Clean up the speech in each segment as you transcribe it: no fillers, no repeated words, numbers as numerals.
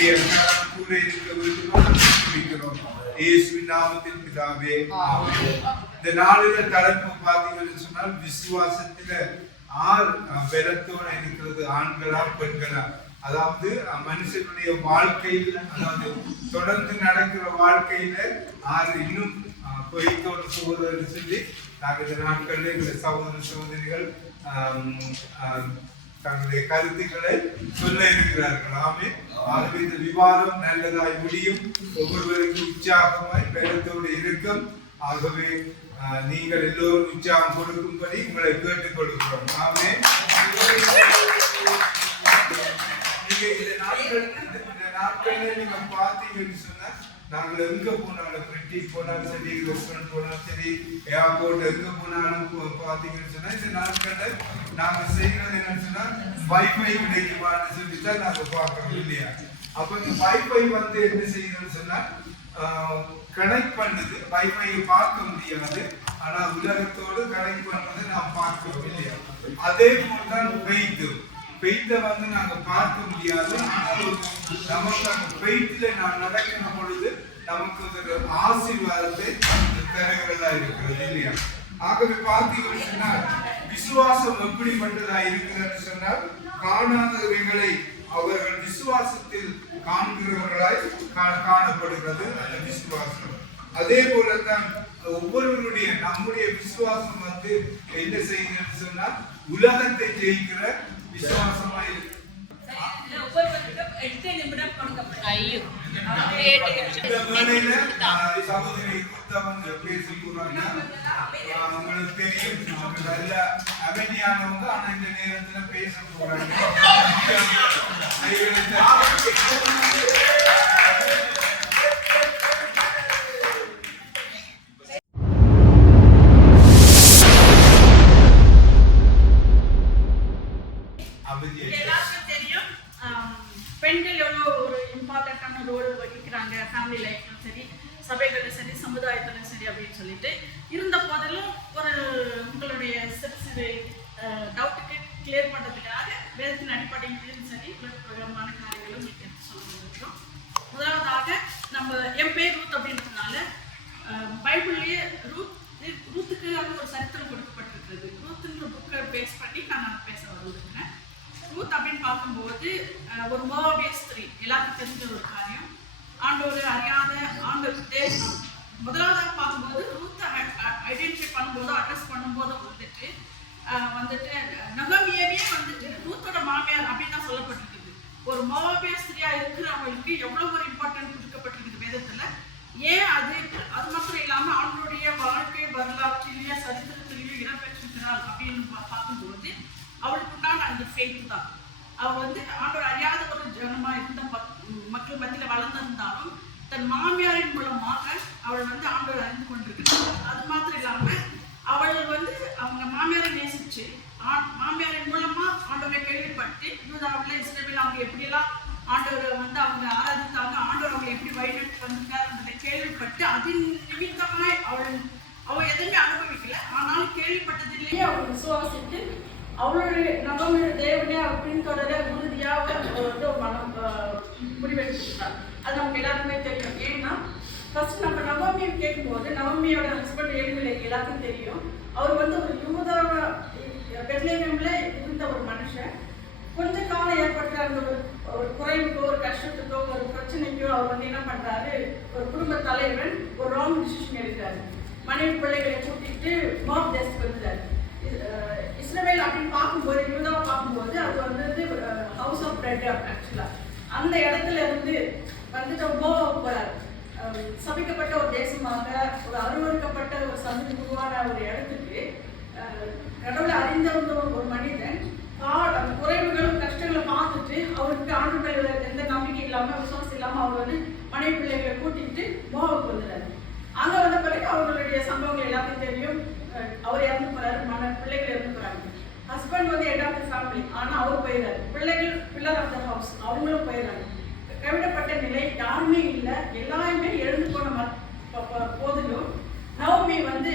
கூட இருக்க வேண்டும். இயேசுவின் நாமத்தில் பிதாவே ஆமென். இந்த நாளில தலைப்பு பார்த்தீங்கன்னு சொன்னால் விசுவாசத்தில ஆர் பலத்தோட இருக்கிறது, ஆண்களா பெண்களா? அதாவது மனுஷனுடைய வாழ்க்கையில், அதாவது தொடர்ந்து நடக்கிற வாழ்க்கையில ஆறு இன்னும் பொய்த்தோடு போவதற்கு சொல்லி நாங்கள் இந்த நாட்களில் இந்த சகோதர சகோதரிகள் தங்களுடைய கருத்துக்களை சொல்ல இருக்கிறார்கள். ஆமென். ஆகவே இந்த விவாதம் நல்லதாய் முடியும், ஒவ்வொருவருக்கும் உற்சாகமாய் பலத்தோடு இருக்கும். ஆகவே நீங்கள் எல்லோரும் உற்சாகம் கொடுக்கும்படி உங்களை கேட்டுக் கொடுக்கிறோம். ஆமென். இந்த நாட்களில் நீங்க பார்த்தீங்கன்னு சொன்னா, நாங்கள் எங்க போனாலும், பிரிட்டிஷ் போனாலும் சரி, ரெஸ்டாரண்ட் போனாலும் சரி, ஏர்போர்ட் எங்க போனாலும் பார்த்தீங்கன்னு சொன்னா, இந்த நாட்களில் நாங்க செய்யறது என்னன்னு சொன்னா, வைஃபை கிடைக்குமான்னு சொல்லித்தான் நாங்க பார்க்கறோம் இல்லையா? அப்ப இந்த வைஃபை வந்து என்ன செய்யணும்னு சொன்னா, கனெக்ட் பண்ணுது. வைஃபை பார்க்க முடியாது, ஆனா உலகத்தோடு கனெக்ட் பண்றது நாம் பார்க்கிறோம் இல்லையா? அதே போல்தான் பெய்த்தை வந்து நாங்க பார்க்க முடியாது, ஆனால் நமக்கு அந்த பெய்ட்ல நான் நடக்கிற பொழுது நமக்கு ஒரு ஆசீர்வாதத்தை தருகிறதா இருக்கிறது இல்லையா? ஆகவே பார்த்தீங்கன்னு சொன்னால், விசுவாசம் எப்படிப்பட்டதா இருக்கிறதுன்னு சொன்னால், காணாதவைகளை அவர்கள் விசுவாசத்தில் காண்கிறவர்களாய் காணப்படுகிறது அந்த விசுவாசம். அதே போலத்தான் ஒவ்வொருவருடைய நம்முடைய விசுவாசம் வந்து என்ன செய்யுதுன்னு சொன்னால், உலகத்தை ஜெயிக்கிற விசுவாசமா இருக்கு. சகோதரி வந்து பேசி போறாங்க. உங்களுக்கு தெரியும், நல்ல அமைதியானவங்க, ஆனா இந்த நேரத்துல பேச போறாங்க. பெண்கள் எவ்வளோ ஒரு இம்பார்ட்டண்ட்டான ரோல் வகிக்கிறாங்க ஃபேமிலி லைஃப்லும் சரி, சபைகளும் சரி, சமுதாயத்திலும் சரி அப்படின்னு சொல்லிட்டு இருந்த போதிலும் ஒரு உங்களுடைய சிறு டவுட்டுக்கு கிளியர் பண்ணுறதுக்காக வேதத்தின் அடிப்படையிலும் சரி பிரகமான காரியங்களும் எடுத்து சொல்லியிருக்கிறோம். முதலாவதாக நம்ம என் பேர் ரூத் அப்படின்றதுனால பைபிள்லேயே ரூத்துக்காக ஒரு சரித்திரம் கொடுக்கப்பட்டிருக்கிறது. ரூத்துன்ற புக்கை பேஸ் பண்ணி நான் பேச வந்துருக்கிறேன். ரூத் அப்படின்னு பார்க்கும்போது ஒரு மோவாபிய ஸ்திரீ, எல்லாருக்கும் தெரிஞ்ச ஒரு காரியம். ஆண்டவர் அறியாத ஆண்டவர் தேசம். முதலாவதாக பார்க்கும்போது ரூத்தை ஐடென்டிஃபை பண்ணும்போது, அட்ரஸ் பண்ணும்போது வந்துட்டு நகோமியவே வந்துட்டு ரூத்தோட மாமியார் அப்படின்னு தான் சொல்லப்பட்டிருக்குது. ஒரு மோவாபிய ஸ்திரியா இருக்கிறவங்களுக்கு எவ்வளவு ஒரு இம்பார்ட்டன்ட் கொடுக்கப்பட்டிருக்குது வேதத்துல. ஏன் அது மட்டும் இல்லாம அவங்களுடைய வாழ்க்கை வரலாற்றிலேயே சரித்திரத்திலேயே இடம்பெற்றிருக்கிறாள் அப்படின்னு பார்க்கும்போது அவளுக்கு உண்டான அந்த ஃபெய்த் தான். அவள் வந்து ஆண்டவர் அறியாத ஒரு ஜனமா இருந்த மக்கள் மத்தியில் வளர்ந்திருந்தாலும் தன் மாமியாரின் மூலமாக அவள் வந்து ஆண்டவர் அறிந்து கொண்டிருக்கிறாள். அது மாத்திரம் இல்லாம அவள் வந்து அவங்க மாமியாரை நேசிச்சு மாமியாரின் மூலமா ஆண்டவரை கேள்விப்பட்டு யூதாவில் இஸ்ரவேல் அவங்க எப்படியெல்லாம் ஆண்டவரை வந்து அவங்க ஆராதித்தாங்க, ஆண்டவர் அவங்க எப்படி வழிநடத்தி வந்திருக்காருன்றதை கேள்விப்பட்டு அதன் நிமித்தமாய் அவள் எதுவுமே அனுபவிக்கல, ஆனாலும் கேள்விப்பட்டதிலேயே அவள் விசுவாசித்து அவளுடைய நகமுடைய தேவனே அவர் பின்தொடர உறுதியாக மனம் முடிவெடுத்துட்டார். அது நமக்கு எல்லாருக்குமே தெரியும். ஏன்னா ஃபர்ஸ்ட் நம்ம நவமியை கேட்கும்போது, நவமியோட ஹஸ்பண்ட் ஏழுவிலை எல்லாருக்கும் தெரியும். அவர் வந்து ஒரு யூதாவ பெத்லெஹேம்ல இருந்த ஒரு மனுஷன். கொஞ்ச காலம் ஏற்படுற அந்த ஒரு குறைவுக்கோ, ஒரு கஷ்டத்துக்கோ, ஒரு பிரச்சனைக்கோ அவர் வந்து என்ன பண்றாரு, ஒரு குடும்ப தலைவன் ஒரு ராங் டிசிஷன் எடுக்கிறாரு. மனைவி பிள்ளைகளை கூட்டிட்டு மோப் தேசத்துக்கு வந்துட்டாரு. இஸ்ரவேல் அப்படின்னு பார்க்கும்போது, யூதாவை பார்க்கும்போது அது வந்து ஹவுஸ் ஆஃப் பிரெட். ஆக்சுவலா அந்த இடத்துல இருந்து வந்துட்டு மோவாவுக்கு போறாரு. சபிக்கப்பட்ட ஒரு தேசமாக, ஒரு அருவறுக்கப்பட்ட ஒரு சந்ததி உருவான ஒரு இடத்துக்கு கடவுளை அறிந்திருந்த ஒரு மனிதன் அந்த குறைவுகளும் கஷ்டங்களை பார்த்துட்டு அவருக்கு ஆண்டு மேல எந்த நம்பிக்கை இல்லாம, விசுவாசம் இல்லாம அவர் வந்து மனைவி பிள்ளைகளை கூட்டிட்டு மோவாவுக்கு வந்துடுறாரு. அங்க வந்த பிறகு அவர்களுடைய சம்பவங்கள் எல்லாத்தையும் தெரியும். அவர் இறந்து போறாரு, பிள்ளைகள் இறந்து போறாங்க. ஹஸ்பண்ட் வந்து ஹெட் ஆஃப் த ஃபேமிலி, ஆனா அவர் போயிடுறாரு. பிள்ளைகள் பில்லர் ஆஃப் த ஹவுஸ், அவங்களும் போயிடுறாங்க. கைவிடப்பட்ட நிலை, யாருமே இல்லை, எல்லாருமே எழுந்து போன போதிலும் நவமி வந்து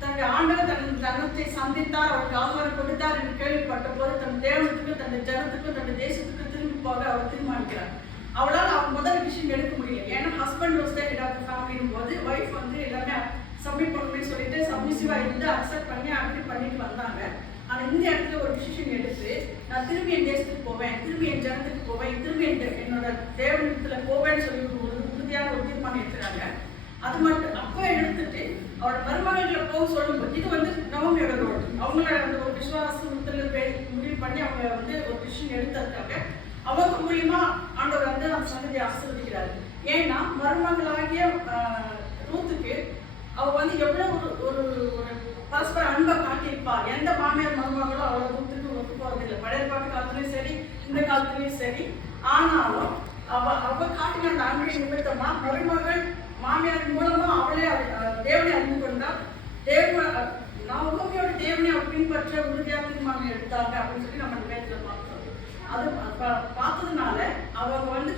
தன்னுடைய ஆண்டவர் தன்னத்தை சந்தித்தார், அவருக்கு ஆகாரம் கொடுத்தார் என்று கேள்விப்பட்ட போது தன் தேவனுக்கும், தன் ஜனத்துக்கும், தன் தேசத்துக்கும் திரும்பி போக அவர் தீர்மானிக்கிறார். அவளால் அவங்க முதல் டிசிஷன் எடுக்க முடியல. ஏன்னா husband was the head of the ஃபேமிலின் போது ஒய்ஃப் வந்து எல்லாமே சப்மிட் பண்ணணும்னு சொல்லிட்டு சப்மிசிவாக இருந்து அக்செப்ட் பண்ணி அக்ரி பண்ணிட்டு வந்தாங்க. ஆனால் இந்த இடத்துல ஒரு டிசிஷன் எடுத்து நான் திரும்பி என் தேசத்துக்கு போவேன், திரும்பி என் ஜனத்துக்கு போவேன், திரும்பி என்னோட தேவனத்தில் போவேன்னு சொல்லி ஒரு உறுதியான ஒரு தீர்மானம் எடுத்துறாங்க. அது மட்டும் அப்போ எடுத்துட்டு அவரோட மருமகளை போக சொல்லும்போது இது வந்து நவமியோட ரோல். அவங்களோட அந்த ஒரு விசுவாசத்துல முடிவு பண்ணி அவங்க வந்து ஒரு டிசிஷன் எடுத்திருக்காங்க. அவங்க மூலியமா ஆண்டவர் வந்து அந்த சந்ததியை ஆசீர்வதிக்கிறாரு. ஏன்னா மருமகளாகிய ரூத்துக்கு அவ வந்து எவ்வளவு ஒரு ஒரு பரஸ்பர அன்பை காட்டியிருப்பா. எந்த மாமியார் மருமகளும் அவளை ரூத்துக்கு ஒத்து போறதில்லை. பழைய பாட்டு காலத்துலயும் சரி, இந்த காலத்துலயும் சரி. ஆனாலும் அவ காட்டின அந்த அன்பின் நிமித்தமா மருமகள் மாமியார் மூலமா அவளே தேவனை அறிந்து கொண்டா. நவமியோட தேவனை பின்பற்ற உறுதியாக தீர்மானம் எடுத்தாங்க அப்படின்னு சொல்லி நம்ம நேரத்தில் பார்த்தோம். அது பார்த்ததுனால அவங்க வந்து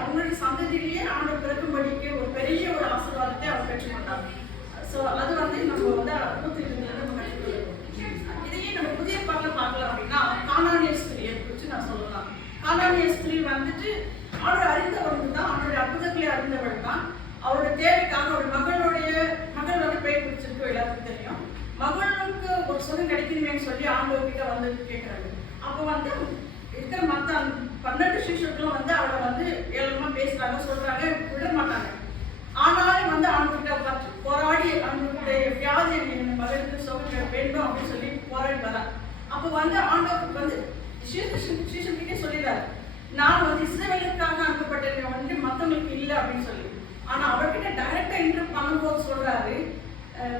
அவங்களுடைய சந்ததியிலேயே ஆண்டவர் பிறக்கும்படிக்கு ஒரு பெரிய ஒரு ஆசீர்வாதத்தை அவங்க பெற்றுக்கொண்டாங்க. ஸோ அது வந்து நம்ம வந்து 102 நம்ம கற்றுக்கொள்ளணும். இதையே நம்ம புதிய பாடல பார்க்கலாம் அப்படின்னா கானானிய ஸ்திரியை குறித்து நான் சொல்லலாம். கானானிய ஸ்திரீ வந்துட்டு ஆண்டவர் அறிந்தவர்கள் தான், அவனுடைய அற்புதங்களை அறிந்தவர்கள் தான். அவருடைய தேவைக்காக ஒரு மகள் வந்து பெயர் பிடிச்சிருக்கு, எல்லாருக்கும் தெரியும். மகளுக்கு ஒரு சுகம் கிடைக்கணுமேன்னு சொல்லி ஆண்டவர்கிட்ட வந்து கேட்குறாங்க. அப்போ வந்து இருக்கிற மற்ற 12 சிஷர்களும் வந்து அவளை வந்து ஏழமா பேசுறாங்க, சொல்றாங்க, விட மாட்டாங்க. ஆனாலும் வந்து ஆண்டவர்கிட்ட போராடி ஆண்டவருடைய வியாதி என் மகளுக்கு சுகம் வேண்டும் அப்படின்னு சொல்லி போராடி வரான். அப்போ வந்து ஆண்டவருக்கு வந்து சீஷன்கிட்டே சொல்லிடுறாரு, நான் வந்து இஸ்ரவேலுக்காக அனுப்பப்பட்டேன் வந்து மற்றவங்களுக்கு இல்லை அப்படின்னு சொல்லி. ஆனா அவர்கிட்ட டைரக்டா இன்டர் பண்ணும்போது சொல்றாரு,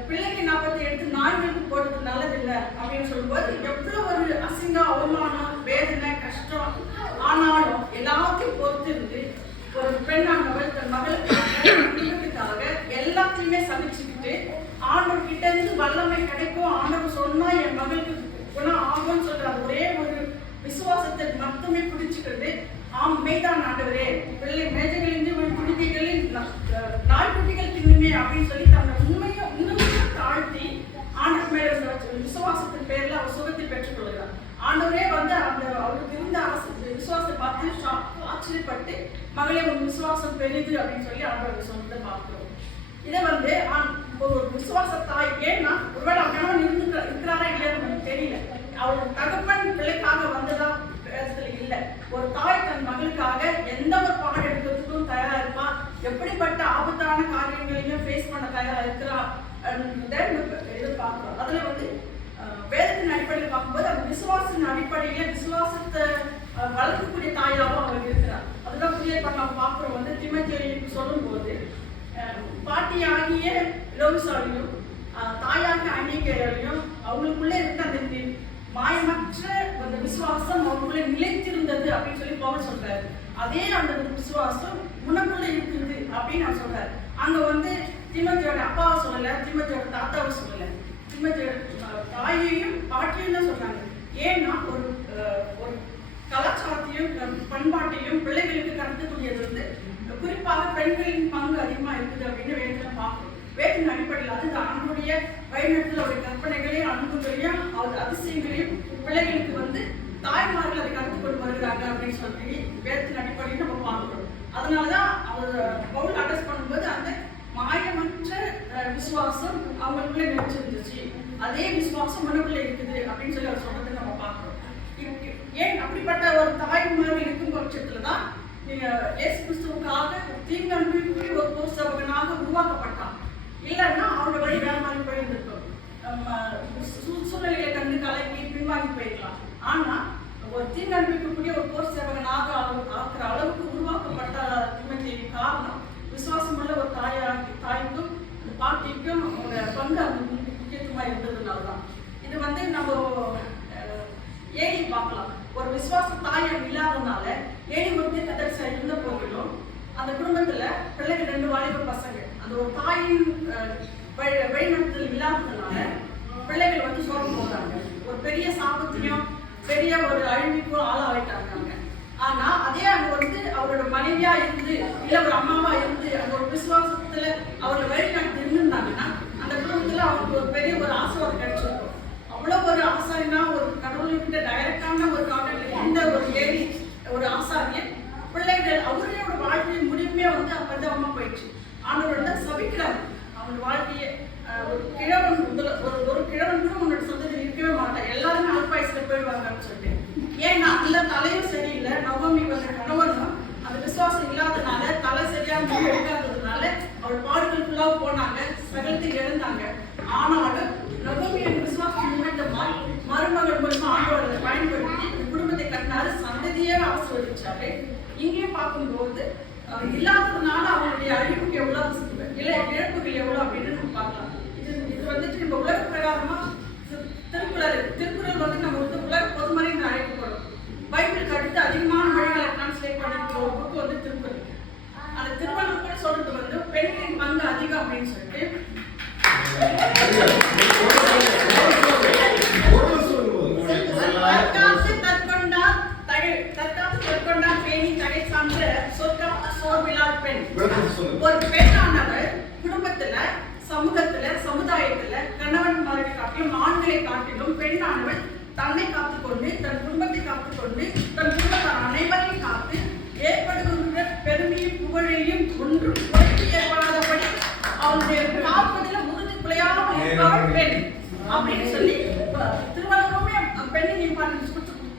பிள்ளைக்கு 40 எடுத்து நாய்களுக்கு போடுறது நல்லதில்லை அப்படின்னு சொல்லும்போது எவ்வளவு ஒரு அசிங்கம், அவமானம், வேதனை, கஷ்டம். ஆனாலும் எல்லாத்தையும் பொறுத்து இருந்து ஒரு பெண்ணானவள் தன் மகளுக்காக எல்லாத்தையுமே சகிச்சுக்கிட்டு ஆண்டவர் கிட்ட இருந்து வல்லமை கிடைக்கும், ஆண்டவர் சொன்னா என் மகளுக்கு குணம் ஆகும்னு சொல்ற ஒரே ஒரு விசுவாசத்தை மட்டுமே பிடிச்சுக்கிட்டு மெய்தான் ஆண்டவரே, பிள்ளை மேஜைகளிலிருந்து குடிக்கைகளில் நாய்க்குட்டிகள் தின்னுமே அப்படின்னு சொல்லி தன்னை உண்மையும் இன்னும் தாழ்த்தி ஆண்டவர் மேல விசுவாசத்தின் பேர்ல அவர் சுகத்தை பெற்றுக் கொள்கிறார். ஆண்டவரே வந்து அந்த அவருக்கு இருந்த விசுவாசத்தை பார்த்து ஆச்சரியப்பட்டு மகளே உன் விசுவாசம் பெரிது அப்படின்னு சொல்லி ஆண்டவர் சொன்னதை பார்க்கிறோம். இதை வந்து ஒரு விசுவாச தாய், ஏன்னா ஒருவேளை கணவன் இருக்கிறாரா இல்லையா நமக்கு தெரியல, அவரோட தகப்பன் பிள்ளைக்காக வந்ததா பேசல இல்லை. ஒரு தாய் தன் மகளுக்காக எந்த ஒரு பாடம் எடுக்கிறதுக்கும் தயாரா இருப்பா, எப்படிப்பட்ட ஆபத்தான காரியங்களையும் ஃபேஸ் பண்ண தயாரா இருக்கிறா எதிர்பார்க்கிறோம். அதுல வந்து வேதத்தின் அடிப்படையில் பார்க்கும்போது அந்த விசுவாசத்தின் அடிப்படையில விசுவாசத்தை வளர்க்கக்கூடிய தாயாகவும் அவர் இருக்கிறார். அதுதான் புதிய நம்ம பார்க்கிறோம். வந்து தீமோத்தேயுக்கு சொல்லும் போது பாட்டியாகிய லோவிசாலையும் தாயாகிய அநேகையும் அவங்களுக்குள்ளே இருக்க அந்த மாயமற்ற அந்த விசுவாசம் அவங்களுக்குள்ளே நிலைத்திருந்தது அப்படின்னு சொல்லி பவுல் சொல்றாரு. அதே அந்த விசுவாசம் உனக்குள்ள இருக்குது அப்படின்னு நான் சொல்றாரு. அங்க வந்து தீமோத்தேயோட அப்பாவை சொல்லல, தீமோத்தேயோட தாத்தாவை சொல்லல, தீமோத்தேயோட தாயையும் பாட்டியும் தான் சொல்றாங்க. ஏன்னா ஒரு கலாச்சாரத்தையும் பண்பாட்டையும் பிள்ளைகளுக்கு கடத்தக்கூடியது வந்து குறிப்பாக பெண்களின் பங்கு அதிகமா இருக்குது அப்படின்னு வேதத்துல பார்க்கணும். வேதத்தின் அடிப்படையில் அதுதான் அவனுடைய வழிநடத்தில் அவருடைய கற்பனைகளையும் அன்புகளையும் அவர் அதிசயங்களையும் பிள்ளைகளுக்கு வந்து தாய்மார்கள் அதை கருத்து கொண்டு வருகிறாங்க அப்படின்னு சொல்லி வேதத்தின் அடிப்படையில் நம்ம பார்க்கிறோம். அதனாலதான் அவர் பவுல் அட்ரஸ் பண்ணும்போது அந்த மாயமற்ற விசுவாசம் அவங்களுக்குள்ளே நினைச்சிருந்துச்சு, அதே விசுவாசம் மனக்குள்ள இருக்குது அப்படின்னு சொல்லி அவர் சொல்றதை நம்ம பார்க்கிறோம். ஏன் அப்படிப்பட்ட ஒரு தாய்மார்கள் இருக்கும் பட்சத்துலதான் இயேசு கிறிஸ்துவுக்காக தீங்கு அனுபவிக்கூடிய ஒரு போஸ்தவகனாக உருவாக்கப்பட்டான். இல்லைன்னா அவரோட வழி வேற மாதிரி போயிருந்திருக்கும், சூழ்நிலைகளை கண்டு கலங்கி பின்வாங்கி போயிருக்கலாம். ஆனா ஒரு தீங்கு அனுபவிக்கக்கூடிய ஒரு போர் சேவகனாக ஆக்குற அளவுக்கு உருவாக்கப்பட்ட தீமோத்தேயு காரணம் விசுவாசமுள்ள ஒரு தாய்க்கும் பாட்டிக்கும் ஒரு பங்கு அந்த முக்கியத்துவமா இருந்ததுனாலதான். இது வந்து நம்ம ஏழி பார்க்கலாம். ஒரு விசுவாச தாயம் இல்லாதனால ஏழி ஒரு தீர்க்கதரிசி இருந்த போதிலும் அந்த குடும்பத்துல பிள்ளைகள் 2 வாலிப பசங்க, அந்த ஒரு தாயின் வழிநடத்தல் இல்லாததுனால பிள்ளைகள் வந்து சோர்ந்து போறாங்க, ஒரு பெரிய சாபத்தையும் பெரிய ஒரு அழிவுக்கும் ஆளாயிட்டாங்க. ஆனா அதே அங்க வந்து அவரோட மனைவியா இருந்து இல்ல ஒரு அம்மாவா இருந்து அந்த ஒரு விசுவாசத்துல அவரோட வழிநடத்தி இருந்திருந்தாங்கன்னா அந்த குடும்பத்துல அவருக்கு ஒரு பெரிய ஒரு ஆசீர்வாதம் கிடைச்சிருக்கும். அவ்வளவு ஒரு ஆசாரினா ஒரு கடவுள்கிட்ட டைரக்டான ஒரு கான்டாக்ட் எந்த ஒரு ஏறி ஒரு ஆசாரியன் பிள்ளைகள் அவரு வாழ்க்கையுமே வந்து பரிதாபமா போயிடுச்சு. ஆண்டவர் வந்து சபிக்கிறார் அவன் வாழ்க்கையை. ஒரு கிழவன் ஒரு கிழவன் கூட உன்னோட சொந்தத்தில் இருக்கவே மாட்டான், எல்லாருமே அல்பாயுசுல போயிடுவாங்கன்னு சொல்லிட்டு. ஏன்னா அந்த தலையும் சரியில்லை, நவமி வந்து கணவனும் அந்த விசுவாசம் இல்லாதனால தலை சரியான எடுக்காததுனால அவள் பாடுகளுக்குள்ளாக போனாங்க, சகலத்தை இழந்தாங்க. ஆனாலும் நவமியின் விசுவாசம் நிமித்தமா மருமகள் மூலமா ஆண்டவர் அதை பயன்படுத்தி குடும்பத்தை கட்டினாரு, சந்ததியே ஆசீர்வதிச்சாரு. இங்கே பார்க்கும்போது இல்லாததுனால அவங்களுடைய அழிவுக்கு எவ்வளவு இழப்புகள் எவ்வளவு அப்படின்னு நம்ம பார்க்கலாம். இது வந்துட்டு நம்ம உலக பிரகாரமா திருக்குறள் வந்து நம்ம வந்து உலக பொதுமறைன்னு அழைக்கப்படும். பைபிளுக்கு அடுத்து அதிகமான மொழிகளை டிரான்ஸ்லேட் பண்ணிருக்கிற ஒரு புக்கு வந்து திருக்குறள். அந்த திருவள்ளுவர் கூட சொல்றது வந்து பெண்களின் பங்கு அதிகம் அப்படின்னு சொல்லிட்டு ஒரு பெண்ணானவர் குடும்பத்துல, சமூகத்துல, சமுதாயத்துல கணவன் மகளை காட்டிலும் ஆண்களை காட்டிலும் பெண்ணானவள் தன்னை காத்துக்கொண்டு, தன் குடும்பத்தை காத்துக்கொண்டு, தன் குடும்பத்தார் அனைவரையும் காத்து ஏற்படுகின்ற பெருமையும் புகழையும் ஒன்றும் குறைத்து ஏற்படாதபடி அவனுடைய காப்பதில் உறுதி குலையாமல் இருப்பவள் பெண் அப்படின்னு சொல்லி திருவள்ளுவருமே பெண்ணின் இம்பார்ட்டன்ஸ்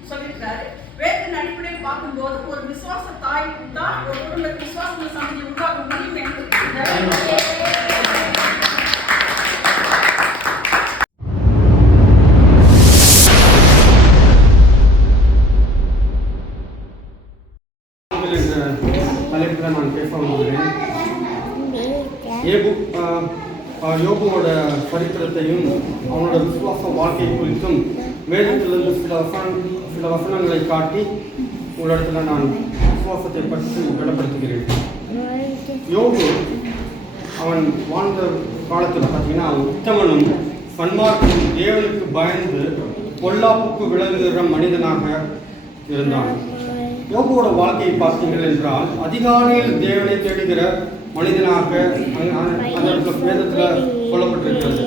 சொல்லியிருக்காரு. வேதத்தின் அடிப்படையில் பார்க்கும்போது ஒரு விசுவாச தாய் தான் ஒரு குடும்பத்தில் விசுவாச சமதி உருவாக்க முடியும் என்று தலைப்பில் நான் பேச வந்துள்ளேன். யோபுவோட சரித்திரத்தையும் அவனோட விசுவாச வாழ்க்கை குறித்தும் வேதத்திலிருந்து சில வசனங்களை காட்டி உங்களிடத்துல நான் விசுவாசத்தை பற்றி வெளிப்படுத்துகிறேன். யோபு அவன் வாழ்ந்த காலத்தில் பார்த்தீங்கன்னா உத்தமனும் சன்மார்க்கனும் தேவனுக்கு பயந்து பொல்லாப்புக்கு விலகுகிற மனிதனாக இருந்தான். யோபுவோட வாழ்க்கையை பார்த்தீர்கள் என்றால் அதிகாலையில் தேவனை தேடுகிற மனிதனாக அந்த வேதத்தில் சொல்லப்பட்டிருக்கிறது.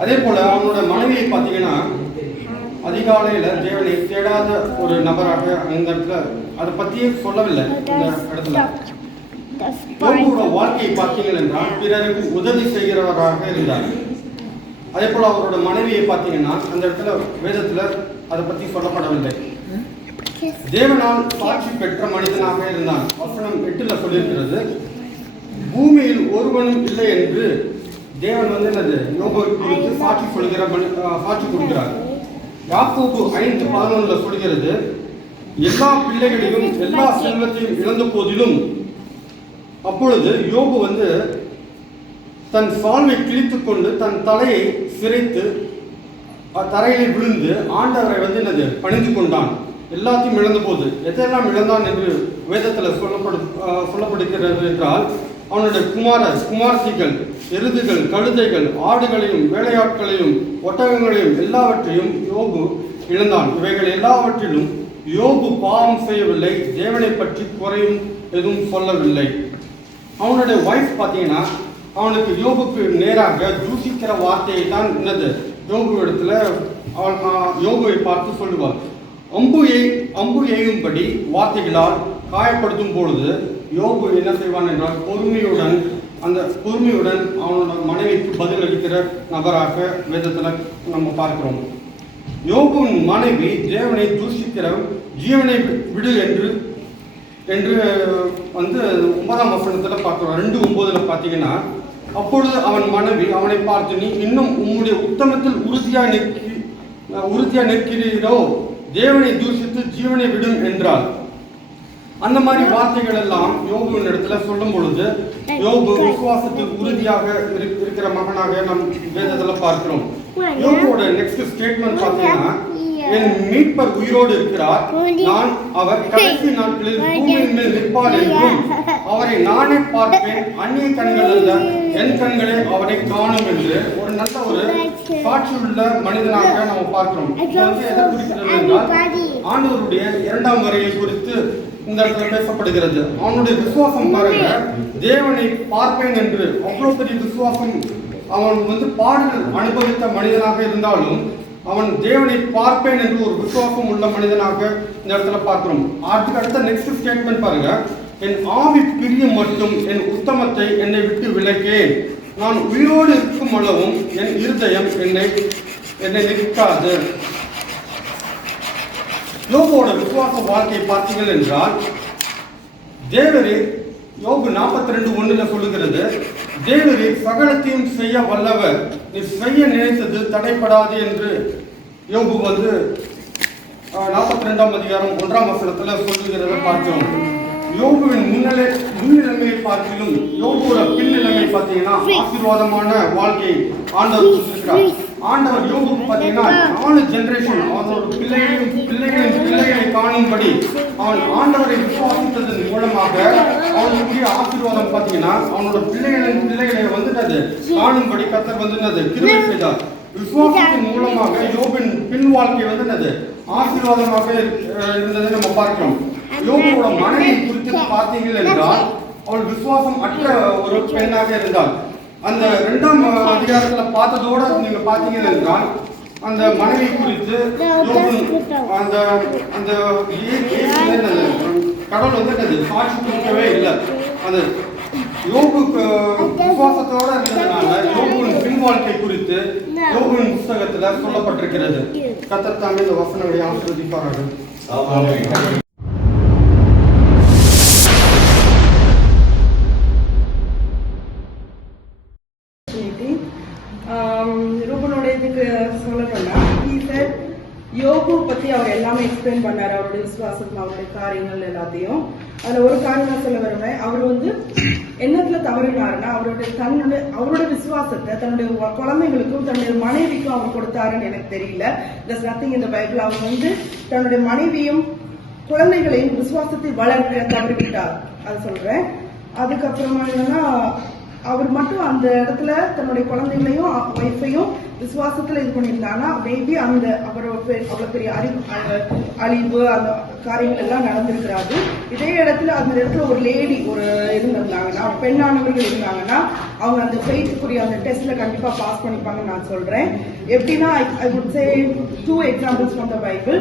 அதே போல அவனோட மனைவியை பார்த்தீங்கன்னா அதிகாலையில் தேவனை தேடாத ஒரு நபராக அந்த இடத்துல அதை பற்றியே சொல்லவில்லை. இந்த இடத்துல யோபுவோட வாழ்க்கையை பார்த்தீங்கள் என்றால் பிறருக்கு உதவி செய்கிறவராக இருந்தார். அதே போல அவரோட மனைவியை பார்த்தீங்கன்னா அந்த இடத்துல வேதத்தில் அதை பற்றி சொல்லப்படவில்லை. தேவனால் சாட்சி பெற்ற மனிதனாக இருந்தான். வசனம் 8 சொல்லியிருக்கிறது, பூமியில் ஒருவனும் இல்லை என்று தேவன் வந்து என்னது யோபுவை குறித்து சாட்சி கொடுக்கிறார். யாக்கோபு 5:11 சொல்கிறது, எல்லா பிள்ளைகளையும் எல்லா செல்வத்தையும் இழந்த போதிலும் அப்பொழுது யோபு வந்து தன் சால்வை கிழித்துக் கொண்டு தன் தலையை சிரைத்து தரையிலே விழுந்து ஆண்டவரை வந்து என்னது பணிந்து கொண்டான். எல்லாத்தையும் இழந்த போது எதையெல்லாம் இழந்தான் என்று வேதத்தில் சொல்லப்படுகிறது என்றால் அவனுடைய குமாரத்திகள், எருதுகள், கழுதைகள், ஆடுகளையும் வேலையாட்களையும் ஒட்டகங்களையும் எல்லாவற்றையும் யோபு இழந்தான். இவைகள் எல்லாவற்றிலும் யோபு பாவம் செய்யவில்லை, தேவனை பற்றி குறையும் எதுவும் சொல்லவில்லை. அவனுடைய வைஃப் பார்த்தீங்கன்னா அவனுக்கு யோபுக்கு நேராக தூசிக்கிற வார்த்தையை தான் என்னது யோபு இடத்துல அவன் யோபுவை பார்த்து சொல்லுவாள். அம்பு எய்யும்படி வார்த்தைகளால் காயப்படுத்தும் பொழுது யோபு என்ன செய்வான் என்றால் பொறுமையுடன் அவனோட மனைவிக்கு பதில் அளிக்கிற நபராக வேதத்தில் நம்ம பார்க்கிறோம். யோபுவின் மனைவி தேவனை தூஷிக்கிற ஜீவனை விடு என்று வந்து 9ஆம் வசனத்தில் பார்க்கிறோம். 2:9 பார்த்தீங்கன்னா, அப்பொழுது அவன் மனைவி அவனை பார்த்து, நீ இன்னும் உம்முடைய உத்தமத்தில் உறுதியா நிற்கிறீரோ, தேவனை தூஷித்து ஜீவனை விடும் என்றால். அந்த மாதிரி வார்த்தைகள் எல்லாம் யோபுவின் இடத்துல சொல்லும் பொழுது யோபு விசுவாசத்தில் உறுதியாக இருக்கிற மகனாக நம் வேதத்துல பார்க்கிறோம். யோபுவோட நெக்ஸ்ட் ஸ்டேட்மெண்ட் பார்த்தீங்கன்னா, என் மீட்பர் உயிரோடு இருக்கிறார், நான் அவர் கடைசி நாட்களில் பூமியின் மேல் நிற்பார் என்றும் அவரை நானே பார்ப்பேன், அந்நிய கண்கள் அல்ல என் கண்களே அவரை காணும் என்று ஒரு நல்ல ஒரு சாட்சியுள்ள மனிதனாக நம்ம பார்க்கிறோம். இது வந்து எதை குறிக்கிறது என்றால் ஆண்டவருடைய 2ஆம் வருகை குறித்து இந்த இடத்துல பேசப்படுகிறது. அவனுடைய விசுவாசம் பாருங்க, தேவனை பார்ப்பேன் என்று அவ்வளவு பெரிய விசுவாசம். அவன் வந்து பாடுகள் அனுபவித்த மனிதனாக இருந்தாலும் அவன் தேவனை பார்ப்பேன் என்று ஒரு விசுவாசம் உள்ள மனிதனாக இந்த இடத்துல பார்க்கிறோம். அதுக்கு அடுத்த நெக்ஸ்ட் ஸ்டேட்மெண்ட் பாருங்க, என் ஆவி பிரியும் மட்டும் என் உத்தமத்தை என்னை விட்டு விலக்கேன். நான் உயிரோடு இருக்கும் அளவும் என் இருதயம் என்னை நிற்காது. யோபோட விசுவாச வாழ்க்கையை பார்த்தீங்கள் என்றால், தேவரே, யோபு 42:1 சொல்லுகிறது, தேவரே சகலத்தையும் செய்ய வல்லவர், நீ செய்ய நினைத்தது தடைப்படாது என்று யோபு 42 அதிகாரம் 1 வசனத்துல சொல்லுகிறத பார்க்கிறோம். யோபுவின் முன்னிலைமையை பார்க்கிலும் யோபுவோட பின்னிலைமை பார்த்தீங்கன்னா ஆசீர்வாதமான வாழ்க்கை ஆண்டவர் கொடுத்திருக்கிறார். ஆண்டவர் யோபுக்கு பார்த்தீங்கன்னா 4 ஜெனரேஷன் அவனோட பிள்ளைகளை காணும்படி அவன் ஆண்டவரை விசுவாசித்ததன் மூலமாக அவனுக்குரிய ஆசீர்வாதம் பார்த்தீங்கன்னா அவனோட பிள்ளைகளை வந்துட்டது காணும்படி கர்த்தர் கிருபை செய்தார். விசுவாசத்தின் மூலமாக யோபின் பின் வாழ்க்கை வந்துட்டது ஆசீர்வாதமாக இருந்ததை நம்ம பார்க்கிறோம். யோபுவோட மனைவி குறித்து பார்த்தீர்கள் என்றால் அவள் விசுவாசம் அற்ற ஒரு பெண்ணாக இருந்தாள். அந்த 2ஆம் அதிகாரத்துல பார்த்ததோட நீங்க பார்த்தீங்க என்றால் அந்த மனைவி குறித்து அந்த அந்த கடவுள் சாட்சி கொடுக்கவே இல்லை. அந்த யோபுக்கு விசுவாசத்தோட இருந்ததுனால யோபுவின் பின் வாழ்க்கை குறித்து யோபுவின் புஸ்தகத்துல சொல்லப்பட்டிருக்கிறது. கர்த்தர் தாமே இந்த வசனங்களை ஆசீர்வதிப்பார்கள். ரூபனோட இதுக்கு சொல்லணும்னா யோபு பத்தி அவர் எல்லாமே எக்ஸ்பிளைன் பண்ணாரு, அவருடைய விசுவாசம், அவருடைய காரியங்கள் எல்லாத்தையும். அதுல ஒரு காரியம் சொல்ல வருவேன், அவர் என்னத்துல தவறினாருன்னா அவரோட விசுவாசத்தை தன்னுடைய குழந்தைகளுக்கும் தன்னுடைய மனைவிக்கும் அவர் கொடுத்தாருன்னு எனக்கு தெரியல. there's nothing in the Bible. அவர் தன்னுடைய மனைவியும் குழந்தைகளையும் விசுவாசத்தை வளர்க்க தவறிவிட்டார், அது சொல்றேன். அதுக்கப்புறமா என்னன்னா அவர் மட்டும் அந்த இடத்துல தன்னுடைய குழந்தைகளையும் ஒய்ஃபையும் விசுவாசத்துல இது பண்ணியிருந்தாங்கன்னா மேபி அந்த அவ்வளவு பெரிய அழிவு அந்த காரியங்கள் எல்லாம் நடந்திருக்கிறாரு. இதே இடத்துல அந்த இடத்துல ஒரு லேடி இருந்திருந்தாங்கன்னா, பெண்ணானவர்கள் இருந்தாங்கன்னா அவங்க அந்த ஃபெய்த்துக்குரிய அந்த டெஸ்ட்ல கண்டிப்பா பாஸ் பண்ணிப்பாங்கன்னு நான் சொல்றேன். எப்படின்னா I would say 2 examples from the Bible.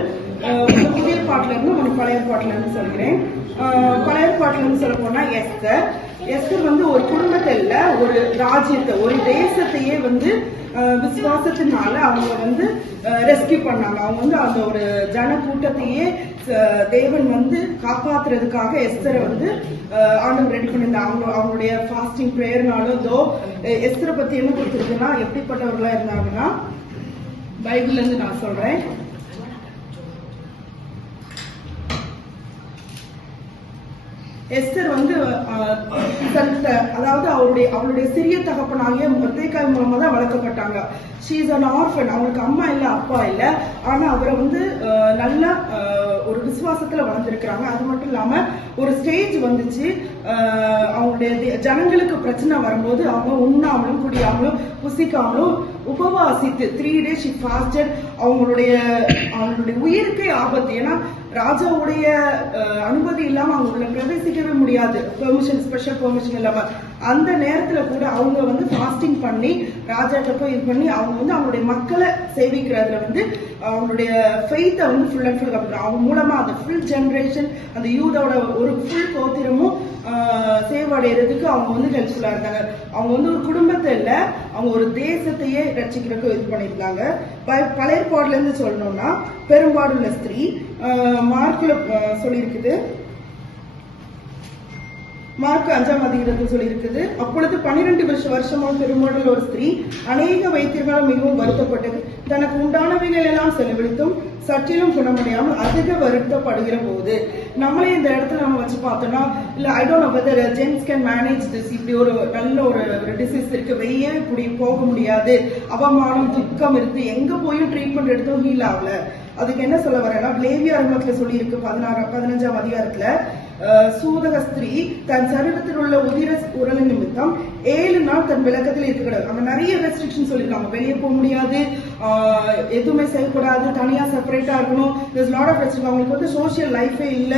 புதிய பாட்டுல இருந்து ஒரு பழைய பாட்டுல இருந்து சொல்கிறேன். பழைய பாட்டுல இருந்து சொல்ல போனா எஸ்தர் ஒரு குடும்பத்தை இல்ல, ஒரு ராஜ்யத்தை, ஒரு தேசத்தையே விசுவாசத்தினால அவங்க ரெஸ்கியூ பண்ணாங்க. அவங்க அந்த ஒரு ஜன கூட்டத்தையே தேவன் காப்பாத்துறதுக்காக எஸ்தரை ஆண்டவர் ரெடி பண்ணியிருந்தாங்க. அவங்களுடைய ஃபாஸ்டிங் பிரேயர்னாலும் எஸ்தரை பத்தி என்ன கொடுத்துருக்குன்னா எப்படிப்பட்டவர்களா இருந்தாங்கன்னா, பைபிள்ல இருந்து நான் சொல்றேன். எஸ்தர் அதாவது அவளுடைய சிறிய தகப்பனாகிய மொர்தெகாய் மூலமா தான் வளர்க்கப்பட்டாங்க. She is an orphan. அவங்களுக்கு அம்மா இல்ல, அப்பா இல்ல. ஆனா அவரை நல்ல ஒரு விசுவாசத்துல வளர்ந்துருக்கிறாங்க. அது மட்டும் இல்லாம ஒரு ஸ்டேஜ் வந்துச்சு, அவங்களுடைய ஜனங்களுக்கு பிரச்சனை வரும்போது அவங்க உண்ணாமலும் குடியாமலும் புசிக்காமலும் உபவாசித்து 3 days she fasted. அவங்களுடைய உயிருக்கே ஆபத்து. ஏன்னா ராஜாவுடைய அனுமதி இல்லாம அவங்க உள்ள பிரவேசிக்கவே முடியாது, ஸ்பெஷல் பெர்மிஷன் இல்லாம. அந்த நேரத்துல கூட அவங்க ஃபாஸ்டிங் பண்ணி ராஜாட்ட போய் இது பண்ணி அவங்க அவங்களுடைய மக்களை சேவிக்கிறதுல அவங்களுடைய ஃபெய்த்தை ஃபுல் அண்ட் ஃபுல் அவங்க மூலமா அந்த ஃபுல் ஜெனரேஷன், அந்த யூதோட ஒரு ஃபுல் கோத்திரமும் சேவ் அடைகிறதுக்கு அவங்க ஹெல்ப்ஃபுல்லா இருந்தாங்க. அவங்க ஒரு குடும்பத்தை இல்ல, அவங்க ஒரு தேசத்தையே ரட்சிக்கிறதுக்கு இது பண்ணியிருந்தாங்க. பழைய பாடல இருந்து சொல்லணும்னா பெரும்பாடுள்ள ஸ்திரீ மார்க்ல சொல்லியிருக்குது, மார்க் 5ஆம் அதிகாரத்தில் சொல்லியிருக்குது. அப்பொழுது 12 வருஷமாக பெரும்பாடுள்ள ஒரு ஸ்திரீ அநேக வைத்தியர்களால் மிகவும் வருத்தப்பட்டது. தனக்கு உண்டானவைகள் எல்லாம் செலவழித்தும் சற்றிலும் குணமடையாமல் அதிக வருத்தப்படுகிற போது, நம்மளே இந்த இடத்துல நம்ம வச்சு பார்த்தோம்னா, இல்ல I don't know whether gents can manage this. இப்படி ஒரு நல்ல ஒரு டிசீஸ் இருக்கு, வெளியே போக முடியாது, அவமானம் துக்கம் இருக்கு, எங்க போயும் ட்ரீட்மெண்ட் எடுத்தும் ஹீல் ஆகல. அதுக்கு என்ன சொல்ல வரேன்னா, லேவியரங்கத்துல சொல்லி இருக்கு 15ஆம் அதிகாரத்துல, சூதக ஸ்திரீ தன் சரீரத்தில் உள்ள உரல நிமித்தம் 7 நாள் தன் விளக்கத்தில் இருக்கக்கூடாது. அங்க நிறைய ரெஸ்ட்ரிக்ஷன் சொல்லிருக்காங்க. வெளியே போக முடியாது, எதுவுமே செய்யக்கூடாது, தனியா செப்பரேட்டா இருக்கணும். அவங்களுக்கு சோசியல் லைஃபே இல்ல.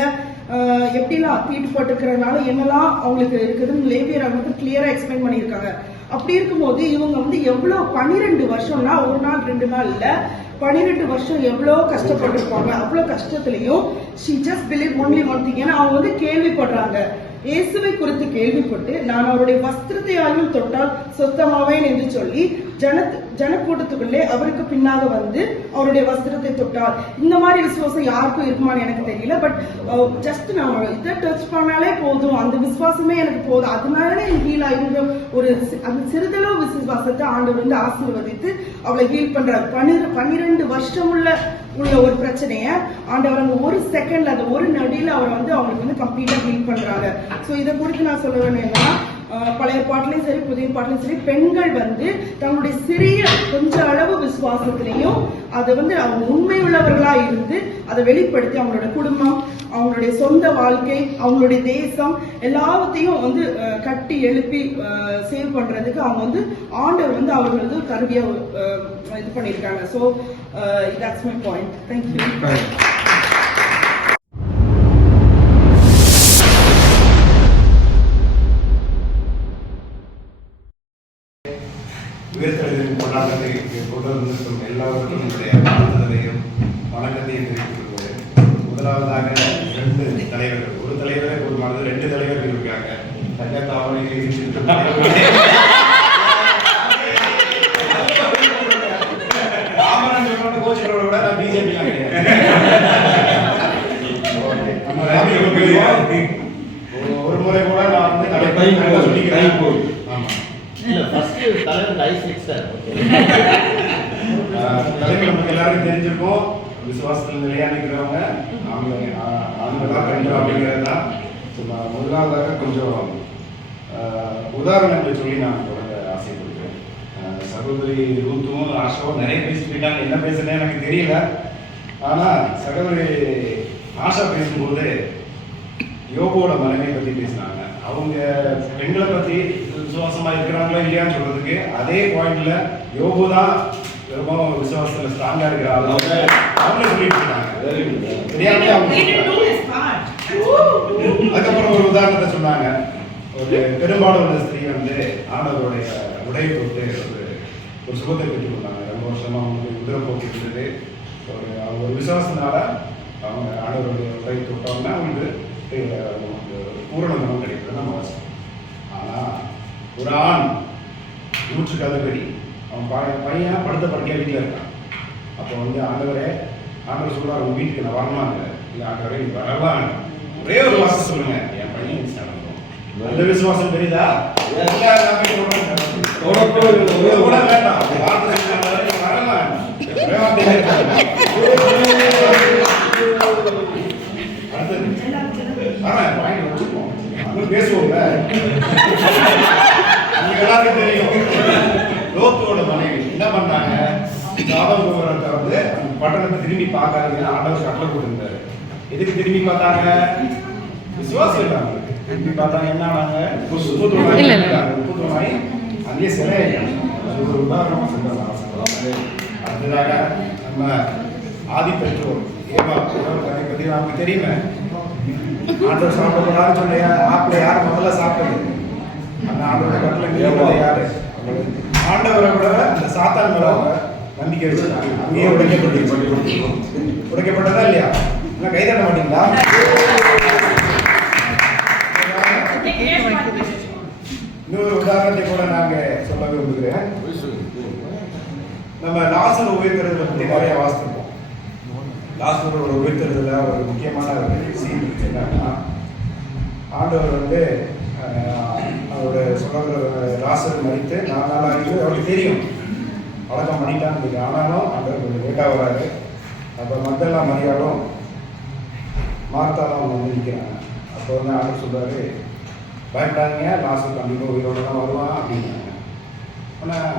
எப்படிலாம் தீட்டுப்பட்டுக்கிறதுனால என்னெல்லாம் அவங்களுக்கு இருக்குதுன்னு லேவியர் அவங்களுக்கு கிளியரா எக்ஸ்பிளைன் பண்ணியிருக்காங்க. அப்படி இருக்கும்போது இவங்க எவ்வளவு 12 வருஷம்னா ஒரு நாள் 2 நாள் இல்ல, 12 வருஷம் எவ்வளவு கஷ்டப்பட்டிருப்பாங்க. அவ்வளவு கஷ்டத்திலையும் she just believe only one thing. ஏன்னா அவங்க கேள்விப்படுறாங்க, இயேசுவை குறித்து கேள்விப்பட்டு நான் அவருடைய வஸ்திரத்தை ஆயும் தொட்டால் சொத்தமாவேன் என்று சொல்லி ஜனக்கூட்டத்துக்குள்ளே அவருக்கு பின்னாக வந்து அவருடைய வஸ்திரத்தை தொட்டால். இந்த மாதிரி விசுவாசம் யாருக்கும் இருக்குமான்னு எனக்கு தெரியல. பட் ஜஸ்ட் நான் இதை டச் பண்ணாலே போதும், அந்த விசுவாசமே எனக்கு போதும், அதனால எனக்கு ஹீல் ஆயிருந்த ஒரு அந்த சிறிதளவு விசுவாசத்தை ஆண்டவர் வந்து ஆசீர்வதித்து அவளை ஹீல் பண்றாரு. 12 வருஷம் உள்ள ஒரு பிரச்சனைய ஆண்டவர் அந்த ஒரு செகண்ட்ல, அந்த ஒரு நொடியில அவர் வந்து அவங்களுக்கு வந்து கம்ப்ளீட்டா ஹீல் பண்றாங்க. சோ இதை குறித்து நான் சொல்ல வேணும் என்னன்னா, பழைய பாட்டிலையும் சரி புதிய பாட்டிலையும் சரி பெண்கள் வந்து தங்களுடைய சிறிய கொஞ்ச அளவு விசுவாசத்திலையும் அதை வந்து அவங்க உண்மை உள்ளவர்களா இருந்து அதை வெளிப்படுத்தி அவங்களோட குடும்பம், அவங்களுடைய சொந்த வாழ்க்கை, அவங்களுடைய தேசம் எல்லாத்தையும் வந்து கட்டி எழுப்பி சேவ் பண்றதுக்கு அவங்க வந்து ஆண்டவர் வந்து அவர்கள் வந்து கருவியா இது பண்ணியிருக்காங்க. So that's my point. Thank you. உயர்த்தலின் கொண்டாட்டத்தை கொண்டு வந்திருக்கும் எல்லாருக்கும் என்னுடைய வாழ்த்துதலையும் வணக்கத்தையும் தெரிவித்துக் கொள்கிறேன். முதலாவதாக 2 தலைவர்கள், ஒரு தலைவரே போதுமானது, 2 தலைவர்கள் இருக்காங்க. கோச்சுகளோட விட நான் பிஜேபி ஒரு முறை கூட நான் வந்து சொல்லிக்கிறேன். ஆமா, தலைவர் நமக்கு எல்லாருக்கும் தெரிஞ்சிருக்கும். விசுவாசத்தில் நிலையா நிற்கிறவங்க ஆண்களா பெண்கள் அப்படிங்கிறது தான். முதலாவதாக கொஞ்சம் உதாரணங்களை சொல்லி நான் தொடங்க ஆசைப்படுகிறேன். சகோதரி ரூத்தும் ஆஷாவும் நிறைய பேசிட்டு போயிட்டாங்க. என்ன பேசுறேன்னு எனக்கு தெரியல. ஆனா சகோதரி ஆஷா பேசும்போது யோகோட மனைவியை பத்தி பேசினாங்க. அவங்க பெண்களை பத்தி விசுவாசமா இருக்கிறாங்களா இல்லையான்னு சொல்றதுக்கு அதே பாயிண்ட்ல யோகு தான் ரொம்ப விசுவாசத்துல ஸ்ட்ராங்கா இருக்கிறாங்க அவங்களே சொல்லிட்டு இருக்காங்க. தெரியாமலே அவங்க அதுக்கப்புறம் ஒரு உதாரணத்தை சொன்னாங்க. ஒரு பெரும்பாலான ஸ்திரீ வந்து ஆண்டவருடைய உடையை தொட்டு ஒரு சுகத்தை பெற்றுக் கொண்டாங்க. ரொம்ப வருஷமா அவங்களுக்கு உதிரப்போக்கு இருந்தது. அவங்க ஒரு விசுவாசத்தினால அவங்க ஆண்டவருடைய உடையை தொட்டவங்கன்னா அவங்களுக்கு பூரண குணம் கிடைக்கிறது நம்ம வாசிப்போம். ஆனா ஒரு ஆண் 100 கதபடி அவன் பையன் படுத்த படுக்கையா வீட்டில் இருக்கான். அப்போ வந்து ஆண்டவர் சொல்றாரு, உங்க வீட்டுக்கு நான் வரலாங்க. இல்லை ஆண்டவரே நீ வரலாம், ஒரே ஒரு வாசம் சொல்லுங்க, என் பையன் நடக்கும். நல்ல விசுவாசம் தெரியுதா? வேண்டாம் பேசுவோம்ல. எல்லாருக்கும் தெரியும் லோத்தோட மனைவி என்ன பண்ணாங்க, சாதம் கோபுரத்தை வந்து அந்த பட்டணத்தை திரும்பி பார்க்காதீங்கன்னு ஆண்டவர் கட்டளை போட்டிருந்தாரு. எதுக்கு திரும்பி பார்த்தாங்க? விசுவாசம் இல்லாம திரும்பி பார்த்தாங்க. என்ன ஆனாங்க? உப்புத்தோனாய் அங்கேயே சிலை ஒரு உதாரணமா சொல்றாங்க. அடுத்ததாக நம்ம ஆதி பெற்றோர் ஏவா பத்தி நமக்கு தெரியுமே. ஆண்டவர் சாப்பிடக்கூடாதுன்னு சொன்ன ஆப்பிள யார் முதல்ல சாப்பிட்டது? அந்த ஆண்டவரோட கட்டளை யாரு? ஆண்டவரை கூட அந்த சாத்தான் மேல நம்பிக்கை வச்சுட்டாங்க. அங்கேயே உடைக்கப்பட்டதா இல்லையா? கைதட்ட மாட்டீங்களா? இன்னொரு உதாரணத்தை கூட நாங்க சொல்ல விரும்புகிறேன். நம்ம லாசர் உயிர்க்கிறதுல பத்தி நிறைய வாசிப்போம். லாசரோட உயிர்க்கிறதுல ஒரு முக்கியமான சீன் என்னன்னா, ஆண்டவர் வந்து அவரோட சகோதரர் லாசர் மறித்து 4 நாள் ஆகிட்டு அவருக்கு தெரியும் அடக்கம் பண்ணிட்டான்னு தெரியும். ஆனாலும் ஆண்டவர் கொஞ்சம் லேட்டாக வராது. அப்போ மத்தெல்லாம் மரியாலும் மார்த்தாலும் அவங்க வந்து நிற்கிறாங்க. அப்போ வந்து ஆண்டவர் சொல்றாரு, பயப்படாதீங்க, லாசர் கண்டிப்பாக உயிரோட தான் வருவான் அப்படின்னாங்க. ஆனால்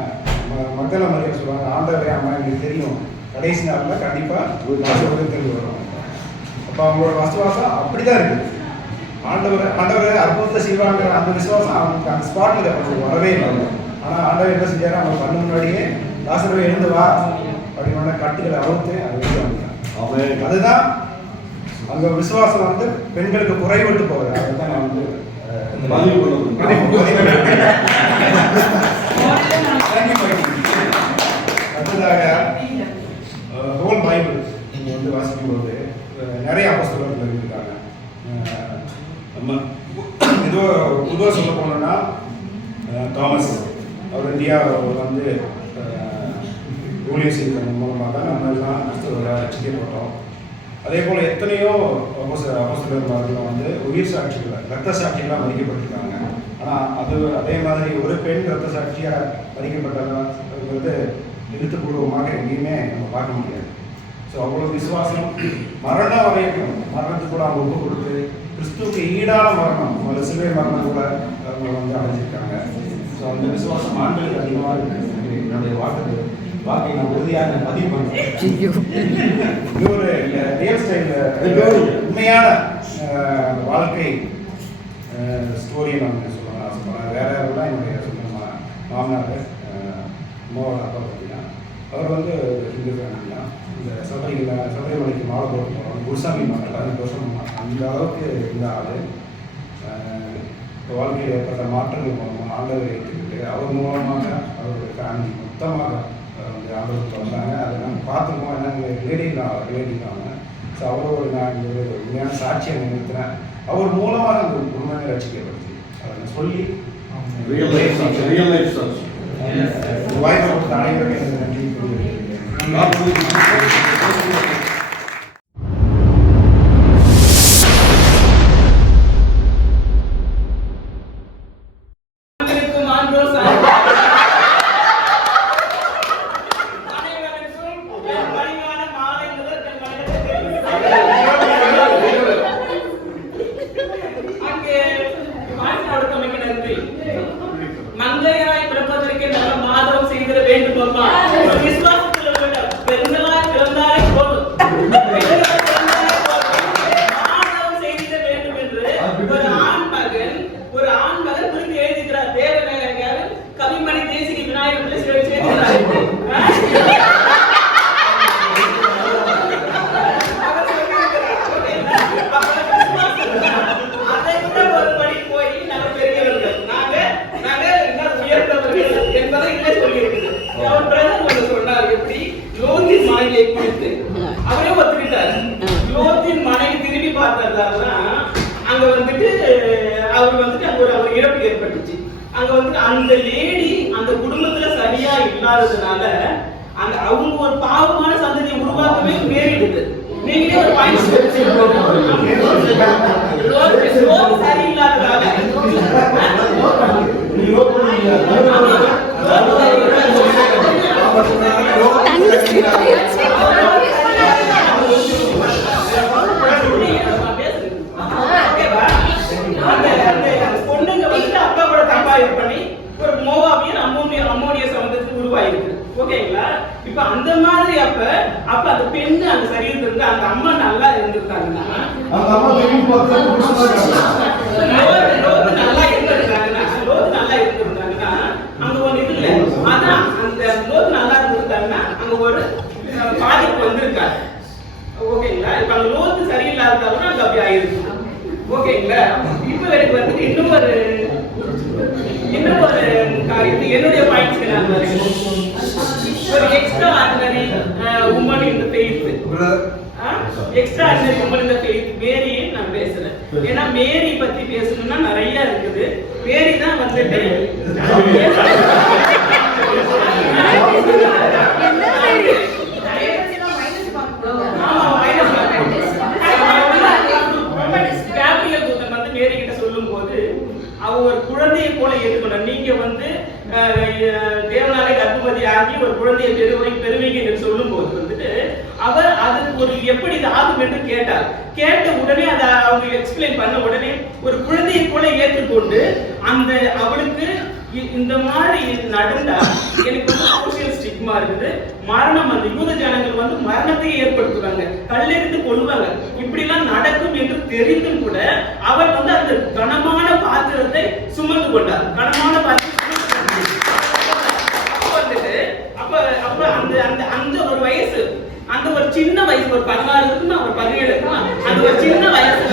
மக்களை மரியாதை சொல்லுவாங்க, ஆண்டவரே அம்மா எங்களுக்கு தெரியும் கடைசி நாளில் கண்டிப்பாக லாசர் உயிர்த்தெழுந்து வருவாங்க. அப்போ அவங்களோட விசுவாசம் அப்படிதான் இருக்குது. ஆண்டவர் அற்புதத்தை செய்வாங்கிற அந்த விசுவாசம் அவங்களுக்கு அந்த ஸ்பாட்ல வரவே இல்லை. ஆனா ஆண்டவர் என்ன செஞ்சாரு, அவங்க பண்ண முன்னாடியே லாசருவே எழுந்து வா அப்படின்னு கட்டுகளை அவுத்து அதை வெளியே வந்துட்டாங்க. அதுதான் அந்த விசுவாசம் வந்து பெண்களுக்கு குறைவிட்டு போகுது. அதுதான் நான் வந்து அடுத்ததாக ஹோல் பைபிள் நீங்க வந்து வாசிக்கும் போது நிறைய அப்போஸ்தலர்கள் இருக்காங்க. நம்ம பொதுவாக சொல்ல போனோம்னா தாமஸ் அவர் இந்தியாவில் வந்து ஊழியர் செய்வதன் மூலமாக தான் நம்ம எல்லாம் கிறிஸ்துவ ரட்சிக்கப்பட்டோம். அதே போல் எத்தனையோ அவசரமார்கள் வந்து உயிர் சாட்சிகள் ரத்த சாட்சிகளாக மதிக்கப்பட்டிருக்காங்க. ஆனால் அதே மாதிரி ஒரு பெண் ரத்த சாட்சியாக மதிக்கப்பட்டது எழுத்துப்பூர்வமாக எங்கேயுமே நம்ம பார்க்க முடியாது. ஸோ அவ்வளோ விசுவாசம் மரணம் வரைக்கும் மரணத்துக்கு கூட அவங்க ஒப்பு கொடுத்து கிறிஸ்துவுக்கு ஈடான மரணம் ஒரு சிலுவை மரணம் கூட அவங்க வந்து அடைஞ்சிருக்காங்க. ஸோ அந்த விசுவாசம் ஆண்களுக்கு அதிகமாக இருக்குது. என்னுடைய வாக்கை நான் உறுதியாக பதிவு பண்ணுறேன். இன்னொரு ரியல் ஸ்டைல் உண்மையான வாழ்க்கை ஸ்டோரியை நான் சொல்லலாம் ஆசைப்படுறேன். வேற யாரெல்லாம் என்னுடைய சொந்தமாக மாமனார் மோகன் அப்பா பார்த்தீங்கன்னா அவர் வந்து ஹிந்து ஃபேமிலினா இந்த சபரிமலைக்கு மாலை போட்டு போகிறோம். குருசாமி மகள் 15 வருஷம் அந்த அளவுக்கு இருந்த ஆள் வாழ்க்கையில் ஏற்பட்ட மாற்றங்கள் மூலமாக ஆண்டவரை ஏற்றுக்கிட்டு அவர் மூலமாக அவருடைய ஃபேமிலி மொத்தமாக வந்து ஆண்டவருக்கு வந்தாங்க. அதை நாங்கள் பார்த்துருக்கோம். ஏன்னா ரிலேட்டிவ்னாங்க. ஸோ அவரோட நான் இந்த ஒரு உண்மையான சாட்சியை நிறுத்தினேன். அவர் மூலமாக அந்த குடும்பமே ரசிக்கப்படுது. அதை நான் சொல்லி வாய்ப்பு கொடுத்த அனைவருக்கும் நன்றி மங்கையராய் பிறப்பதற்கு நல்ல மாதம் செய்திட வேண்டும் அம்மா. விசுவாசத்தில் உள்ள பெண்களாய் பிறந்தாலே போதும், மாதம் செய்திட வேண்டும் என்று ஒரு ஆண் மகன் குறித்து எழுதுகிறார். தேவநாயகர் கவிமணி தேசிக விநாயகர் செய்திருக்கிறார். அவரே ஒத்துக்கிட்டாரு. லோத்தின் மனைவி திரும்பி பார்த்ததால அங்க வந்துட்டு அவர் வந்துட்டு அங்க ஒரு இழப்பு ஏற்பட்டுச்சு. அங்க வந்துட்டு அந்த லேடி அந்த குடும்பத்துல சரியா இல்லாததுனால அந்த அவங்க ஒரு பாவமான சந்ததியை உருவாக்கவே நேரிடுது. நீங்களே ஒரு பாயிண்ட் சரி இல்லாததால பொண்ணுங்க வந்து அப்பா கூட தப்பா இது பண்ணி ஒரு மோவாபியன் அம்மோனிய சம்பந்தத்துக்கு உருவாயிருக்கு. ஓகேங்களா? இப்ப அந்த மாதிரி அப்ப அந்த பெண்ணு அந்த சரீரத்துல இருந்து அந்த அம்மா நல்லா இருந்திருக்காங்கன்னா நல்லா இருந்திருந்தாங்கன்னா அங்க ஒரு இது இல்லை. அதான் அந்த லோத்து நல்லா இருந்திருந்தாங்கன்னா அங்க ஒரு பாதிப்பு வந்திருக்காரு. ஓகேங்களா? இப்ப அந்த லோத்து சரியில்லாததாலும் அங்க அப்படி ஆயிருக்கு. ஓகேங்களா? இப்ப எனக்கு வந்து இன்னும் ஒரு காரியத்தை என்னுடைய பாயிண்ட்ஸ்க்கு நான் ஒரு எக்ஸ்ட்ரா ஆர்டினரி உமன் இன் தி ஃபெய்த், எக்ஸ்ட்ரா ஆர்டினரி உமன் இன் தி ஃபெய்த் மேரியை நான் பேசுறேன். ஏன்னா மேரி பத்தி பேசணும்னா நிறைய இருக்குது. மேரி தான் வந்துட்டு மேரி கிட்ட சொல்லும் போது அவ ஒரு குழந்தையை போல ஏற்றுக்கொண்டார். நீங்க வந்து தேவனாலே கர்ப்பவதி ஆகி ஒரு குழந்தையை பெறுவீங்க என்று சொல்லும் போது வந்துட்டு அவர் அதுக்கு ஒரு எப்படி இது ஆகும் என்று கேட்டார். கேட்ட உடனே அதை அவங்க எக்ஸ்பிளைன் பண்ண உடனே ஒரு குழந்தையை போல ஏற்றுக்கொண்டு அந்த அவளுக்கு இந்த மாதிரி நடந்தா எனக்கு வந்து சோசியல் ஸ்டிக்மா இருக்குது. மரணம் அந்த யூத ஜனங்கள் வந்து மரணத்தை ஏற்படுத்துவாங்க, கல்லெறிந்து கொள்வாங்க, இப்படி எல்லாம் நடக்கும் என்று தெரிந்தும் கூட அவர் வந்து அந்த கனமான பாத்திரத்தை சுமந்து கொண்டார். கனமான பாத்திரம் அப்ப அந்த ஒரு வயசு, அந்த ஒரு சின்ன வயசு, ஒரு 16 இருக்குன்னா ஒரு 17 இருக்கலாம், அந்த ஒரு சின்ன வயசுல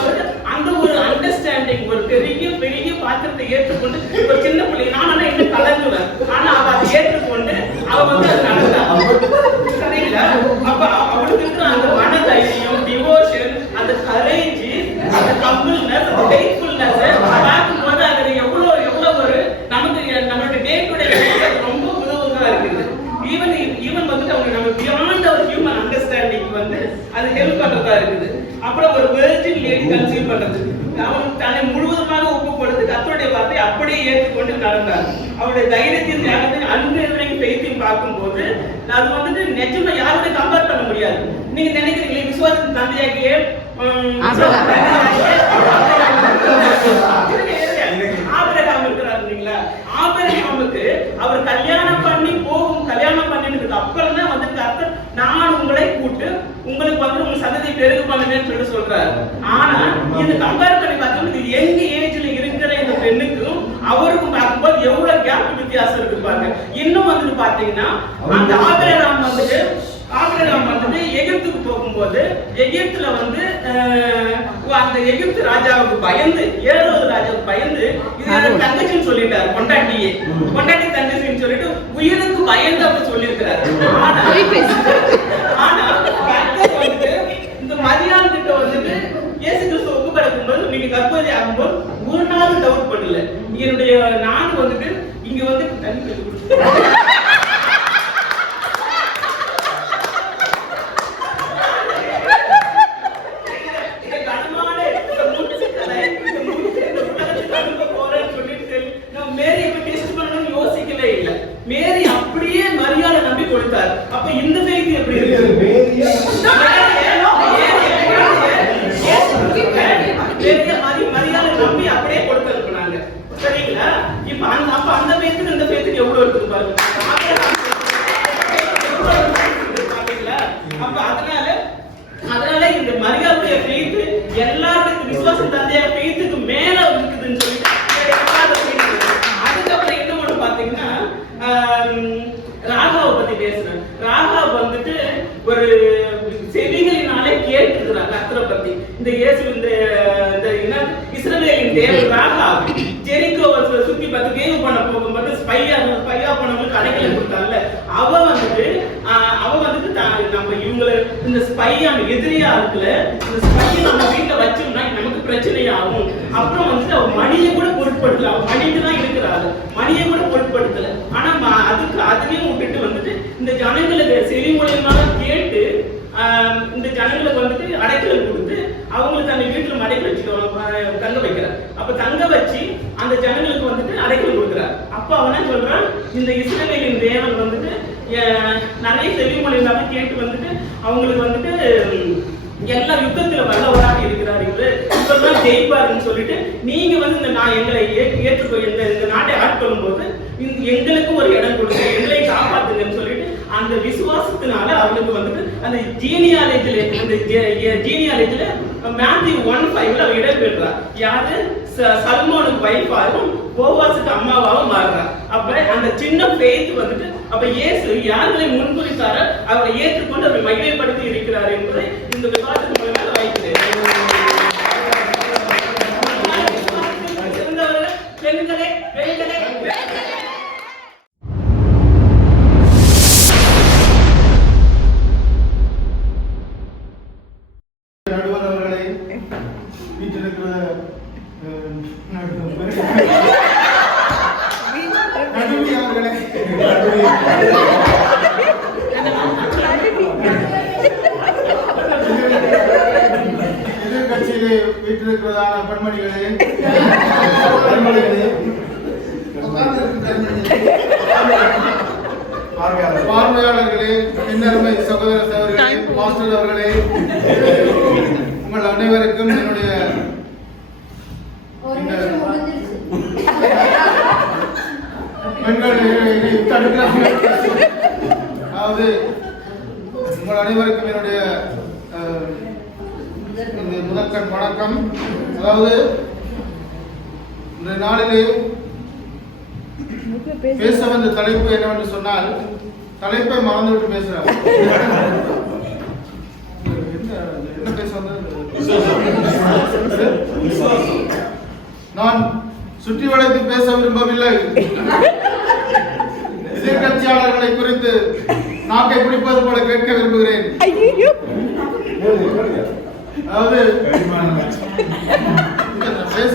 வந்து அந்த ஒரு அண்டர்ஸ்டாண்டிங், ஒரு பெரிய பாத்திரத்தை ஏற்றுக்கொண்டு ஒரு சின்ன பிள்ளை நான் இன்னும் கலந்துவேன். ஆனா அவ அதை ஏற்றுக்கொண்டு அவ வந்து அது நடந்தா சரிங்களா? அப்ப அவளுக்கு இருக்கிற அந்த மன தைரியம், டிவோஷன், அந்த கரேஜ், அந்த கம்பல்னஸ், அந்த ஃபெய்த்ஃபுல்னஸ் இன்னும் வந்துட்டு அவங்க நம்ம பியாண்ட் அவர் ஹியூமன் அண்டர்ஸ்டாண்டிங் வந்து அது ஹெல்ப் பண்றதா இருக்குது. அப்புறம் ஒரு வெர்ஜின் லேடி கன்சீவ் பண்றது, அவன் தன்னை முழுவதுமாக ஒப்பு கொடுத்து கர்த்தருடைய வார்த்தை அப்படியே ஏற்றுக்கொண்டு நடந்தார். அவருடைய தைரியத்தையும் தியாகத்தையும் அன்பின் பெய்த்தையும் பார்க்கும்போது அது வந்துட்டு நிஜமா யாருமே கம்பேர் பண்ண முடியாது. நீங்க நினைக்கிறீங்களே விசுவாசத்தின் தந்தையாகிய ஆபிரகாம் இருக்கிறார் இல்லைங்களா? ஆபிரகாமுக்கு அவர் கல்யாணம் பண்ணினதுக்கு அப்புறம் தான் வந்து கர்த்தர் நான் உங்களை கூட்டு உங்களுக்கு வந்து உங்க சந்ததியை பெருகு பண்ணுவேன்னு சொல்லி சொல்றாரு. ஆனா இது கம்பேர் பண்ணி பார்த்தோம்னா இது எங்க ஏஜ்ல இருக்கிற இந்த பெண்ணுக்கும் அவருக்கும் பார்க்கும்போது எவ்வளவு கேப் வித்தியாசம் இருக்கு பாருங்க. இன்னும் வந்து பாத்தீங்கன்னா அந்த ஆபிரகாம் வந்துட்டு எகிப்துக்கு போகும்போது எகிப்துல வந்து அந்த எகிப்து ராஜாவுக்கு பயந்து, ஏழாவது ராஜாவுக்கு பயந்து இது தங்கச்சின்னு சொல்லிட்டாரு, பொண்டாட்டி தங்கச்சின்னு சொல்லிட்டு உயிருக்கு பயந்து அப்படி சொல்லியிருக்கிறாரு. ஆனா வந்துட்டு இந்த மரியாதை கிட்ட வந்துட்டு இயேசு கிறிஸ்து ஒப்பு கொடுக்கும்போது நீங்க கர்ப்பவதி ஆகும்போது ஒரு நாள் டவுட் பண்ணல. என்னுடைய நான் வந்துட்டு இங்க வந்து தண்ணி மேரி அப்படியே மரியாதை நம்பி கொடுத்தார். அப்ப இந்த ஃபெய்த் எப்படி இருக்கு? மரியாதை நம்பி அப்படியே கொடுத்திருக்காங்க. சரிங்களா? இப்ப அந்த ஃபெய்த்துக்கு இந்த ஃபெய்த்துக்கு எவ்வளவு இருக்குது பாருங்க. அப்ப அதனால இந்த மரியாதைய ஃபெய்த் எல்லாத்துக்கும் விசுவாசம் தந்தையாக ஃபெய்த்துக்கு மேல இருக்குதுன்னு சொல்லிட்டு அதுக்கப்புறம் என்ன ஒண்ணு பாத்தீங்கன்னா ராகாவை பத்தி பேசுறேன். ராகாவ் வந்துட்டு ஒரு செவிகளினாலே கேட்டுக்கிறாங்க கர்த்தரை பத்தி. இந்த இயேசு இந்த இஸ்ரவேலின் தேவன் ராகாவ் ஜெரிகோவை சுத்தி பார்த்து கேவு பண்ண போகும்போது ஸ்பையா பண்ணவங்களுக்கு அடைக்கலை கொடுத்தாங்கல்ல, அவ வந்துட்டு நம்ம இவங்களை இந்த ஸ்பையான எதிரியா இருக்குல்ல, இந்த ஸ்பையை நம்ம வீட்டுல வச்சோம்னா நமக்கு பிரச்சனை ஆகும். அப்புறம் வந்துட்டு அவ மணியை கூட பொருட்படுத்தல, அவ மணிக்கு தான் இருக்கிறாரு, மணியை கூட பொருட்படுத்தல. ஆனா அதுலயும் விட்டுட்டு வந்துட்டு இந்த ஜனங்களுக்கு செவி மூலியமாக கேட்டு இந்த ஜனங்களுக்கு வந்துட்டு அடைக்கல் கொடுத்து அவங்களுக்கு அந்த வீட்டுல அடைக்கல் வச்சு தங்க வைக்கிறார். அப்ப தங்க வச்சு அந்த ஜனங்களுக்கு வந்துட்டு அடைக்கல் கொடுக்குறார். அப்ப அவன சொல்றான், இந்த இஸ்ரவேலின் தேவன் வந்துட்டு நிறைய செவி மூலியமாக கேட்டு வந்துட்டு அவங்களுக்கு வந்துட்டு எல்லா யுத்தத்துல வல்லவராக இருக்கிறார், இவர்தான் ஜெயிப்பாருன்னு சொல்லிட்டு நீங்க வந்து இந்த நான் எங்களை ஏற்றுக்கோ, இந்த நாட்டை ஆட்கொள்ளும் போது எங்களுக்கு ஒரு இடம் கொடுங்க, எங்களை காப்பாத்துங்கன்னு சொல்லிட்டு அந்த விசுவாசத்தினால அவனுக்கு வந்துட்டு அந்த ஜீனியாலஜில மேத்யூ 1:5 அவ இடம் பெறுறார். யாரு? சல்மோனுக்கு வைஃபாகவும் போவாசுக்கு அம்மாவாகவும் மாறுறார். அப்ப அந்த சின்ன ஃபெய்த் வந்துட்டு அப்ப இயேசு யார்களை முன்குறித்தாரோ அவரை ஏற்றுக்கொண்டு அவரை மகிமைப்படுத்தி இருக்கிறார் என்பதை இந்த விவாதத்தின் மூலமாக வைக்கிறேன். பெண்களே நடுவர் அவர்களை, வீட்டிலிருக்கிற நடுவி அவர்களை, எதிர்கட்சியிலே வீட்டிலிருக்கிறதான பெண்மணிகளே, பார்வையாளர்களே, இன்னருமை சகோதர சகோதரிகளே, மாஸ்டர் அவர்களே, உங்கள் அனைவருக்கும் என்னுடைய அதாவது உங்கள் அனைவருக்கும் என்னுடைய முதற்கண் வணக்கம். அதாவது இந்த நாளிலே பேச வந்த தலைப்பு என்னவென்று சொன்னால், தலைப்பை மறந்துவிட்டு பேசுறாங்க. என்ன பேச வந்தது? நான் சுற்றி வளைத்து பேச விரும்பவில்லை. எதிர்கட்சியாளர்களை குறித்து நாக்கை பிடிப்பது போல கேட்க விரும்புகிறேன். அதாவது பேச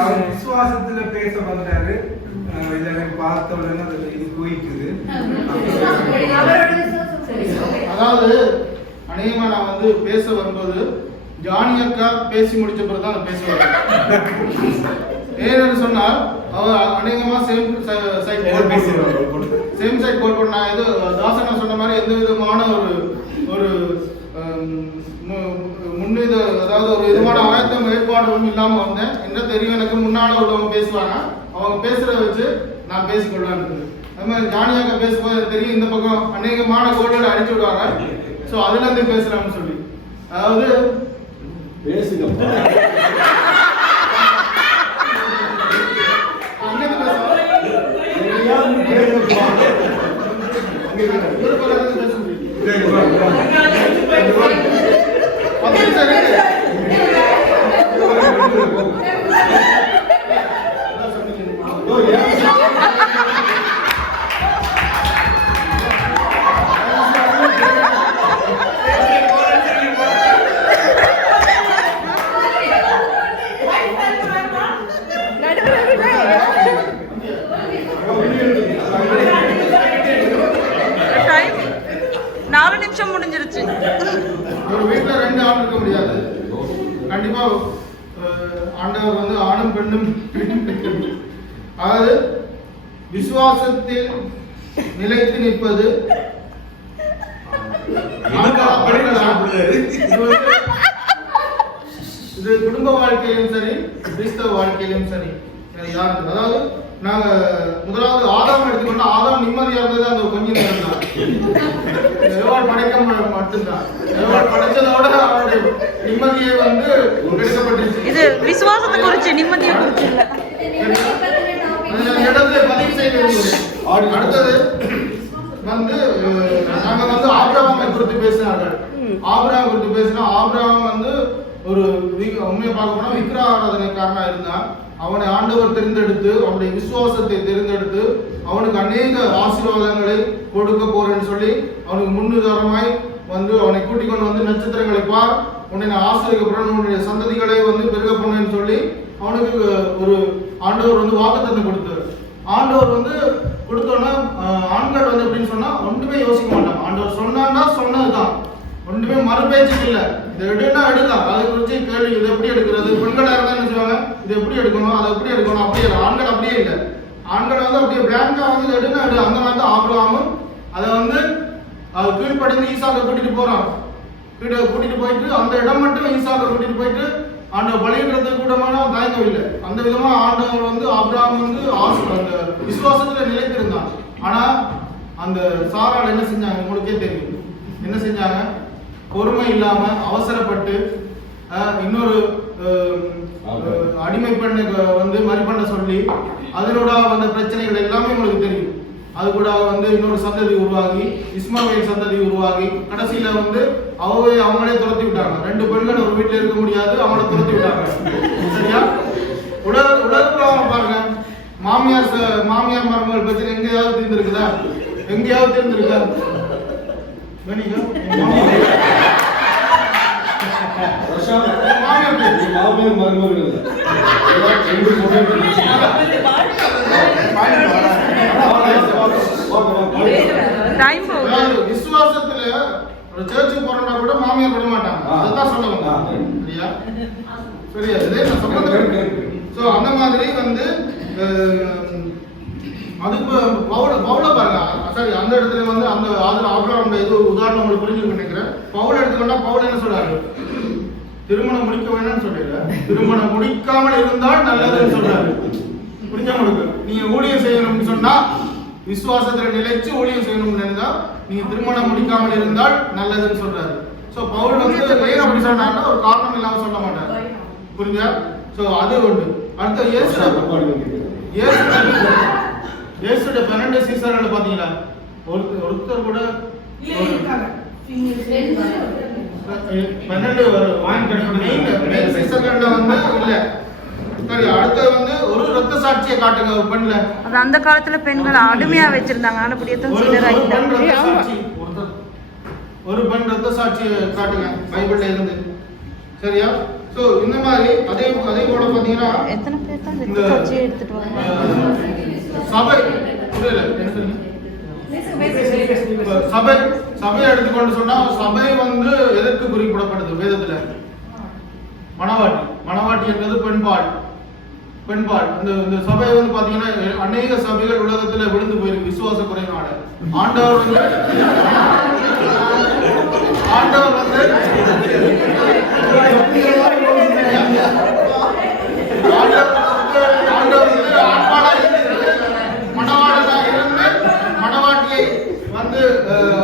அவர் விசுவாசத்துல பேச வந்தாரு. இதெல்லாம் பார்த்த உடனே இது போயிட்டுது. அதாவது அநேகமா நான் வந்து பேச வரும்போது ஜானி அக்கா பேசி முடிச்ச பிறகு தான் பேசுவாங்க. ஏன்னு சொன்னால் அவர் அநேகமா சேம் சைட் கோல் பண்ண இது தாசனா சொன்ன மாதிரி எந்த விதமான ஒரு முன்னித அதாவது ஒரு விதமான ஆயத்தம் ஏற்பாடும் இல்லாம வந்தேன். என்ன தெரியும் எனக்கு முன்னால உள்ளவங்க பேசுவாங்க, அவங்க பேசுறத வச்சு நான் பேசிக்கொள்ளான்னு இருக்குது. அது மாதிரி ஜானியாக பேசும்போது தெரியும் இந்த பக்கம் அநேகமான கோல்களை அடிச்சு விடுவாங்க. ஸோ அதுல இருந்து பேசுறான்னு சொல்லி அதாவது பேசுங்க. ஒரு வீட்டுல 2 ஆள் இருக்க முடியாது. கண்டிப்பா ஆண்டவர் வந்து ஆணும் பெண்ணும் அதாவது விசுவாசத்தில் நிலைத்து நிற்பது இது குடும்ப வாழ்க்கையிலும் சரி கிறிஸ்தவ வாழ்க்கையிலும் சரி யாருக்கு அதாவது நாங்க முதலாவது ஆதாம் எடுத்துக்கொண்டா ஆதாம் நிம்மதியா இருந்தது அந்த கொஞ்ச நேரம் தான். எவ்வாறு படைக்க மட்டும்தான் எவ்வாறு படைச்சதோட அவருடைய நிம்மதியை வந்து எடுக்கப்பட்டுச்சு. இது விசுவாசத்தை குறிச்சு நிம்மதியை குறிச்சு இல்ல. இடத்துல பதிவு செய்ய விரும்புகிறேன். அடுத்தது வந்து நாங்க வந்து ஆபிரகாமை குறித்து பேசினார்கள். ஆபிரகாம் குறித்து பேசினா ஆபிரகாம் வந்து ஒரு உண்மையை பார்க்க போனா விக்கிரக ஆராதனைக்காரனா இருந்தான். அவனை ஆண்டவர் தெரிந்தெடுத்து அவனுடைய விசுவாசத்தை தெரிந்தெடுத்து அவனுக்கு அநேக ஆசீர்வாதங்களை கொடுக்க போறேன்னு சொல்லி அவனுக்கு முன்னுதாரணமாய் வந்து அவனை கூட்டிக் கொண்டு வந்து நட்சத்திரங்களை பார், உன்னை நான் ஆசீர்வதிக்கப்படுறேன், உன்னுடைய சந்ததிகளை வந்து பெருக பண்ணேன்னு சொல்லி அவனுக்கு ஒரு ஆண்டவர் வந்து வாக்குத்தத்தம் கொடுத்தார். ஆண்டவர் வந்து கொடுத்தோன்னா ஆண்கள் வந்து எப்படின்னு சொன்னா ஒன்றுமே யோசிக்க மாட்டான். ஆண்டவர் சொன்னான்னா சொன்னதுதான், ஒன்றுமே மறுபேச்சுக்கு இல்லை. இதை எடுனா எடுக்கலாம், அதை குறித்து கேள்வி இது எப்படி எடுக்கிறது. பெண்களாக இருந்தால் என்ன செய்வாங்க, இது எப்படி எடுக்கணும், அதை எப்படி எடுக்கணும், அப்படியே ஆண்கள் அப்படியே இல்லை. ஆண்கள் வந்து அப்படியே பிளாங்கா வந்து எடுனா எடு. அந்த மாதிரி தான் ஆபிரகாமும் அதை வந்து அது கீழ்ப்படிந்து ஈசாக்கை கூட்டிட்டு போறான். கூட்டிட்டு போயிட்டு அந்த இடம் மட்டும் ஈசாக்கை கூட்டிட்டு போயிட்டு ஆண்டவர் பலியிடுறதுக்கு கூடமான தயங்கவில்லை. அந்த விதமா ஆண்டவர் வந்து ஆபிரகாம் வந்து அந்த விசுவாசத்துல நிலைத்திருந்தான். ஆனா அந்த சாரால் என்ன செஞ்சாங்க உங்களுக்கே தெரியும். என்ன செஞ்சாங்க, பொறுமை இல்லாம அவசரப்பட்டு இன்னொரு அடிமை பெண்ணை வந்து மறு பண்ண சொல்லி அதனோட வந்த பிரச்சனைகள் எல்லாமே உங்களுக்கு தெரியும். அது கூட வந்து இன்னொரு சந்ததி உருவாகி இஸ்மாயில் சந்ததி உருவாகி கடைசியில வந்து அவங்களே துரத்தி விட்டாங்க. 2 பெண்கள் ஒரு வீட்டுல இருக்க முடியாது, அவங்கள துரத்தி விட்டாங்க. சரியா? உலகம் பாருங்க, மாமியார் மருமகள் பிரச்சனை எங்கேயாவது தீர்ந்திருக்குதா? எங்கேயாவது தீர்ந்திருக்கா? விசுவாசத்துல ஒரு சர்ச்சுக்கு போறோம்னா கூட மாமியார் விட மாட்டாங்க. அதுதான் சொல்லுவாங்க. சரியா? சரியா? இதே நான் சொல்றது. சோ அந்த மாதிரி வந்து அதுக்கு பவுல பாருங்க. சரி, அந்த இடத்துல வந்து அந்த ஆபிரகாம் இது உதாரணம் உங்களுக்கு புரிஞ்சு நினைக்கிறேன். பவுல் எடுத்துக்கொண்டா பவுல் என்ன சொல்றாரு, திருமணம் முடிக்க வேணும்னு சொல்லிடுற, திருமணம் முடிக்காமல் இருந்தால் நல்லதுன்னு சொல்றாரு. புரிஞ்சா உங்களுக்கு? நீங்க ஊழியம் செய்யணும்னு சொன்னா விசுவாசத்துல நிலைச்சு ஊழியம் செய்யணும்னு நினைச்சா நீங்க திருமணம் முடிக்காமல் இருந்தால் நல்லதுன்னு சொல்றாரு. சோ பவுல் வந்து ஏன் அப்படி சொன்னாருன்னா ஒரு காரணம் இல்லாம சொல்ல மாட்டாரு. புரிஞ்சா? சோ அது ஒன்று. அடுத்த இயேசுடைய 12 சீசர்களை பாத்தீங்களா? ஒருத்தர் கூட 12 வாங்கி சீசர்கள்ல வந்து இல்ல சரி, அடுத்து வந்து ஒரு ரத்த சாட்சியை காட்டுங்க ஒரு பெண்ல. அது அந்த காலத்துல பெண்களை அடிமையா வச்சிருந்தாங்க. ஆனா அப்படியேதான் சிலர் ஒரு பெண் ரத்த சாட்சியை காட்டுங்க பைபிள்ல இருந்து. சரியா? சோ இந்த மாதிரி அதே போல பாத்தீங்கன்னா எத்தனை பேர் தான் ரத்த சாட்சியை எடுத்துட்டு வராங்க? சபை புரியல என்ன சொல்லுங்க? சபை எடுத்துக்கொண்டு சொன்னா சபை வந்து எதற்கு குறிப்பிடப்படுது வேதத்துல? மணவாட்டி என்பது பெண்பால். இந்த சபை வந்து பாத்தீங்கன்னா அநேக சபைகள் உலகத்துல விழுந்து போயிருக்கு விசுவாச குறைவான. ஆண்டவர் வந்து மணவாட்டியை வந்து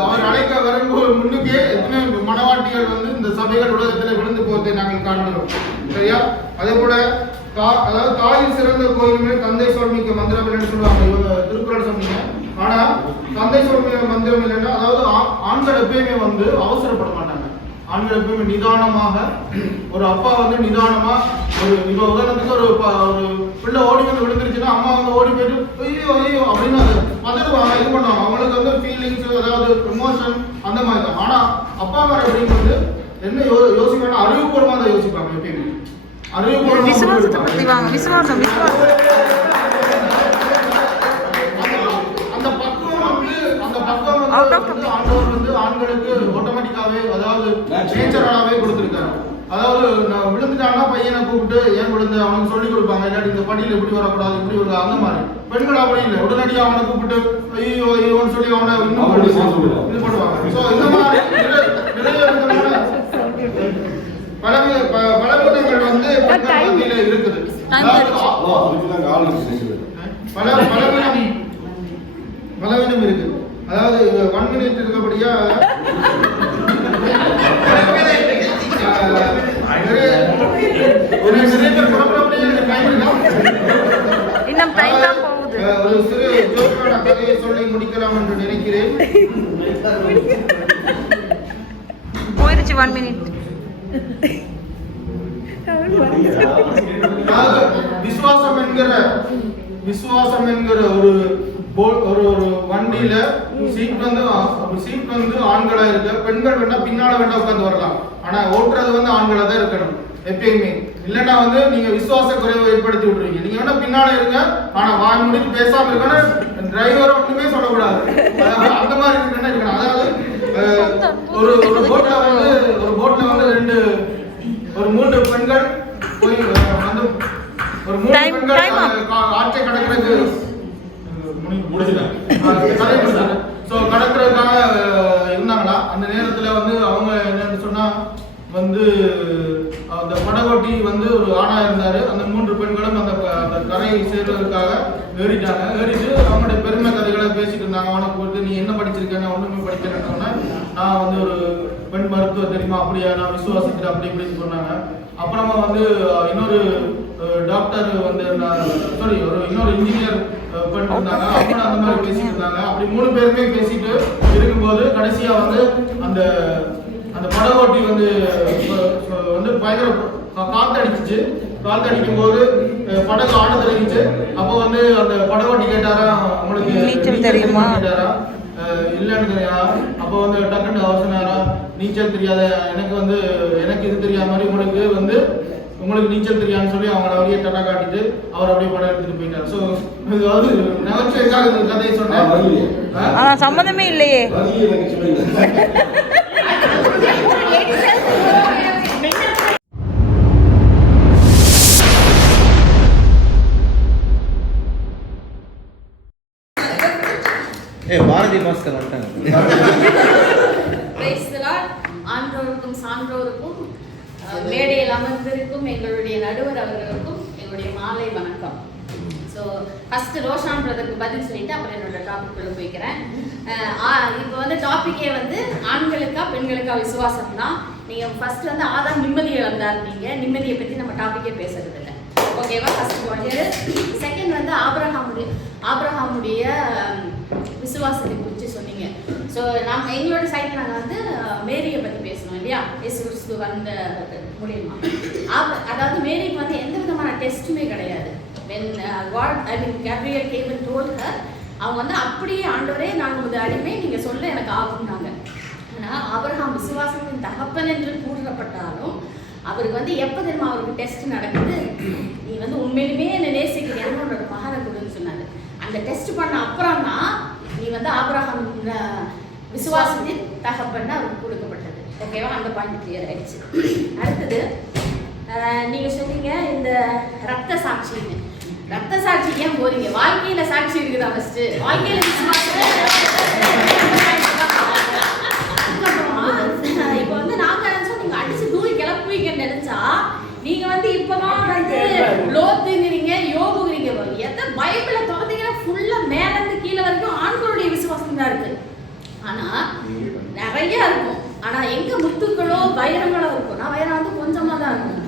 அவர் அழைக்க வரும்போது முன்னுக்கே எத்தனை மணவாட்டிகள் வந்து இந்த சபைகள் உலகத்துல விழுந்து போவதை நாங்கள் காண்கிறோம். சரியா? அதே போல அதாவது தாயின் சிறந்த கோயிலுமே தந்தை சொல்மிக்க மந்திரம் இல்லைன்னு சொல்லுவாங்க. இவங்க திருக்குறள் சொன்னீங்க. ஆனா தந்தை சொல்மிக்க மந்திரம் இல்லைன்னா அதாவது ஆண்கள் எப்பயுமே வந்து அவசரப்பட மாட்டாங்க. ஆண்கள் எப்பயுமே நிதானமாக, ஒரு அப்பா வந்து நிதானமா, ஒரு இப்போ உதாரணத்துக்கு ஒரு பிள்ளை ஓடி வந்து விழுந்துருச்சுன்னா அம்மா வந்து ஓடி போயிட்டு ஐயோ அப்படின்னு அது பதறுவாங்க, இது பண்ணுவாங்க. அவங்களுக்கு வந்து ஃபீலிங்ஸ், அதாவது எமோஷன் அந்த மாதிரி தான். ஆனா அப்பா அம்மா அப்படின்னு வந்து என்ன யோசிப்பாங்கன்னா அறிவுபூர்வமாக தான் யோசிப்பாங்க. எப்பயுமே விசுவாசத்தை பத்தி வாங்க. விசுவாசம் அந்த பக்குவம் ஆண்டவர் வந்து ஆண்களுக்கு ஆட்டோமேட்டிக்காவே, அதாவது நேச்சராகவே கொடுத்துருக்காரு. அதாவது நான் விழுந்துட்டாங்கன்னா பையனை கூப்பிட்டு ஏன் விழுந்து அவனுக்கு சொல்லிக் கொடுப்பாங்க. இல்லாட்டி இந்த படியில் எப்படி வரக்கூடாது, இப்படி வருது, அந்த மாதிரி. பெண்கள் அப்படி இல்லை, உடனடியாக அவனை கூப்பிட்டு ஐயோன்னு சொல்லி அவனை இன்னும் இது பண்ணுவாங்க. ஸோ இந்த மாதிரி நிறைய விதமான பலவீனங்கள் வந்து பெண்கள் இருக்குது. பலவீனம் இருக்கு. அதாவது 1 minute இருக்கபடியா இன்னும் டைம் தான் போகுது. ஒரு சிறு ஜோக்கான கதையை சொல்லி முடிக்கலாம் என்று நினைக்கிறேன். போயிருச்சு 1 minute. விசுவாசம் என்கிற ஒரு வண்டியில சீட் வந்து ஆண்களா இருக்கு. பெண்கள் வேணா பின்னால வேணா உட்கார்ந்து வரலாம். ஆனா ஓட்டுறது வந்து ஆண்களா தான் இருக்கணும் எப்பயுமே. இல்லைன்னா வந்து நீங்க விசுவாச குறைவை ஏற்படுத்தி விட்டுருவீங்க. நீங்க வேணா பின்னால இருங்க, ஆனா வாய் முடிச்சு பேசாம இருக்கணும். டிரைவர் ஒண்ணுமே சொல்லக்கூடாது. அந்த மாதிரி இருக்கணும். அதாவது ஒரு போட்ல வந்து ஒரு 3 பெண்கள் போய் வந்து ஒரு 3 பெண்கள் ஆற்றை கடக்கிறதுக்கு கடக்கிறதுக்காக இருந்தாங்களா. அந்த நேரத்துல வந்து அவங்க என்னன்னு சொன்னா வந்து அந்த படகோட்டி வந்து ஒரு ஆணா இருந்தாரு. அந்த 3 பெண்களும் அந்த கரையை சேர்வதற்காக ஏறிட்டு அவங்களுடைய பெருமை கதைகளை பேசிட்டு இருந்தாங்க. அவனை போட்டு நீ என்ன படிச்சிருக்கேன்? ஒண்ணுமே படிக்கிறேன்னா நான் வந்து ஒரு பெண் மருத்துவ தெரியுமா, அப்படியா, நான் விசுவாசத்தில் அப்படி இப்படின்னு சொன்னாங்க. அப்புறமா வந்து இன்னொரு டாக்டர் வந்து இன்னொரு இன்ஜினியர் பெண் இருந்தாங்க. அவங்க அந்த மாதிரி பேசிட்டு இருந்தாங்க. அப்படி 3 பேருமே பேசிட்டு இருக்கும்போது கடைசியா வந்து அந்த படகோட்டி வந்து பயங்கர காத்தடிக்கும் போது படகு ஆட தெரிஞ்சிச்சு. அப்போ வந்து அந்த படகோட்டி கேட்டாரா, உங்களுக்கு நீச்சல் தெரியுமா கேட்டாரா? இல்லைன்னு தெரியா. அப்போ வந்து டக்குன்னு அவர் சொன்னாரா, நீச்சல் தெரியாத எனக்கு இது தெரியாத மாதிரி உங்களுக்கு நீச்சல் தெரியாதுன்னு சொல்லி அவங்கள அப்படியே டட்டா காட்டிட்டு அவர் அப்படியே படம் எடுத்துட்டு போயிட்டார். ஸோ அதாவது நகைச்சுவைக்காக இந்த கதையை சொன்னேன். சம்மந்தமே இல்லையே. பாரதி மாஸ்டர் வந்துட்டாங்க. ஆன்றோருக்கும் சான்றோருக்கும் மேடையில் அமர்ந்திருக்கும் எங்களுடைய நடுவர் அவர்களுக்கும் எங்களுடைய மாலை வணக்கம். ஸோ ஃபஸ்ட்டு ரோஷான்றதுக்கு பதில் சொல்லிட்டு அப்புறம் என்னோட டாபிக்குள்ளே போய்க்கிறேன். இப்போ வந்து டாப்பிக்கே வந்து ஆண்களுக்கா பெண்களுக்கா விசுவாசம் தான். நீங்கள் ஃபஸ்ட்டு வந்து ஆதாம் நிம்மதியை இழந்தார். நீங்கள் நிம்மதியை பற்றி நம்ம டாப்பிக்கே பேசுறது இல்லை. ஓகேவா? First point. செகண்ட் வந்து ஆபிரகாமுடைய விசுவாசத்தை குறித்து சொன்னீங்க. ஸோ ஸோ நம்ம எங்களோட சைடில் நாங்கள் வந்து மேரியை பற்றி பேசணும் இல்லையா, இயேசு கிறிஸ்து வந்த மூலியமா. அதாவது மேரிக்கு வந்து எந்த விதமான டெஸ்ட்டுமே கிடையாது. When God I mean Gabriel came and told her, அவங்க வந்து அப்படியே ஆண்டவரே நாங்கள் உமது அடிமை, நீங்கள் சொல்ல எனக்கு ஆகும்னாங்க. ஆனால் ஆபிரகாம் விசுவாசத்தின் தகப்பன் என்று கூறப்பட்டாலும் அவருக்கு வந்து எப்போ தெரியுமா அவருக்கு டெஸ்ட் நடக்குது, நீ வந்து உண்மையிலுமே என்னை நேசிக்கிறியான்னு உன்னோட மகனை கொடுன்னு சொன்னாங்க. அந்த டெஸ்ட் பண்ண அப்புறம் தான் நீ வந்து ஆபிரகாம் விசுவாசத்தின் தகப்பன் அவருக்கு கொடுக்கப்பட்டது. ஓகேவா, அந்த பாயிண்ட் கிளியர் ஆயிடுச்சு. அடுத்தது நீங்கள் சொன்னீங்க இந்த ரத்த சாட்சின்னு. ரத்த சாட்சி ஏன் போறீங்க? வாழ்க்கையில சாட்சி இருக்குதா? ஃபர்ஸ்ட் வாழ்க்கையில இப்போ வந்து நாங்க நினைச்சோம் நீங்க அடிச்சு தூக்கி கிளப்புவீங்கன்னு நினைச்சா நீங்க வந்து இப்பதான் வந்து லோத்துங்கிறீங்க, யோபுங்கிறீங்க. எந்த பைபிளை திறந்தீங்கன்னா ஃபுல்லா மேல இருந்து கீழே வரைக்கும் ஆண்களுடைய விசுவாசம் தான் இருக்கு. ஆனா நிறைய இருக்கும். ஆனா எங்க முத்துக்களோ வைரங்களோ இருக்கும். நான் வைரம் வந்து கொஞ்சமா தான் இருக்கும்.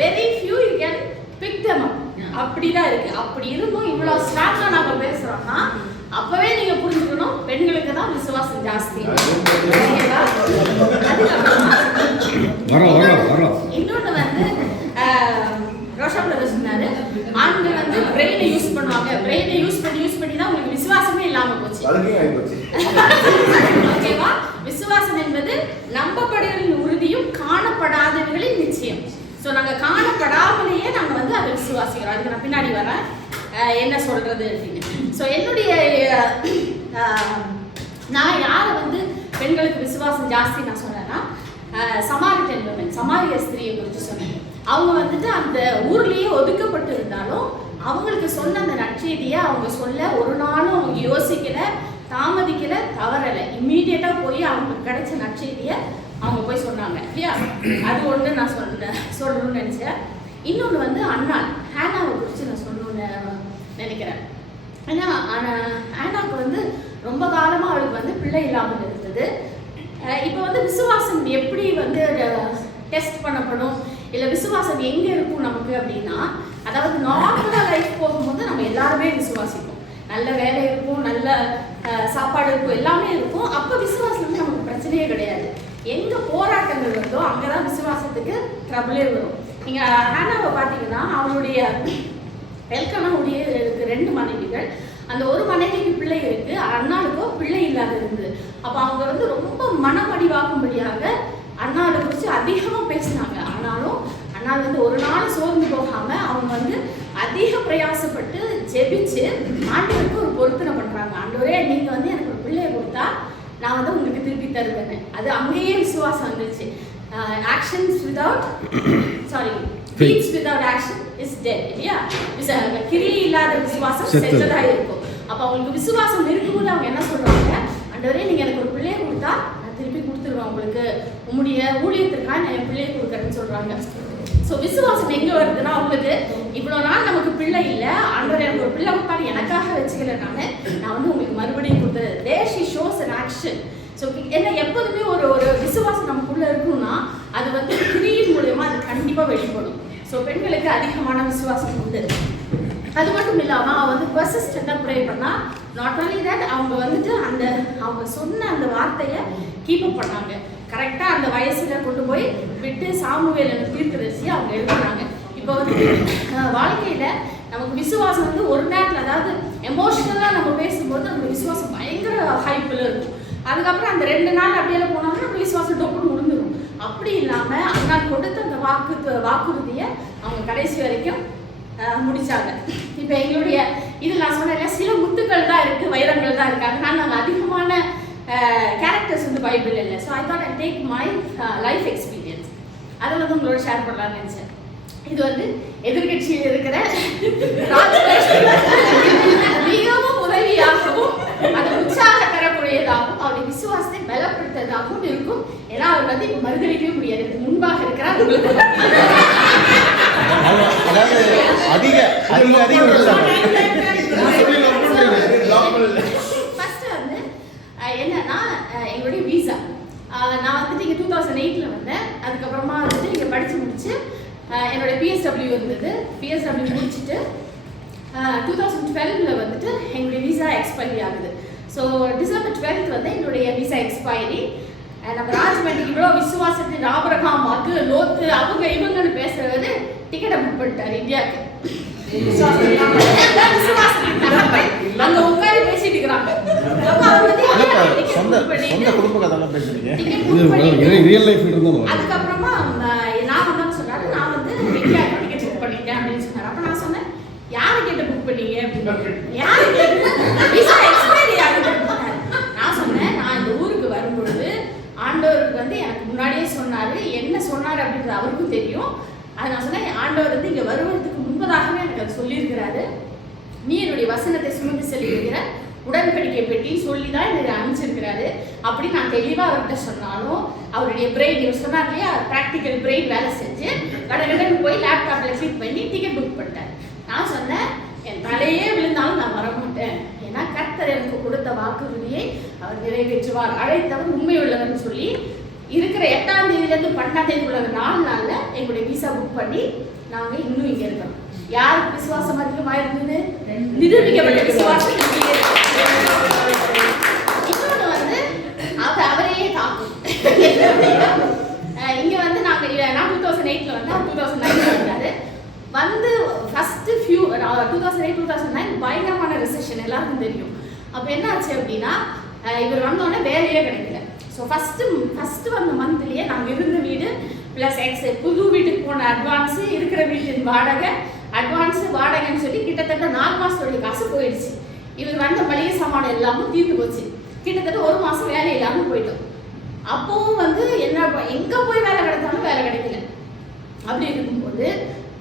Very few you can pick them up. அப்படிதான் இருக்கு. அப்படி இருந்தும் இவ்வளவு ஸ்ட்ராங்கா நாம பேசுறோம்னா அப்பவே நீங்க புரிஞ்சுக்கணும் பெண்களுக்கு தான் விசுவாசம் ஜாஸ்தி. இன்னொன்னு வந்து ரோஷா பிரதர் சொன்னாரு, ஆண்கள் வந்து பிரெயினை யூஸ் பண்ணுவாங்க. பிரெயினை யூஸ் பண்ணி தான் உங்களுக்கு விசுவாசமே இல்லாம போச்சு. ஓகேவா, விசுவாசம் என்பது நம்பப்படுகளின் உறுதியும் காணப்படாதவர்களின் நிச்சயம். ஸோ நாங்கள் காணப்படாமலேயே நாங்கள் வந்து அதை விசுவாசிக்கிறோம். அதுக்கு நான் பின்னாடி வரேன் என்ன சொல்றது அப்படின்னு. ஸோ என்னுடைய நான் யாரை வந்து பெண்களுக்கு விசுவாசம் ஜாஸ்தி நான் சொன்னேன்னா சமாரிட்டன் விமன், சமாரிய ஸ்திரியை குறித்து சொன்னேன். அவங்க வந்துட்டு அந்த ஊர்லேயே ஒதுக்கப்பட்டு இருந்தாலும் அவங்களுக்கு சொன்ன அந்த நற்செய்தியை அவங்க சொல்ல ஒரு நாளும் அவங்க யோசிக்கல, தாமதிக்கல, தவறலை. இம்மீடியட்டாக போய் அவங்களுக்கு கிடைச்ச நற்செய்தியை அவங்க போய் சொன்னாங்க இல்லையா. அது ஒன்று நான் சொல்லணும்னு நினச்சேன். இன்னொன்று வந்து அண்ணாள் ஹேனாவை குறித்து நான் சொல்லணும்னு நினைக்கிறேன். ஏன்னா ஹேனாவுக்கு வந்து ரொம்ப காலமாக அவளுக்கு வந்து பிள்ளை இல்லாமல் இருந்தது. இப்போ வந்து விசுவாசம் எப்படி வந்து டெஸ்ட் பண்ணப்படும், இல்லை விசுவாசம் எங்கே இருக்கும் நமக்கு அப்படின்னா, அதாவது நார்மலாக லைஃப் போகும்போது நம்ம எல்லாருமே விசுவாசிப்போம். நல்ல வேலை இருக்கும், நல்ல சாப்பாடு இருக்கும், எல்லாமே இருக்கும். அப்போ விசுவாசம் வந்து நமக்கு பிரச்சனையே கிடையாது. எங்கே போராட்டங்கள் வருதோ அங்கே தான் விசுவாசத்துக்கு ட்ரபிளே வரும். நீங்கள் ஹேனாவை பார்த்தீங்கன்னா அவளுடைய எல்கனாவுடைய 2 மனைவிகள். அந்த ஒரு மனைவிக்கு பிள்ளை இருக்கு, அண்ணாளுக்கோ பிள்ளை இல்லாத இருந்தது. அப்போ அவங்க வந்து ரொம்ப மனமடிவாக்கும்படியாக அண்ணாவை குறித்து அதிகமாக பேசினாங்க. ஆனாலும் அண்ணாள் வந்து ஒரு நாள் சோர்ந்து போகாமல் அவங்க வந்து அதிக பிரயாசப்பட்டு ஜெபிச்சு ஆண்டவருக்கு ஒரு பொருத்தனை பண்ணுறாங்க. ஆண்டவரே நீங்கள் வந்து எனக்கு ஒரு பிள்ளையை கொடுத்தா நான் வந்து உங்களுக்கு திருப்பி தருவேன். அது அங்கேயே விசுவாசம் வந்துருச்சு. Actions without deeds without action is dead இல்லையா. கிரியை இல்லாத விசுவாசம் செத்ததா இருக்கும். அப்போ அவங்களுக்கு விசுவாசம் இருக்கும்போது அவங்க என்ன சொல்றாங்க, ஆண்டவரே நீங்க எனக்கு ஒரு பிள்ளையை கொடுத்தா நான் திருப்பி கொடுத்துருவேன், உங்களுக்கு உங்களுடைய ஊழியத்திற்காக நான் என் பிள்ளையை கொடுக்குறேன்னு சொல்றாங்க. ஸோ விசுவாசம் எங்கே வருதுன்னா அவங்களுக்கு இவ்வளோ நாள் நமக்கு பிள்ளை இல்லை, ஆண்டவர் எனக்கு ஒரு பிள்ளை கொடுத்தாலும் எனக்காக வச்சுக்கல, நான் வந்து உங்களுக்கு மறுபடியும் கொடுத்தது. There she shows an action. So என்ன எப்போதுமே ஒரு விசுவாசம் நமக்குள்ளே இருக்கணும்னா அது வந்து கிரியின் மூலயமா அது கண்டிப்பாக வெளிப்படும். ஸோ பெண்களுக்கு அதிகமான விசுவாசம் உண்டு. அது மட்டும் இல்லாமல் அவள் வந்து பெர்சிஸ்டண்டாக ப்ரே பண்ணால் நாட் ஒன்லி தட் அவங்க வந்துட்டு அவங்க சொன்ன அந்த வார்த்தையை கீப்பப் பண்ணாங்க. கரெக்டாக அந்த வயசில் கொண்டு போய் விட்டு சாமுவேல் தீர்க்கதரிசி அவங்க எழுதுனாங்க. இப்போ வந்து வாழ்க்கையில் நமக்கு விசுவாசம் வந்து ஒரு நேரத்தில், அதாவது எமோஷ்னலாக நம்ம பேசும்போது நம்ம விசுவாசம் பயங்கர ஹைப்பில் இருக்கும். அதுக்கப்புறம் அந்த 2 நாள் அப்படியே போனாலும் நம்ம விசுவாசம் டொப்புன்னு முடிஞ்சிடும். அப்படி இல்லாமல் அண்ணா கொடுத்த அந்த வாக்குறுதியை அவங்க கடைசி வரைக்கும் முடிச்சாங்க. இப்போ எங்களுடைய இது நான் சொன்னேன் சில முத்துக்கள் தான் இருக்குது, வைரங்கள் தான் இருக்குது. அதனால நாங்கள் அதிகமான கேரக்டர்ஸ் வந்து பைபிள் இல்லை. So I thought I take my life experience, அதை வந்து உங்களோட ஷேர் பண்ணலாம்னு நினச்சேன். இது வந்து எதிர்கட்சியில் இருக்கிற மிகவும் உதவியாகவும் அது உற்சாக தரக்கூடியதாகவும் அவருடைய விசுவாசத்தை பலப்படுத்துவதாகவும் இருக்கும். ஏன்னா அவர் வந்து இப்போ மறுதளிக்கவே முடியாது, முன்பாக இருக்கிறார். ஃபர்ஸ்ட் வந்து என்னன்னா எங்களுடைய வீசா, நான் வந்துட்டு இங்கே 2008 வந்தேன். அதுக்கப்புறமா வந்துட்டு இங்கே படித்து முடிச்சு என்னோட பிஎஸ்டபிள்யூ இருந்தது. பிஎஸ்டபிள்யூ முடிச்சுட்டு 2012 வந்துட்டு எங்களுடைய விசா எக்ஸ்பைரி ஆகுது. ஸோ டிசம்பர் 12th வந்து என்னுடைய விசா எக்ஸ்பைரி. நம்ம ராஜ்மண்டிக்கு இவ்வளோ விசுவாசத்தின் ஆபிரகாம் அது லோத்து அவங்க இவங்கன்னு பேசுறது டிக்கெட்டை புக் பண்ணிட்டாரு இந்தியாவுக்கு. அங்க உட்காந்து பேசிட்டு இருக்கிறாங்க. அதுக்கப்புறமா நான் வந்து சொன்னாரு, நான் வந்து இந்தியாவுக்கு டிக்கெட் புக் பண்ணிட்டேன் அப்படின்னு சொன்னாரு. அப்ப நான் சொன்னேன், யாரு கேட்ட புக் பண்ணீங்க அப்படின்னு. யாரு விசா எக்ஸ்பைரி ஆகுது. நான் சொன்னேன், நான் இந்த ஊருக்கு வரும்பொழுது ஆண்டவருக்கு வந்து எனக்கு முன்னாடியே சொன்னாரு, என்ன சொன்னாரு அப்படின்றது அவருக்கும் தெரியும். அது நான் சொன்னேன், ஆண்டவர் வந்து இங்க வருவதற்கு முன்பதாகவே எனக்கு அது சொல்லியிருக்கிறாரு. நீ என்னுடைய வசனத்தை சுமந்து செல்லுகிற உடன்படிக்கை பெட்டி சொல்லி தான் என்னை அனுப்பிச்சிருக்கிறாரு அப்படி நான் தெளிவாக அவர்கிட்ட சொன்னாலும் அவருடைய பிரெயின் இவர் சொன்னார் இல்லையா, ப்ராக்டிக்கல் பிரெயின் வேலை செஞ்சு கடகடன்னு போய் லேப்டாப்பில் கிளிக் பண்ணி டிக்கெட் புக் பண்ணிட்டேன். நான் சொன்னேன், என் தலையே விழுந்தாலும் நான் வர மாட்டேன், ஏன்னா கர்த்தர் எனக்கு கொடுத்த வாக்குறுதியை அவர் நிறைவேற்றுவார், அழைத்தவர் உண்மை உள்ளவர்னு சொல்லி இருக்கிற 8ஆம் தேதியிலேருந்து 12ஆம் தேதிக்குள்ள 4 நாளில் எங்களுடைய விசா புக் பண்ணி நாங்கள் இன்னும் இங்கே இருக்கிறோம். யாருக்கு விசுவாசம் அதிகமாக இருந்தது? நிரூபிக்கப்பட்ட விசுவாசம். இன்னொன்று வந்து அவரையே தாக்கும். இங்கே வந்து நான் 2008 வந்து 2009 வந்தாரு. வந்து ஃபர்ஸ்ட் 2008-2009 பயங்கரமான ரிசெஷன் எல்லாருக்கும் தெரியும். அப்போ என்ன ஆச்சு அப்படின்னா இவர் வந்தோடனே வேலையே கிடைக்கல. ஸோ ஃபஸ்ட்டு வந்த மந்த்லேயே நாங்கள் இருந்த வீடு ப்ளஸ் புது வீட்டுக்கு போன அட்வான்ஸு, இருக்கிற வீட்டின் வாடகைன்னு சொல்லி கிட்டத்தட்ட 4 மாதத்துடைய காசு போயிடுச்சு. இவர் வந்த மளிகை சாமான் எல்லாமும் தீர்ந்து போச்சு. கிட்டத்தட்ட 1 மாதம் வேலை இல்லாமல் போயிட்டோம். அப்போவும் வந்து என்ன எங்கே போய் வேலை கிடைத்தாலும் வேலை கிடைக்கல. அப்படி இருக்கும்போது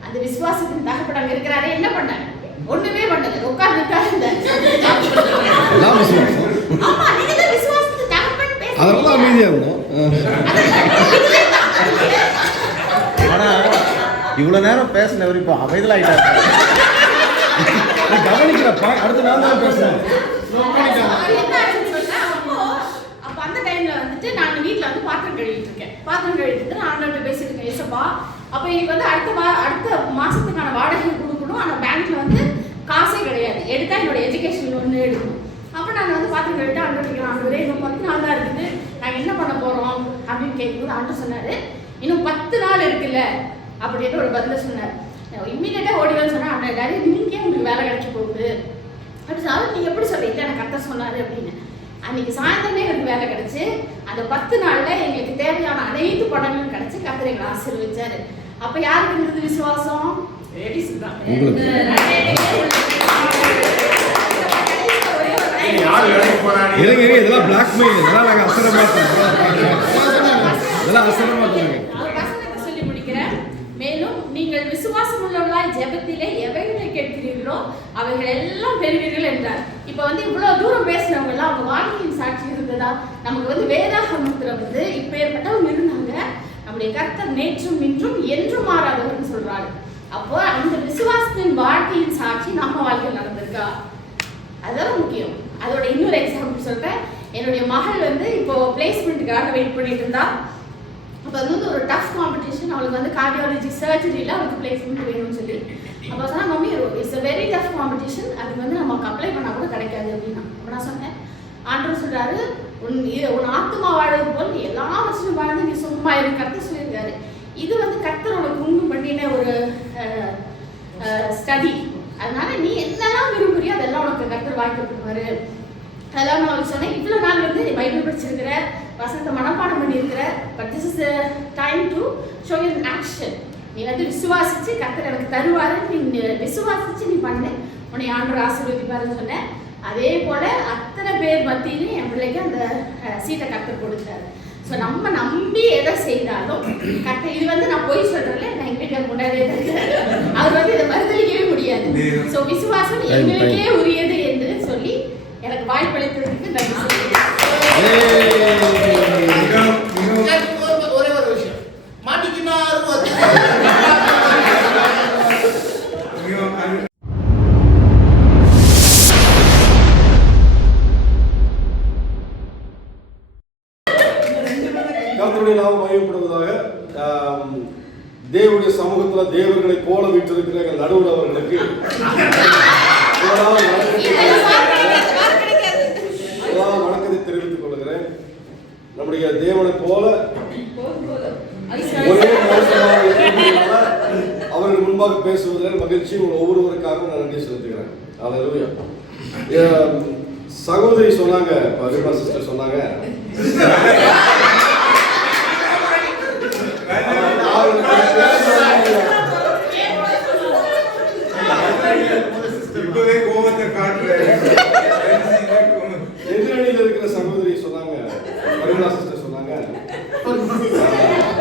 அந்த விசுவாசத்தின் தகப்பன் அங்கே இருக்கிறாரே என்ன பண்ணாங்க? ஒண்ணுமே பண்ணல, உட்கார்ந்துட்டாரு. ஆமா, நீங்க தான் விசுவாசத்தின் தகப்பன் பேசுறீங்க. அதெல்லாம் அமைதியா இருந்தோம். ஆனா இவ்வளவு நேரம் பேசினவர் இப்போ அமைதியில் ஆயிட்டாரு. கவனிக்கிறப்ப அடுத்த நாள் தான் பேசுறேன். அப்போ அந்த டைம்ல வந்துட்டு நான் வீட்டில் வந்து பாத்திரம் கழுவிட்டு இருக்கேன். பாத்திரம் கழுவிட்டு நான் ஆண்டவர்கிட்ட பேசிட்டு இருக்கேன், ஏசப்பா அப்போ எனக்கு வந்து அடுத்த மாசத்துக்கான வாடகை கொடுக்கணும். ஆனால் பேங்க்ல வந்து காசே கிடையாது, எடுத்தா என்னோட எஜுகேஷன் ஒன்று எடுக்கணும். அப்போ நாங்கள் வந்து பாத்திரம் கழுவிட்டு ஆண்டவர்கிட்ட ஆண்டவரே இன்னும் 10 நாள் தான் இருக்குது, நாங்கள் என்ன பண்ண போறோம் அப்படின்னு கேட்கும்போது ஆண்டவர் சொன்னாரு, இன்னும் 10 நாள் இருக்குல்ல அப்படின்ட்டு ஒரு பதில சொன்னார். இம்மீடியட்டாக ஓடி வந்து சொன்னா, டாடி நீங்க உங்களுக்கு வேலை கிடைக்க போகுது அப்படி சொன்னாலும் நீங்க எப்படி சொல்றீங்க, எனக்கு கரெக்டாக சொன்னாரு அப்படின்னு. அன்னைக்கு சாயந்தரமே எனக்கு வேலை கிடைச்சு அந்த 10 நாள்ல எங்களுக்கு தேவையான அனைத்து பணங்களும் கிடைச்சு கர்த்தர் எங்களை ஆசீர்வதிச்சாரு. அப்ப யாருக்கு இருந்தது விசுவாசம்? இதெல்லாம் பிளாக்மெயில், இதெல்லாம் நாங்கள் அசரமா சொல்லி முடிக்கிறேன். மேலும் நீங்கள் விசுவாசம் உள்ளவர்களாய் ஜெபத்திலே எவைகளை கேட்கிறீர்களோ அவைகள் எல்லாம் பெறுவீர்கள் என்றார். இப்ப வந்து இவ்வளவு தூரம் பேசினவங்க எல்லாம் அவங்க வாழ்க்கையின் சாட்சி இருந்ததா? நமக்கு வந்து வேதாகமத்துல வந்து இப்ப ஏற்பட்டவங்க இருந்தாங்க. நம்முடைய கர்த்தர் நேற்றும் இன்றும் என்றும் மாறாதவர்னு சொல்றாரு. அப்போ அந்த விசுவாசத்தின் வாழ்க்கையின் சாட்சி நம்ம வாழ்க்கையில் நடந்திருக்கா? அதுதான் முக்கியம். அதோட இன்னொரு எக்ஸாம்பிள் சொல்றேன். என்னுடைய மகள் வந்து இப்போ பிளேஸ்மெண்ட்டுக்காக வெயிட் பண்ணிட்டு இருந்தா. அப்போ அது வந்து ஒரு டஃப் காம்படிஷன். அவளுக்கு வந்து கார்டியாலஜி சர்ஜரியில் அவளுக்கு பிளேஸ்மெண்ட் வேணும்னு சொல்லி அப்போ சொன்னா, mummy it's a very tough competition, அதுக்கு வந்து நமக்கு அப்ளை பண்ணால் கூட கிடைக்காது அப்படின்னா. அப்போ நான் சொன்னேன், ஆண்டவர் சொல்றாரு, உன் ஆத்மா வாழ்வது போல் நீ எல்லா வருஷமும் வாழ்ந்து நீ சும்மா இருக்கு கர்த்தர் சொல்லியிருக்காரு. இது வந்து கர்த்தரோட குண்டு பண்ணின ஒரு ஸ்டடி. அதனால நீ என்னெல்லாம் விரும்புறியோ அதெல்லாம் உனக்கு கர்த்தர் வாய்க்கப்படுவாரு. அதெல்லாம் நான் அவளுக்கு சொன்னேன், இவ்வளோ நாள் வந்து நீ பைபிள் படிச்சிருக்கிற, வசனத்தை மனப்பாடம் பண்ணியிருக்கிற, but this is time to show you in action. நீ வந்து விசுவாசிச்சு கர்த்தர் எனக்கு தருவாரு, நீ விசுவாசிச்சு நீ பண்ணு, உன்னை ஆண்டவர் ஆசீர்வதிப்பாருன்னு சொன்னேன். அதே போல அத்தனை பேர் மத்தியிலும் என் பிள்ளைக்கு அந்த சீட்டை கர்த்தர் கொடுத்தாரு. ஸோ நம்ம நம்பி எதை செய்தாலும் கர்த்தர், இது வந்து நான் போய் சொல்றேன்ல, நான் எங்க வீட்டுக்கு முன்னாடியே தருகிறாரு, அவர் வந்து இதை மறுதளிக்கவே முடியாது. ஸோ விசுவாசம் எங்களுக்கே உரியது என்று சொல்லி எனக்கு வாய்ப்பளித்ததுக்கு நன்றி சொல்லுகிறேன். ஒரே ஒரு விஷயம் மாட்டிக்கினாரு. கர்த்தருடைய நாமம் மகிமைப்படுவதாக. தேவனுடைய சமூகத்தில் தேவர்களை போல வீட்டிருக்கிற நடுவுறவர்களுக்கு வணக்கத்தை தெரிவித்துக் கொள்கிறேன். நம்முடைய தேவனை போல ஒரே மனுஷனாக அவர்கள் முன்பாக பேசுவதில் மகிழ்ச்சி. ஒவ்வொருவருக்காகவும் நான் நன்றி செலுத்துகிறேன். அல்லேலூயா. சகோதரி சொன்னாங்க, சிஸ்டர் சொன்னாங்க, இப்பவே கோபத்தை காட்டுறேன். எதிரணியில் இருக்கிற சகோதரி சொன்னாங்க, சிஸ்டர் சொன்னாங்க,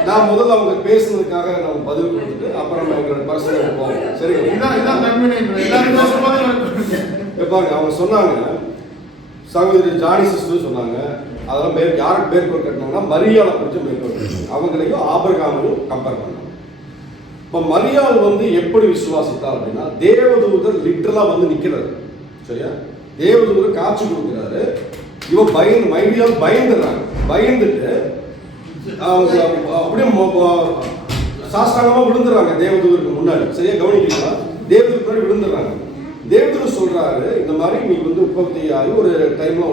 நான் முதல்ல அவங்க பேசுனதுக்காக நம்ம பதில் கொடுத்துட்டு அப்புறம் எங்களோட பர்சனல் போவோம். சரி, பாருங்க, அவங்க சொன்னாங்க, சகோதரி ஜானி சிஸ்டர் சொன்னாங்க, அதெல்லாம் யாருக்கு மேற்கோள் கட்டினாங்கன்னா மரியாதை கொஞ்சம் மேற்கோள் கட்டினாங்க. அவங்களையும் ஆபிரகாமையும் கம்பேர் பண்ணாங்க. இப்போ மரியாள் எப்படி விசுவாசித்தார் அப்படின்னா, தேவதூதர் லிட்டரலா நிக்கிறாரு. சரியா, தேவதூதர் காட்சி கொடுக்கிறாரு. இவன் மரியாள் பயந்துடுறாங்க. பயந்துட்டு அவங்க அப்படியே சாஸ்தாங்கமா விழுந்துடுறாங்க தேவதூதருக்கு முன்னாடி. சரியா கவனிக்கலாம், தேவதூதருக்கு முன்னாடி விழுந்துடுறாங்க. தேவதூதர் சொல்றாரு, இந்த மாதிரி நீ உற்பத்தி ஆகி ஒரு டைம்ல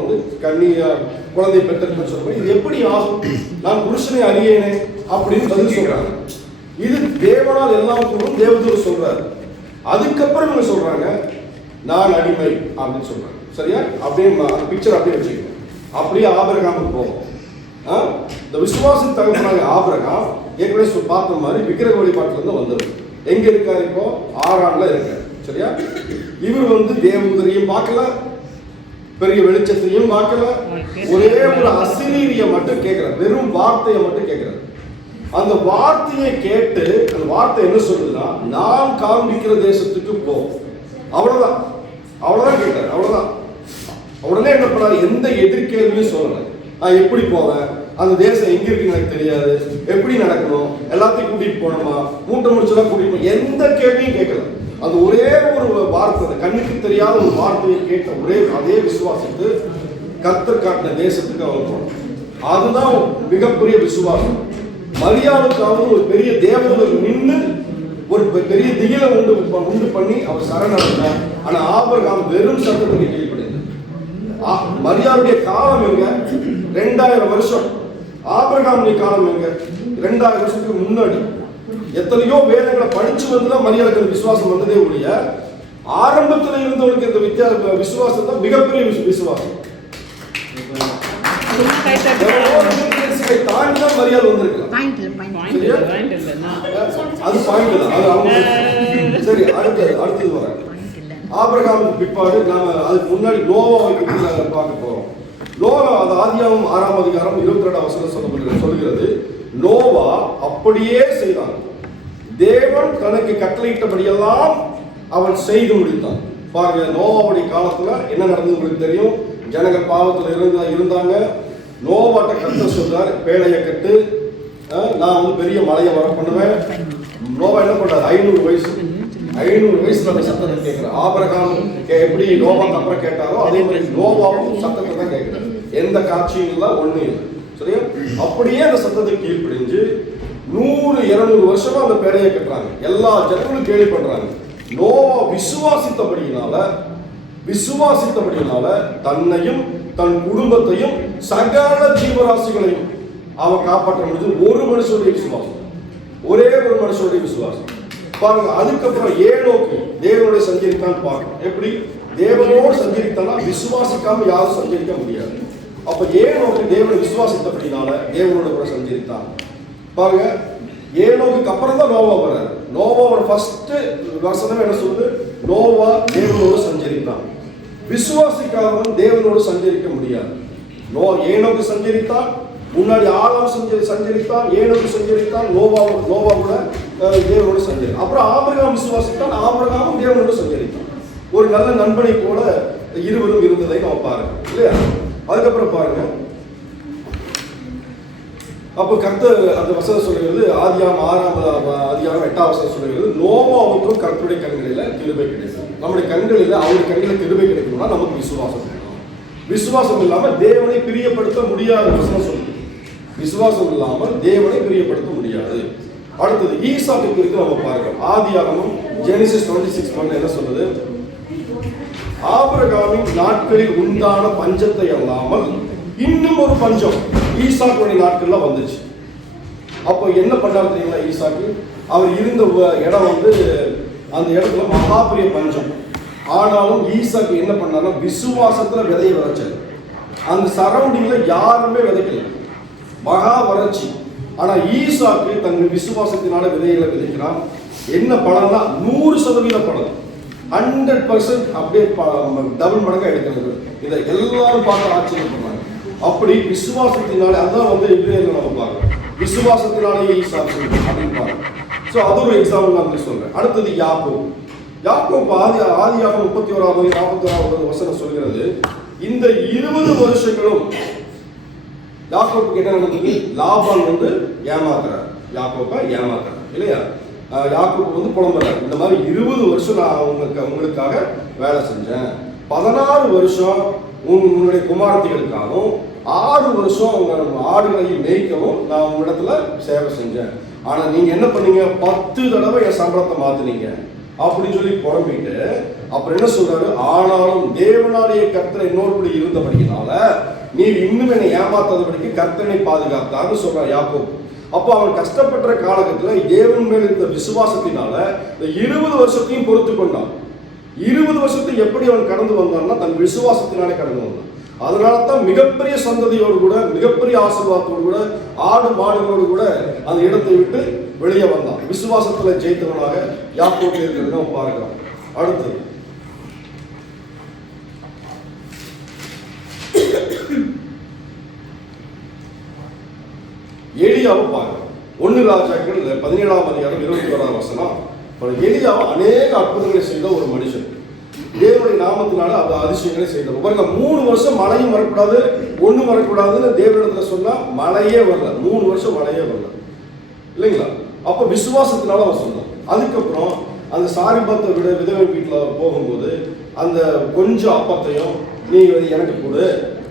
கண்ணியா குழந்தை பெற்றெடுப்பு சொல்ற, இது எப்படி ஆகும், நான் புருஷனை அறியேனே அப்படின்னு பதில் சொல்றாங்க. இது தேவனால் எல்லாம் கூடும் தேவதூதர் சொல்றாரு. அதுக்கப்புறம் இவங்க சொல்றாங்க, நான் அடிமை அப்படின்னு சொல்றாங்க. சரியா, அப்படியே பிக்சர் அப்படியே வச்சுக்கணும். அப்படியே ஆபிரகாமுக்கு போவோம். இந்த விசுவாசி தகப்பனாக ஆபிரகாம் ஏற்கனவே பார்த்த மாதிரி விக்கிரக வழிபாட்டுல இருந்து வந்தது. எங்க இருக்காரு இப்போ? ஆரான்ல இருக்காரு. சரியா, இவர் தேவதூதரையும் பார்க்கல, பெரிய வெளிச்சத்தையும் பார்க்கல, ஒரே ஒரு அசிரீரிய மட்டும் கேட்கிறார். வெறும் வார்த்தையை மட்டும் கேட்கிறார். அந்த வார்த்தையை கேட்டு அந்த வார்த்தை என்ன சொல்லுதுன்னா, நான் காண்பிக்கிற தேசத்துக்கு போ. அவ்வளவுதான், அவ்வளவுதான் கேட்டார். அவ்வளவுதான். உடனே என்ன பண்ணாரு, எந்த எதிர்கேள்வியும் சொல்லலை. நான் எப்படி போவேன், அந்த தேசம் எங்க இருக்குன்னு எனக்கு தெரியாது, எப்படி நடக்கணும், எல்லாத்தையும் கூட்டிட்டு போனோமா, மூட்டை முடிச்செல்லாம் கூட்டிட்டு போய் எந்த கேள்வியும் கேட்கல. அது ஒரே ஒரு வார்த்தை, கண்ணுக்கு தெரியாத ஒரு வார்த்தையை கேட்ட ஒரே அதே விசுவாசத்து கர்த்தர் காட்டின தேசத்துக்கு அவங்க போனோம். அதுதான் மிகப்பெரிய விசுவாசம். மரியாளுக்காவது ஒரு பெரிய தேவதூதர் நின்று ஒரு பெரிய திகில உண்டு பண்ணி அவர் சரணடைந்தார். ஆனா ஆபிரகாம் வெறும் சத்தத்துக்கு கீழ்ப்படிந்தார். மரியாளுடைய காலம் எங்க? 2000 வருஷம். ஆபிரகாமுடைய காலம் எங்க? 2000 வருஷத்துக்கு முன்னாடி. எத்தனையோ வேதங்களை படிச்சு வந்துதான் மரியாளுக்கு விசுவாசம் வந்ததே ஒழிய, ஆரம்பத்தில் இருந்தவனுக்கு இந்த விசுவாசம் தான் மிகப்பெரிய விசுவாசம். தாண்டிதான் மரியாதை வந்திருக்கலாம். அது பாயிண்ட் தான். அது அவங்க சரி. அடுத்தது வர ஆபிரகாமுக்கு பிற்பாடு நாம அதுக்கு முன்னாடி நோவாவை பார்க்க போறோம். நோவா, அது ஆதியாகமம் 6ஆம் அதிகாரம் 22ஆம் வசனம் சொல்கிறது, நோவா அப்படியே செய்தான். தேவன் தனக்கு கட்டளையிட்டபடியெல்லாம் அவன் செய்து முடித்தான். பாருங்க, நோவாவுடைய காலத்துல என்ன நடந்தது உங்களுக்கு தெரியும். ஜனங்கள் பாவத்துல இருந்தாங்க. நோவாட்ட கர்த்தர் சொல்றார், பேழையை கட்டு, நான் பெரிய மலையை வர பண்ணுவேன். நோவா என்ன பண்றாரு, 500 வயசுல அந்த சத்தத்தை கேட்கிறார். ஆபிரகாம் எப்படி நோவாக்கு அப்புறம் கேட்டாரோ அதே மாதிரி நோவாவும் சத்தத்தை தான் கேட்கிறார். எந்த காட்சியும் இல்லை, ஒண்ணு இல்லை. சரியா, அப்படியே அந்த சத்தத்தை கீழ்ப்படிஞ்சு 100-200 வருஷமா அந்த பேழையை கட்டுறாங்க. எல்லா ஜனங்களும் கேள்வி பண்றாங்க. நோவா விசுவாசித்தபடியினால தன்னையும் தன் குடும்பத்தையும் சகல ஜீவராசிகளையும் அவன் காப்பாற்ற முடிஞ்சது. ஒரு மனுஷனுடைய விசுவாசம், ஒரே ஒரு மனுஷனுடைய விசுவாசம். பாருங்க, அதுக்கப்புறம் ஏனோக்கு தேவனோட சஞ்சரித்தான் பார்க்கணும். எப்படி தேவனோடு சஞ்சரித்தானா விசுவாசிக்காம யாரும் சஞ்சரிக்க முடியாது. அப்ப ஏனோக்கு தேவனை விசுவாசித்தபடினால தேவனோட கூட சஞ்சரித்தான். பாருங்க, ஏனோக்கு அப்புறம் தான் நோவா வர்றாரு. நோவாவோட ஃபர்ஸ்ட் வசனம் என்ன சொல்லுது, நோவா தேவனோடு சஞ்சரித்தான். விசுவாசிக்காதவன் தேவனோடு சஞ்சரிக்க முடியாது. ஏனோக்கு சஞ்சரித்தான், முன்னாடி ஆதாம் சஞ்சரித்தான், ஏனோக்கு சஞ்சரித்தான், நோவா கூட தேவனோடு சஞ்சரி. அப்புறம் ஆபிரகாம் விசுவாசித்தான், ஆபிரகாமும் தேவனோடு சஞ்சரித்தான். ஒரு நல்ல நண்பனை போல இருவரும் இருந்ததை நம்ம பாருங்க இல்லையா. அதுக்கப்புறம் பாருங்க, அப்போ கர்த்தர் அந்த வசனம் சொல்லுகிறது, ஆதியாகமம் 6ஆம் அதிகாரம் 8ஆம் வசனம் சொல்லுகிறது, நோவாவுக்கும் கர்த்தருடைய கண்களில கிருபை கிடைக்கும். நம்முடைய கண்களில் அவருடைய கண்களில் கிருபை கிடைக்கணும்னா நமக்கு விசுவாசம் வேணும். விசுவாசம் இல்லாமல் தேவனை பிரியப்படுத்த முடியாது. வசனம் சொல்லுது, விசுவாசம் இல்லாமல் தேவனை பிரியப்படுத்த முடியாது. அடுத்தது ஈசாக்கு குறித்து நம்ம பார்க்கிறோம். ஆதியாகமம் ஜெனிசிஸ் 26:1 என்ன சொல்லுது, ஆபிரகாமின் நாட்களில் உண்டான பஞ்சத்தை அல்லாமல் இன்னும் ஒரு பஞ்சம் ஈசாக்குடைய நாட்கள்ல வந்துச்சு. அப்போ என்ன பண்ணாரு தெரியுங்களா? ஈசாக்கு அவர் இருந்த இடம் வந்து அந்த இடத்துல மகாபெரிய பஞ்சம். ஆனாலும் ஈசாக்கு என்ன பண்ணாருன்னா விசுவாசத்துல விதையை விதைச்சாரு. அந்த சரௌண்டிங்ல யாருமே விதைக்கல, மகா வறட்சி. ஆனா ஈசாக்கு தன் விசுவாசத்தினால விதைகளை விதைக்கிறான். என்ன பலன்னா 100% பலன், 100% அப்படியே டபுள் மடங்கா எடுக்கிறது. இதை எல்லாரும் பார்த்து ஆச்சரியம் பண்ணாங்க. அப்படி விசுவாசத்தினாலே, அதான் வந்து இப்ரேயர்ல நம்ம பார்க்கிறோம், விசுவாசத்தினாலேயே ஈசாக்கு அப்படின்னு பார்க்கிறோம். ஸோ அது ஒரு எக்ஸாம்பிள் நான் சொல்றேன். அடுத்தது யாக்கோபு. யாக்கோபு ஆதியாகமம் 31-41 வசனம் சொல்கிறது, இந்த 20 வருஷங்களும் யாக்கோபுக்கு என்ன நடந்தது? லாபான் வந்து ஏமாத்துறார், யாக்கோபை ஏமாத்துறார் இல்லையா? யாக்கோபு வந்து புலம்புறார், இந்த மாதிரி 20 வருஷம் நான் உங்களுக்காக வேலை செஞ்சேன், 16 வருஷம் உங்களுடைய குமாரத்திகளுக்காகவும் 6 வருஷம் உங்க ஆடுகளை மேய்க்கவும் நான் உங்களிடத்துல சேவை செஞ்சேன். ஆனா நீங்க என்ன பண்ணீங்க? 10 தடவை என் சம்பளத்தை மாத்தினீங்க அப்படின்னு சொல்லி புலம்பிட்டு அப்புறம் என்ன சொல்றாரு? ஆனாலும் தேவனாடைய கர்த்தர் என்னோடு இருந்தபடியினால நீர் இன்னும் என்னை ஏமாத்தாதபடிக்கு கர்த்தனை பாதுகாத்தான்னு சொல்றான் யாக்கோபு. அப்போ அவன் கஷ்டப்பட்ட காலகட்டத்தில் தேவன் மேல் இருந்த விசுவாசத்தினால இந்த 20 வருஷத்தையும் பொறுத்து கொண்டான். 20 வருஷத்தை எப்படி அவன் கடந்து வந்தான்னா தன் விசுவாசத்தினாலே கடந்து வந்தான். அதனால தான் மிகப்பெரிய சந்ததியோடு கூட, மிகப்பெரிய ஆசீர்வாதத்தோடு கூட, ஆடு மாடுகளோடு கூட அந்த இடத்தை விட்டு வெளியே வந்தான். விசுவாசத்துல ஜெயித்தவனாக யாக்கோபு இருக்கிறத நம்ம பார்க்கிறோம். அடுத்து எலியாவை பார்க்கிறோம். 1 ராஜாக்கள் 17ஆம் அதிகாரம் 21ஆம் வசனம். எலியாவை அநேக அற்புதங்களை செய்த ஒரு மனுஷன், தேவனுடைய நாமத்தினால அந்த அதிசயங்களை செய்தார். பாருங்க, 3 வருஷம் மழையும் வரக்கூடாது, ஒண்ணும் வரக்கூடாதுன்னு தேவனிடத்துல சொன்னா மழையே வரல. 3 வருஷம் மழையே வரல இல்லைங்களா? அப்ப விசுவாசத்தினால அவன் சொன்னான். அதுக்கப்புறம் அந்த சாரிபாத்தை விதவை வீட்டுல போகும்போது அந்த கொஞ்சம் அப்பத்தையும் நீ எனக்கு கொடு,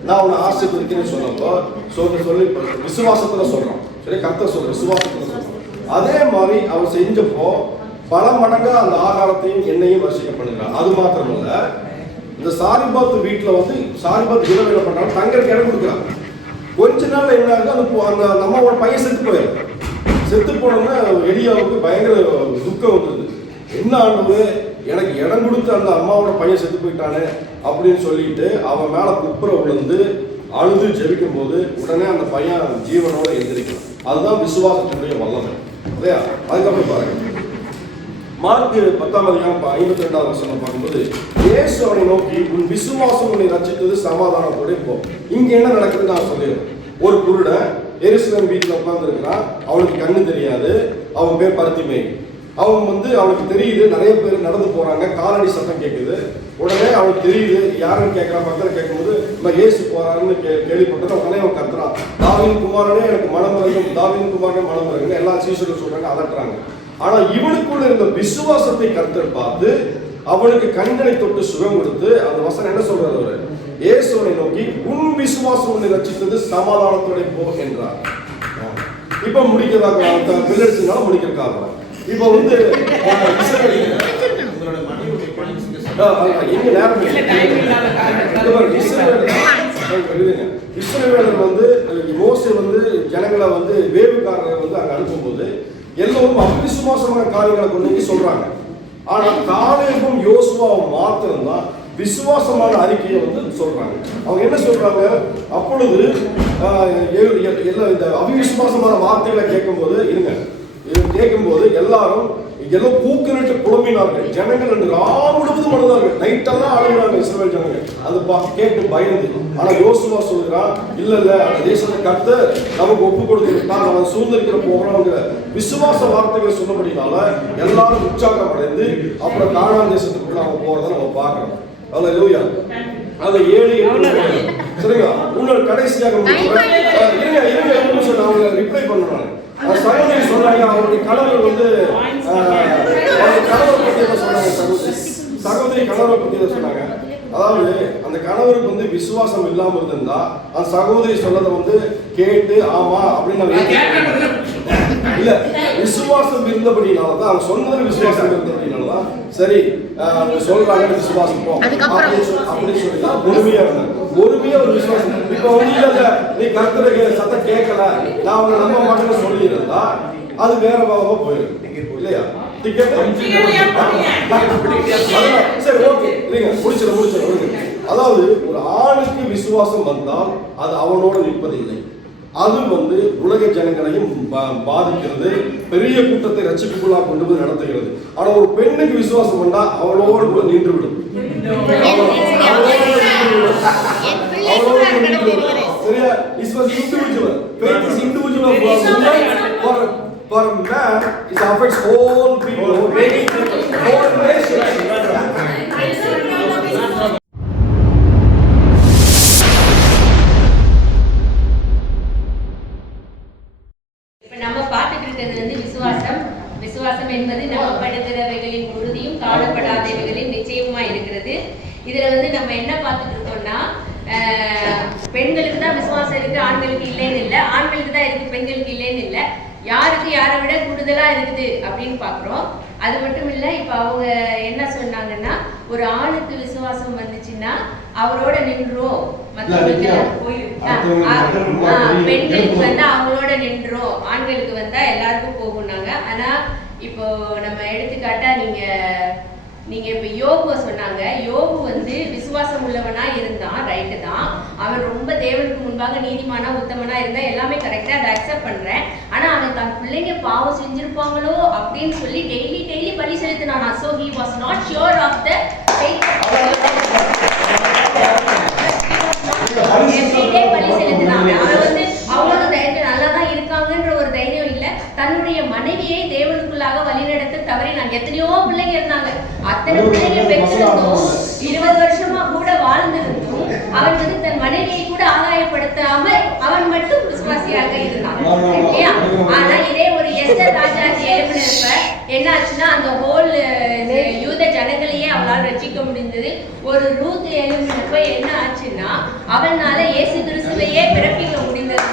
நான் உன்னை ஆசீர்வதிக்கிறேன்னு சொன்னப்போ சொல்லி விசுவாசத்துல சொல்றான். சரி, கர்த்தர் சொல்ற விசுவாசத்துல சொல்றான். அதே மாதிரி அவன் செஞ்சப்போ பல மடங்கா அந்த ஆகாரத்தையும் எண்ணெயும் வர்ஷிக்க பண்ணுறான். அது மாத்திரமல்ல, இந்த சாரிபாத்து வீட்டுல வந்து சாரிபாத் விதவை என்ன பண்றாங்க? தங்கறதுக்கு இடம் கொடுக்குறாங்க. கொஞ்ச நாள் என்ன ஆகுது? அந்த நம்மளோட பையன் செத்து போயிருக்கு. செத்து போனோம்னா எலியாவுக்கு பயங்கர துக்கம் வந்தது. என்ன ஆனது, எனக்கு இடம் கொடுத்து அந்த அம்மாவோட பையன் செத்து போயிட்டானே அப்படின்னு சொல்லிட்டு அவன் மேல குப்புற விழுந்து அழுது ஜெபிக்கும் போது உடனே அந்த பையன் ஜீவனோட எந்திரிக்கலாம். அதுதான் விசுவாசத்தினுடைய வல்லமை இல்லையா? அதுக்கப்புறம் பாருங்க, மார்க் 10ஆம் அதிகாரம் 52ஆம் வசனம் பார்க்கும்போது இயேசு அவனை நோக்கி, உன் விசுவாசம் உன்னை ரட்சித்தது, சமாதானத்தோட போ. இங்க என்ன நடக்குதுன்னு நான் சொல்லிடுறேன். ஒரு குருடன் எருசலேம் வீட்டில் உட்கார்ந்து இருக்கிறான். அவனுக்கு கண்ணு தெரியாது. அவன் பேர் பர்த்திமை. அவன் வந்து அவனுக்கு தெரியுது நிறைய பேர் நடந்து போறாங்க, காலடி சத்தம் கேட்குது. உடனே அவனுக்கு தெரியுது, யாருன்னு கேட்கறான். பக்கத்தில் கேட்கும்போது நம்ம இயேசு போறாருன்னு கேள்விப்பட்டது. உடனே அவன் கத்துறான், தாவீது குமாரனே எனக்கு மனம் இறங்கும், தாவீது குமாரனே மனம் இறங்குன்னு எல்லா சீஷர்கள் சொல்றாங்க, அதட்டுறாங்க. ஆனா இவனுக்குள்ள இருந்த விசுவாசத்தை கர்த்தர் பார்த்து அவனுக்கு கண்களை தொட்டு சுகம் கொடுத்து அந்த வசனம் என்ன சொல்றாரு? அவரு இயேசுவை நோக்கி, உன் விசுவாசம் உன்னை ரட்சித்தது, சமாதானத்தோட போ என்றார். இப்ப முடிக்கிறதாக பிள்ளை முடிக்கிறதுக்காக இப்ப வந்து எங்க நேரம் இஸ்ரவேலர் வந்து மோசே வந்து ஜனங்களை வந்து வேவுக்காரரை வந்து அங்க அனுப்பும்போது எல்லோரும் அவிசுவாசமான காரியங்களை கொண்டு சொல்றாங்க. ஆனா காலேபும் யோசுவாவும் மாத்திரம்தான் விசுவாசமான அறிக்கையை வந்து சொல்றாங்க. அவங்க என்ன சொல்றாங்க? அப்பொழுது இந்த அவிசுவாசமான வார்த்தைகளை கேட்கும்போது எல்லாரும் கூக்குரலிட்டு புலம்பினார்கள். ஜனங்கள் என்று முழுவதும் அழுதார்கள். நைட்டெல்லாம் அழுகிறாங்க இஸ்ரவேல் ஜனங்கள். அது கேட்டு பயந்து. ஆனா யோசுவா சொல்கிறான், இல்ல அந்த தேசத்தை கர்த்தர் நமக்கு ஒப்பு கொடுத்துருக்கான், நம்ம சூழ்நிலைக்கிற போகிறோங்கிற விசுவாச வார்த்தைகளை சொன்னபடினால எல்லாரும் உற்சாகம் அடைந்து அப்புறம் கானான் தேசத்துக்குள்ள அவங்க போறதை நம்ம பார்க்கிறோம். அல்லேலூயா. அது 7 சரிங்களா? உன்னோட கடைசியாக அவங்க ரிப்ளை பண்ணுறாங்க. சகோதரி சொன்னாங்க, அவருடைய கணவர் வந்து கணவரை பத்தி என்ன சொன்னாங்க? சகோதரி கணவரை பத்தி என்ன சொன்னாங்க? அதாவது அந்த கணவருக்கு வந்து விசுவாசம் இல்லாம இருந்திருந்தா அந்த சகோதரி சொன்னதை வந்து கேட்டு ஆமா அப்படின்னு இல்ல விசுவாசம் இருந்தபடினாலதான் அவங்க சொன்னது விசுவாசம் இருந்தபடினாலதான் சரி சொல்றாங்க விசுவாசிப்போம் அப்படின்னு சொல்லி தான் பொறுமையா இருந்தாங்க. பொறுமையா ஒரு விசுவாசம். இப்ப வந்து இல்ல நீ கர்த்தருக்கு சத்தம் கேட்கல நான் அவங்க நம்ப மாட்டேன்னு சொல்லி இருந்தா அது வேற பாவமா போயிடும் இல்லையா? டிக்கெட் சரி ஓகே இல்லைங்க முடிச்சிடும். அதாவது ஒரு ஆணுக்கு விசுவாசம் வந்தால் அது அவனோட நிற்பதில்லை. அது வந்து உலக ஜனங்களையும் பாதிக்கிறது, பெரிய கூட்டத்தை ரட்சிப்புக்குள்ளாக கொண்டு போய் நடத்துகிறது. ஆனா ஒரு பெண்ணுக்கு விசுவாசம் வந்தா அவளோடு கூட நின்று விடும். சரியா? This was individual. Faith is individual. For a man, it affects all people, whole nation. நம்ம பார்த்துட்டு இருக்கிறது வந்து விசுவாசம். விசுவாசம் என்பது நம்பப்படுகிறவைகளின் உறுதியும் காணப்படாதவைகளின் நிச்சயமா இருக்கிறது. இதுல வந்து நம்ம என்ன பார்த்துட்டு இருக்கோம்னா, பெண்களுக்கு தான் விசுவாசம் இருக்கு, ஆண்களுக்கு இல்லைன்னு இல்லை, ஆண்களுக்கு தான் இருக்கு, பெண்களுக்கு இல்லைன்னு இல்லை, யாருக்கு யாரை விட கூடுதலா இருக்குது அப்படின்னு பாக்குறோம். அது மட்டும் இல்ல, இப்ப அவங்க என்ன சொன்னாங்கன்னா, ஒரு ஆணுக்கு விசுவாசம் வந்துச்சுன்னா அவரோட நின்றோம், பெண்களுக்கு வந்தா அவங்களோட நின்றோம், ஆண்களுக்கு வந்தா எல்லாருக்கும் போகும்னாங்க. ஆனா இப்போ நம்ம எடுத்துக்காட்டா நீங்க இப்ப யோபுவை சொன்னாங்க. யோபு வந்து விசுவாசம் உள்ளவனா இருந்தான், ரைட்டு தான். அவன் ரொம்ப தேவனுக்கு முன்பாக நீதிமானா உத்தமனா இருந்தா, எல்லாமே கரெக்டா, அதை அக்செப்ட் பண்றேன். ஆனா அவன் தன் பிள்ளைங்க பாவம் செஞ்சிருப்பாங்களோ அப்படின்னு சொல்லி டெய்லி பலி செலுத்தினானா. So he was not sure of the faith. everyday பலி செலுத்தினாங்க. அவன் வந்து அவங்களோட தைரியம் நல்லாதான் இருக்காங்கன்ற ஒரு தைரியம் இல்ல, தன்னுடைய மனைவியை தேவனுக்குள்ளாக வழிநடத்த தவறினாங்க. எத்தனையோ பிள்ளைங்க இருந்தாங்க, அத்தனை பிள்ளைங்க பெற்றிருந்தோம், 20 வருஷமா கூட வாழ்ந்திருந்தும் அவன் வந்து தன் மனைவியை கூட ஆதாயப்படுத்தாம அவன் மட்டும் விசுவாசியாக இருந்தான் இல்லையா? ஆனா இதே ஒரு எஸ்தர் ராஜாஜி எழுப்பினப்ப என்ன ஆச்சுன்னா, அந்த ஹோல் யூத ஜனங்களையே அவளால் ரட்சிக்க முடிந்தது. ஒரு ரூத் எழுப்பினப்ப என்ன ஆச்சுன்னா, அவனால இயேசு கிறிஸ்துவையே பிறப்பிக்க முடிந்தது.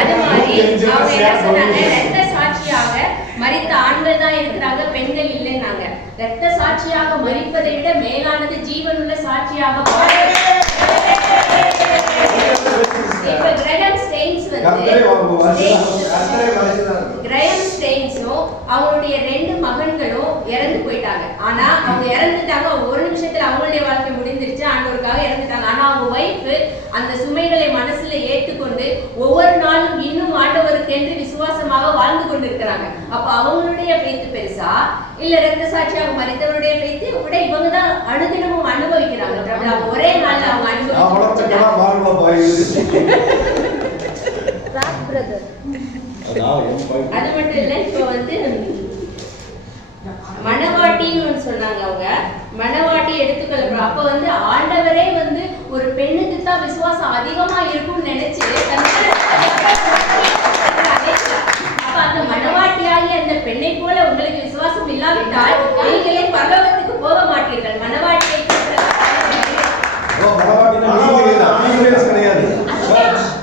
அது மாதிரி அவங்க என்ன சொன்னாங்க, ரத்த சாட்சியாக மரித்த ஆண்கள் தான் இருக்கிறாங்க, பெண்கள் இல்லைன்னாங்க. ரத்த சாட்சியாக மரிப்பதை விட மேலானது ஜீவனுள்ள சாட்சியாக இப்ப கிரஹம் ஸ்டெயின்ஸும் அவங்களுடைய 2 மகன்களும் இறந்து போயிட்டாங்க. ஆனா அவங்க இறந்துட்டாங்க, ஒரு நிமிஷத்துல அவங்களுடைய வாழ்க்கை முடிஞ்சிருச்சு, ஆண்டவருக்காக இறந்துட்டாங்க. ஆனா அவங்க வைஃப் அந்த சுமைகளை மனசுல ஏற்றுக்கொண்டு ஒவ்வொரு நாளும் இன்னும் ஆண்டவருக்கு என்று விசுவாசமாக வாழ்ந்து கொண்டிருக்கிறாங்க. அப்ப அவங்களுடைய பெய்த்து பெருசா இல்ல ரத்த சாட்சியாக மரித்தவருடைய பெய்த்து கூட இவங்க தான் அனுதினமும் அனுபவிக்கிறாங்க. ஒரே நாள்ல அவங்க அது மட்டும் இல்ல, இப்ப வந்து மணவாட்டின்னு சொன்னாங்க. அவங்க மணவாட்டி எடுத்துக்கொள்ள அப்ப வந்து ஆண்டவரே வந்து ஒரு பெண்ணுக்கு தான் விசுவாசம் அதிகமா இருக்கும்னு நினைச்சு அப்ப அந்த மணவாட்டியாகி அந்த பெண்ணை போல உங்களுக்கு விசுவாசம் இல்லாவிட்டால் நீங்களே பரலோகத்துக்கு போக மாட்டீர்கள். மணவாட்டியை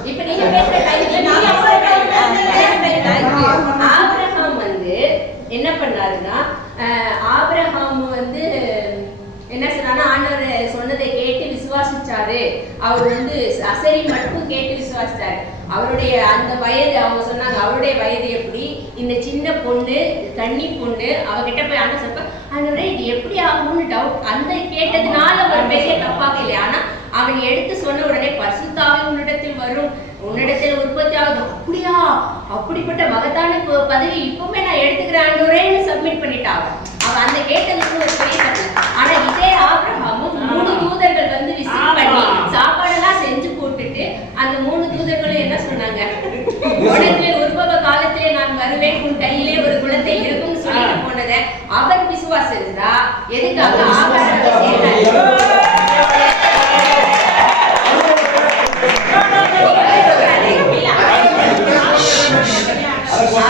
இப்ப நீங்க பேசுற டைம்ல ஆபிரகாம் வந்து என்ன பண்ணாருன்னா, ஆபிரகாம் வந்து என்ன சொன்னா, ஆண்டவர் சொன்னதை கேட்டு விசுவாசிச்சாரு. அவர் வந்து அசரி மட்டும் கேட்டு விசுவாசிச்சாரு. அவருடைய அந்த வயது, அவங்க சொன்னாங்க அவருடைய வயது எப்படி, இந்த சின்ன பொண்ணு கன்னி பொண்ணு அவகிட்ட போய் ஆனா சொல்ல ஆண்டவரே இது எப்படி ஆகும்னு டவுட் அந்த கேட்டதுனால ஒரு பெரிய தப்பாக இல்லை. ஆனா அவன் எடுத்து சொன்ன உடனே பரிசுத்தாவி உன்னிடத்தில் வரும், உன்னிடத்தில் உற்பத்தி ஆகுது. அப்படியா, அப்படிப்பட்ட மகத்தான பதவி இப்பவுமே நான் எடுத்துக்கிறேன் ஆண்டவரேன்னு சப்மிட் பண்ணிட்டாங்க. அவன் அந்த கேட்டதுக்கு ஒரு பெரிய தப்பு. ஆனா இதே ஆபிரகாமும் 3 தூதர்கள் வந்து விசிட் பண்ணி சாப்பாடெல்லாம் செஞ்சு போட்டுட்டு அந்த 3 தூதர்களும் என்ன சொன்னாங்க, உனக்கு உற்பவ காலத்திலே நான் வருவேன், உன் கையிலே ஒரு குழந்தை இருக்கும்னு சொல்லிட்டு போனதை அவர் விசுவாசம் இருந்தா எதுக்காக ஆபிரகாமை சேர்ந்தாரு?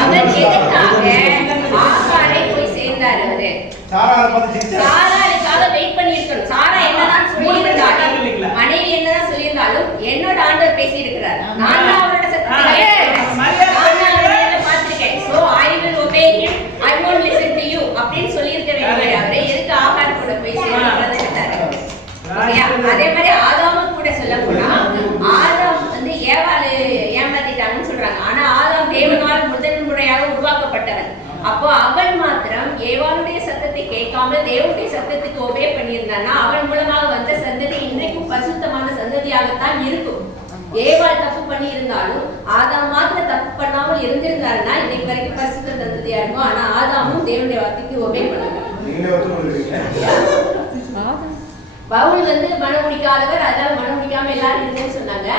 அவர் எதுக்காக ஆகாரை போய் சேர்ந்தாரு? அவரு சாராளுக்காக வெயிட் பண்ணி இருக்கணும். சாரா என்னதான் சொல்லியிருந்தாரு, மனைவி என்னதான் சொல்லியிருந்தா, இருந்தாலும் என்னோட ஆண்டவர் பேசி இருக்கிறார். நான் அவரோட சத்தத்தை பார்த்திருக்கேன். So I will obey him, I won't listen to you அப்படின்னு சொல்லி இருக்க வேண்டிய அவரே எதுக்கு ஆகார் கூட போய் சேர்ந்து கேட்டாரு. அதே மாதிரி ஆதாம கூட சொல்ல போனா ஆதாம் வந்து ஏவாளு ஏமாத்திட்டாங்கன்னு சொல்றாங்க. ஆனா ஆதாம் தேவனால் முதல் முறையாக உருவாக்கப்பட்டவன். அப்போ அவன் மாத்திரம் ஏவாளுடைய சத்தத்தை கேட்காமல் தேவனுடைய சத்தத்துக்கு ஒபே பண்ணியிருந்தான்னா அவன் மூலமாக வந்த சந்ததி இன்றைக்கும் பரிசுத்தமான சந்ததியாகத்தான் இருக்கும். ஏவாள் தப்பு பண்ணி இருந்தாலும் ஆதாம் மாத்திரம் தப்பு பண்ணாமல் இருந்திருந்தாருன்னா இன்னைக்கு வரைக்கும் பரிசுத்த சந்ததியா இருக்கும். ஆனா ஆதாமும் தேவனுடைய வார்த்தைக்கு ஒபே பண்ணாங்க. பவுல் வந்து மனம் முடிக்காதவர், அதனால மனம் முடிக்காம எல்லாரும் இருந்தேன்னு சொன்னாங்க.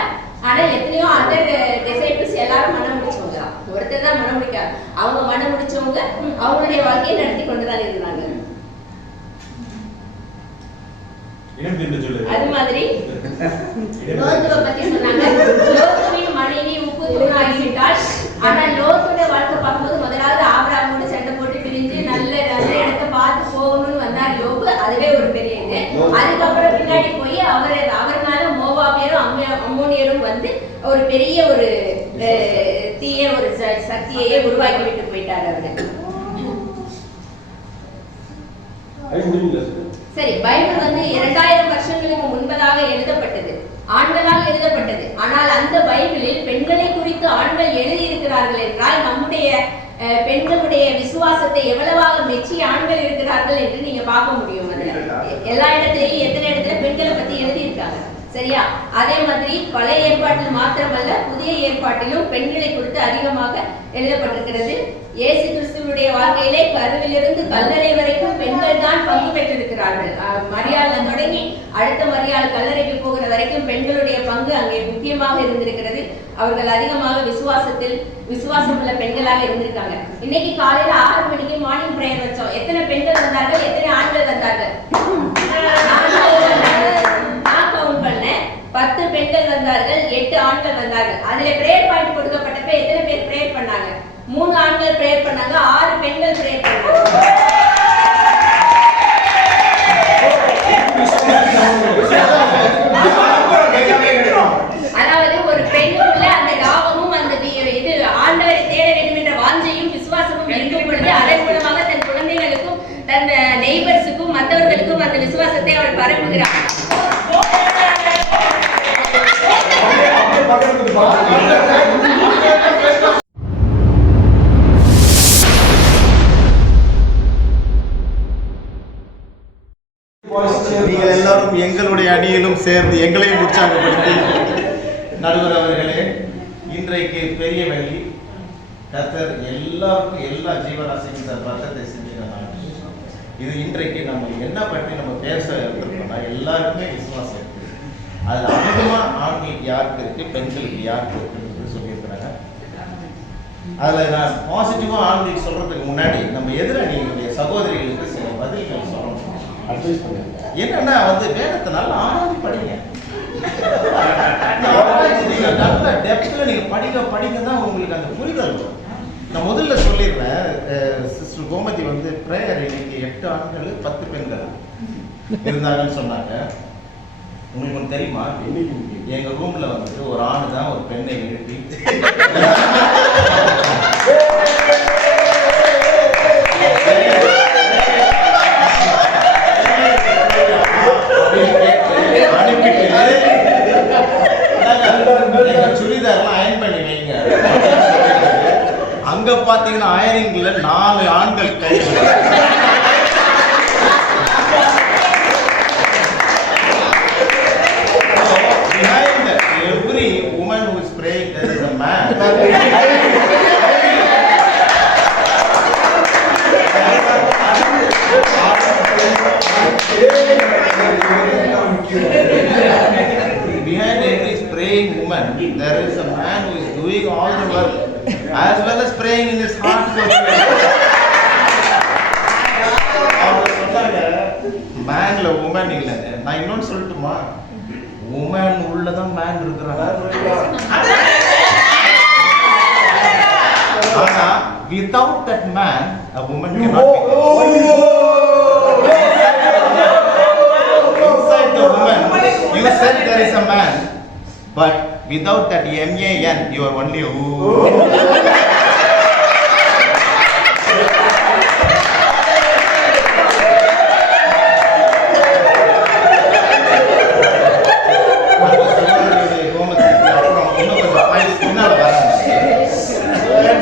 ஆனா எத்தனையோ அதர் டிசைபிள்ஸ் எல்லாரும் மனம் முடிச்சவங்க, ஒருத்தர் தான் மனம் முடிக்காது. அவங்க மனம் முடிச்சவங்க அவங்களுடைய வாழ்க்கையை நடத்தி கொண்டுதான் இருந்தாங்க. அது மாதிரி லோத்துவை பத்தி சொன்னாங்க. லோத்துவின் மனைவி உப்பு தூணாகிவிட்டாள். ஆனா லோத்தோட வாழ்க்கை பார்க்கும்போது முதலாவது ஆபிரகாமோட சண்டை போட்டு பிரிஞ்சு நல்ல நல்ல இடத்தை பார்த்து போகணும்னு வந்தார் லோத்து. அதுவே ஒரு பெரிய இது. அதுக்கப்புறம் பின்னாடி போய் அவர்னால மோவாபியரும் அம்மோனியரும் வந்து ஒரு பெரிய ஒரு தீய ஒரு சக்தியையே உருவாக்கி விட்டு போயிட்டார் அவரு. சரி, பைபிள் வந்து 2000 வருஷங்களுக்கு முன்பதாக எழுதப்பட்டது, ஆண்களால் எழுதப்பட்டது. ஆனால் அந்த பைபிளில் பெண்களை குறித்து ஆண்கள் எழுதியிருக்கிறார்கள் என்றால் நம்முடைய பெண்களுடைய விசுவாசத்தை எவ்வளவாக மெச்சி ஆண்கள் இருக்கிறார்கள் என்று நீங்க பார்க்க முடியும். எல்லா இடத்துலயும் எத்தனை இடத்துல பெண்களை பத்தி எழுதியிருக்காங்க. சரியா? அதே மாதிரி பழைய ஏற்பாட்டில் மாத்திரமல்ல புதிய ஏற்பாட்டிலும் பெண்களை குறித்து அதிகமாக எழுதப்பட்டிருக்கிறது. இயேசு கிறிஸ்துவுடைய வாழ்க்கையிலே கருவிலிருந்து கல்லறை வரைக்கும் பெண்கள் தான் பங்கு பெற்றிருக்கிறார்கள். மரியாதை தொடங்கி அடுத்த மரியாதை கல்லறைக்கு போகிற வரைக்கும் பெண்களுடைய பங்கு அங்கே முக்கியமாக இருந்திருக்கிறது. அவர்கள் அதிகமாக விசுவாசம் உள்ள பெண்களாக இருந்திருக்காங்க. இன்னைக்கு காலையில 6 மணிக்கு மார்னிங் பிரேயர் வச்சோம். எத்தனை பெண்கள் வந்தார்கள், எத்தனை ஆண்கள் வந்தார்கள்? 10 பெண்கள் வந்தார்கள், 8 ஆண்கள் வந்தார்கள். அதுல பிரேயர் பாயிண்ட் கொடுக்கப்பட்டப்ப எத்தனை பேர் பிரேயர் பண்ணாங்க? 3 ஆண்கள் பிரேயர் பண்ணாங்க, 6 பெண்கள் பிரேயர் பண்ணாங்க. அதாவது ஒரு பெண்ணுக்குள்ள அந்த தாகமும் அந்த இது ஆண்டவரை தேட வேண்டும் என்ற வாஞ்சையும் விசுவாசமும் இருக்கும் பொழுது அதன் மூலமாக தன் குழந்தைகளுக்கும் தன் நெய்பர்ஸுக்கும் மற்றவர்களுக்கும் அந்த விசுவாசத்தை அவள் பரப்புகிறார். நீங்கள் எல்லாரும் எங்களுடைய அணியிலும் சேர்ந்து எங்களையும் உற்சாகப்படுத்தி நடுவர் அவர்களே, இன்றைக்கு பெரிய வெள்ளி. கர்த்தர் எல்லாருக்கும் எல்லா ஜீவராசிக்கும் தன் ரத்தத்தை செஞ்சிருக்க நாள் இது. இன்றைக்கு நம்ம என்ன பற்றி நம்ம பேச இருக்கோம்னா எல்லாருக்குமே விசுவாசம் இருக்கு. அது அதிகமா ஆண்களுக்கு யாருக்கு இருக்கு, பெண்களுக்கு யாருக்கு இருக்குன்னு சொல்லியிருக்கிறாங்க. அதில் நான் பாசிட்டிவா ஆண்களுக்கு சொல்றதுக்கு முன்னாடி நம்ம எதிரணிகளுடைய சகோதரிகளுக்கு சில பதில்கள் சொல்லணும். அட்வைஸ் பண்ணுங்க. என்னன்னா வந்து வேதத்தை நல்லா ஆராய்ச்சி படிங்க. நீங்க நல்ல டெப்த்ல நீங்க படிக்க தான் உங்களுக்கு அந்த புரிதல் வரும். நான் முதல்ல சொல்லிடுறேன், சிஸ்டர் கோமதி வந்து பிரேயர் இன்னைக்கு 8 ஆண்கள் 10 பெண்கள் இருந்தாங்கன்னு சொன்னாங்க. உங்களுக்கு ஒன்று தெரியுமா, எங்க ரூம்ல வந்துட்டு ஒரு ஆணு தான் ஒரு பெண்ணை எழுப்பி அனுப்பிட்டு சுடிதாரெல்லாம் அயன் பண்ணி வைங்க. அங்க பாத்தீங்கன்னா அயனிங்ல 4 ஆண்கள் கை. Behind every woman who is praying, there is a man. Behind every praying woman, there is a man who is doing all the work, as well as praying in his heart. மேன்ல woman இல்ல. நான் இன்னொன்னு சொல்லட்டுமா, woman உள்ளதான் man இருக்கிறாங்க. ஆனா without that man a woman cannot be. Inside the woman you said there is a man, Without that MAN, you are only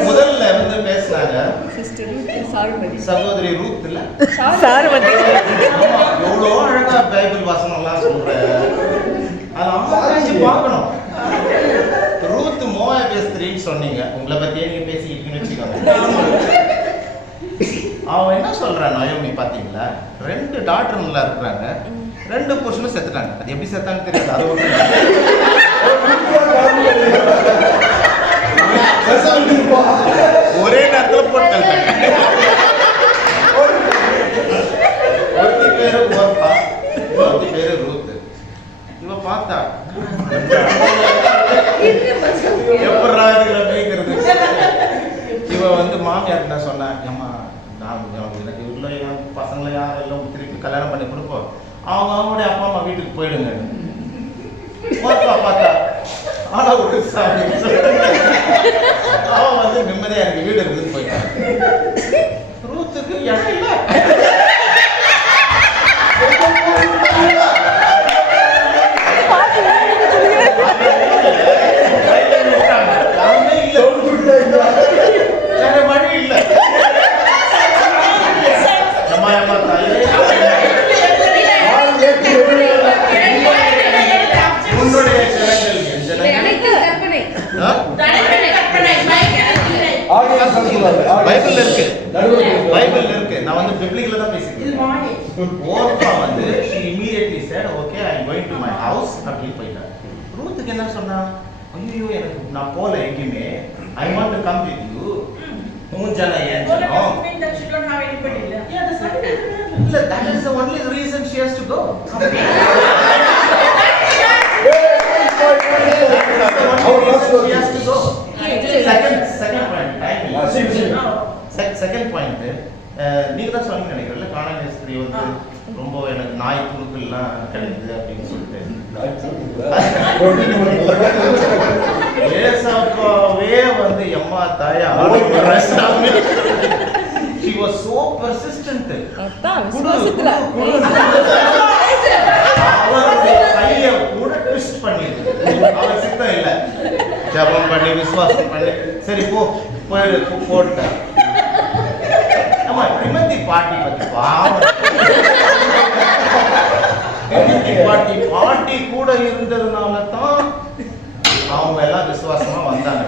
முதல்ல வந்து பேசினாங்க சகோதரி ரூத் இல்ல எவ்வளோ அழகா பைபிள் வசனம்லாம் சொல்றேன். அதெல்லாம் பார்க்கணும். ரூத் மோவாப் ஸ்திரீன்னு சொன்னீங்க, உங்களை பத்தியே நீங்க பேசிக்கிட்டீங்கன்னு வச்சுக்கோங்க. அவன் என்ன சொல்றான் நயோமி பாத்தீங்களா, 2 டாக்டர்ல இருக்கிறாங்க, 2 புருஷனும் செத்துட்டாங்க. அது எப்படி செத்தான்னு தெரியாது. அது ஒரே நேரத்துல போட்டு ஒருத்தி பேரு ஓர்பா, ஒருத்தி பேரு ரூத். இவ பார்த்தா எப்படா இதுல மேய்க்கிறது. இவ வந்து மாமியார் என்ன சொன்னா, ஏமா எனக்கு உள்ள பசங்களை யாரெல்லாம் திருப்பி கல்யாணம் பண்ணி கொடுப்போம், அவங்களுடைய அப்பா அம்மா வீட்டுக்கு போயிடுங்க. பார்த்தா ஆனா ஒரு சாமி அவன் வந்து நிம்மதியா எனக்கு வீடு இருக்குதுன்னு போயிட்டான். ரூத்துக்கு இடையில மழை இல்லை. பைபிள்ல இருக்கு, பைபிள்ல இருக்கு. நான் வந்து பிப்ளிக்ல தான் பேசிக்கிறேன். ஓர்பா வந்து she immediately said okay I am going to my house அப்படி போயிட்டா. ரூத்துக்கு என்ன சொன்னா, ஐயோ எனக்கு நான் போல எங்கேயுமே, I want to come with you. மூஞ்சன ஏஞ்சனோ இல்ல, that is the only reason she has to go. She has to go. Second point, நீங்க தான் சொன்னீங்க நினைக்கிறேன், கானானிய ஸ்திரீ வந்து ரொம்ப எனக்கு நாய் துணுக்கெல்லாம் கிடைக்குது அப்படின்னு சொல்லிட்டு ஏசாவே வந்து எம்மா தாயா she was so persistent. அவருடைய கையை கூட ட்விஸ்ட் பண்ணிருக்கு. அவர் சித்தம் இல்ல, ஜபம் பண்ணி விசுவாசம் பண்ணி சரி போயிடு போட்டார். ஆமா, டிமோத்தி பாட்டி பத்தி பாட்டி கூட இருந்ததுனால தான் அவங்க எல்லாம் விசுவாசமா வந்தாங்க.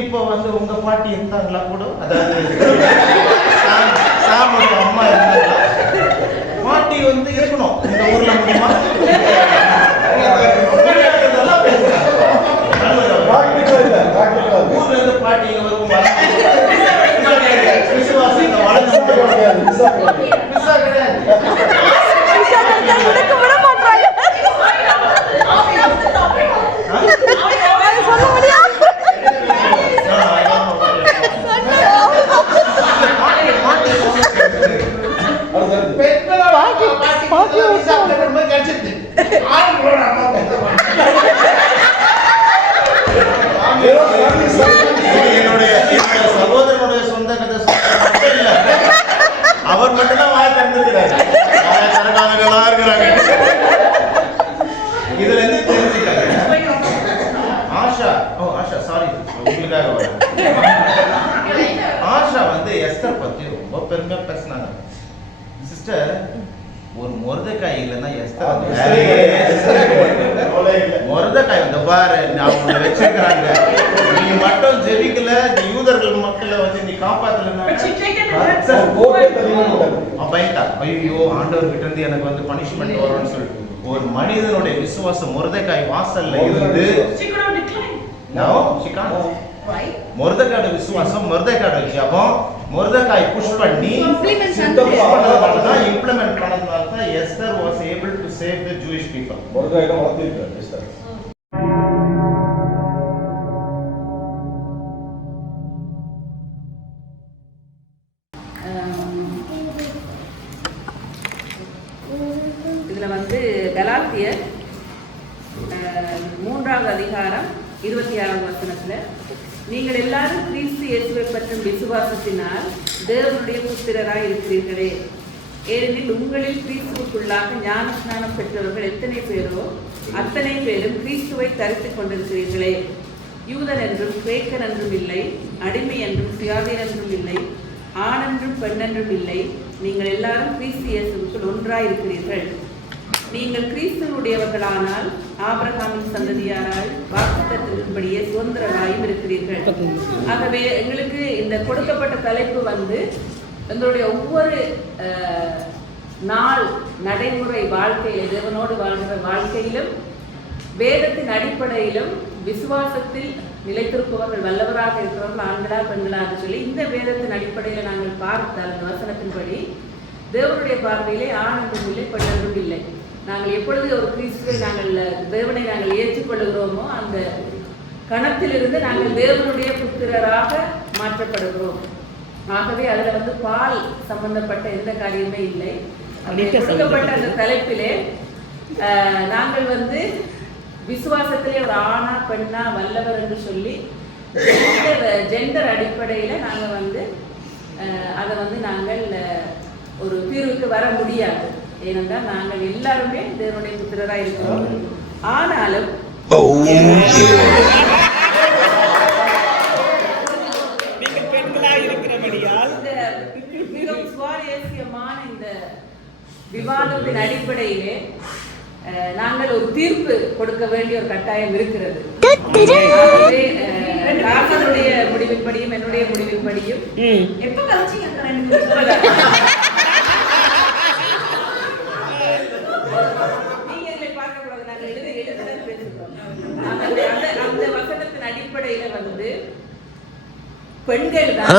இப்ப வந்து உங்க பாட்டி இருந்தாங்களா கூட, அதாவது சாமுடைய அம்மா இருந்தாங்களா? பாட்டி வந்து இருக்கணும் இந்த ஊர்ல முடியுமா? ஊர்ல இருந்து பாட்டி வரும் விசுவாசம் வளர்ந்து கிடையாது. சகோதரனுடைய சொந்த கதை இல்ல, அவர் மட்டும்தான் வாய் திறந்துருக்கிறார். தரகாரங்களா இருக்கிறாங்க. இதுல இருந்து தெரிஞ்சுக்காங்க. ஆஷா சாரி உங்களுக்காக வர ஆஷா வந்து எஸ்தர் பத்தி ரொம்ப பெருமையா பேசினாங்க. சிஸ்டர், ஒரு மொர்தெக்காய் இல்லைன்னா எஸ்தர் மொர்தெக்காய் வந்து பாரு அவங்க வச்சிருக்கிறாங்க, நீ மட்டும் ஜெபிக்கல, யூதர்கள் மக்களை வச்சு நீ காப்பாத்தலன்னா பயன்டா, ஐயோ ஆண்டவர்கிட்ட இருந்து எனக்கு வந்து பனிஷ்மெண்ட் வரும்னு சொல்லிட்டு ஒரு மனிதனுடைய விசுவாசம் மொர்தெக்காய் வாசல்ல இருந்து மொர்தெக்காயோட விசுவாசம், மொர்தெக்காயோட ஜெபம், மொர்தெக்காய் புஷ் பண்ணி இம்ப்ளிமெண்ட் பண்ணதுனால தான் Esther was able to save the Jewish people. Mordecai வளர்த்திருக்கார் எஸ்தர். இதுல வந்து கலாத்தியர் 3வது அதிகாரம் 26வது வசனத்துல, நீங்கள் எல்லாரும் கிறிஸ்து இயேசுவை பற்றும் விசுவாசத்தினால் தேவனுடைய புத்திரராய் இருக்கிறீர்களே. ஏனெனில் உங்களில் கிறிஸ்துவுக்குள்ளாக ஞான ஸ்நானம் பெற்றவர்கள் எத்தனை பேரோ அத்தனை பேரும் கிறிஸ்துவை தரித்துக் கொண்டிருக்கிறீர்களே. யூதன் என்றும் கிரேக்கன் என்றும் இல்லை, அடிமை என்றும் சுயாதீன் என்றும் இல்லை, ஆணென்றும் பெண்ணென்றும் இல்லை, நீங்கள் எல்லாரும் கிறிஸ்து இயேசுவுக்குள் ஒன்றாயிருக்கிறீர்கள். நீங்கள் கிறிஸ்துவுடையவர்களானால் ஆபிரகாமின் சந்ததியாரால் வாக்குத்தத்தத்தின்படியே சுதந்திரராயும் இருக்கிறீர்கள். ஆகவே எங்களுக்கு இந்த கொடுக்கப்பட்ட தலைப்பு வந்து எங்களுடைய ஒவ்வொரு நாள் நடைமுறை வாழ்க்கையில், தேவனோடு வாழ்கிற வாழ்க்கையிலும் வேதத்தின் அடிப்படையிலும் விசுவாசத்தில் நிலைத்திருப்பவர்கள் வல்லவராக இருக்கிறவர்கள் ஆண்களா பெண்களாக சொல்லி இந்த வேதத்தின் அடிப்படையில் நாங்கள் பார்த்தால் அந்த வசனத்தின்படி தேவனுடைய பார்வையிலே ஆண் என்றும் இல்லை, பெண் என்றும் இல்லை. நாங்கள் எப்பொழுது ஒரு கிறிஸ்துவை தேவனை நாங்கள் ஏற்றுக்கொள்கிறோமோ அந்த கணத்திலிருந்து நாங்கள் தேவனுடைய புத்திரராக மாற்றப்படுகிறோம். ஆகவே அதில் வந்து பால் சம்பந்தப்பட்ட எந்த காரியமே இல்லை. கொடுக்கப்பட்ட அந்த தலைப்பிலே நாங்கள் வந்து விசுவாசத்திலே ஒரு ஆணா பெண்ணா வல்லவர் என்று சொல்லி ஜெண்டர் அடிப்படையில் நாங்கள் வந்து அதை வந்து நாங்கள் ஒரு தீர்வுக்கு வர முடியாது. ஏனென்றால் நாங்கள் எல்லாருமே தேவனுடைய புத்திரராக இருக்கிறோம். ஆனாலும் மிகவும் சுவாரஸ்யமான இந்த விவாதத்தின் அடிப்படையிலே நாங்கள் ஒரு தீர்ப்பு கொடுக்க வேண்டிய ஒரு கட்டாயம் இருக்கிறது. ராசனுடைய முடிவின்படியும் என்னுடைய முடிவின்படியும் எப்ப அந்த வசனத்தின் அடிப்படையில வந்து பெண்கள் தான்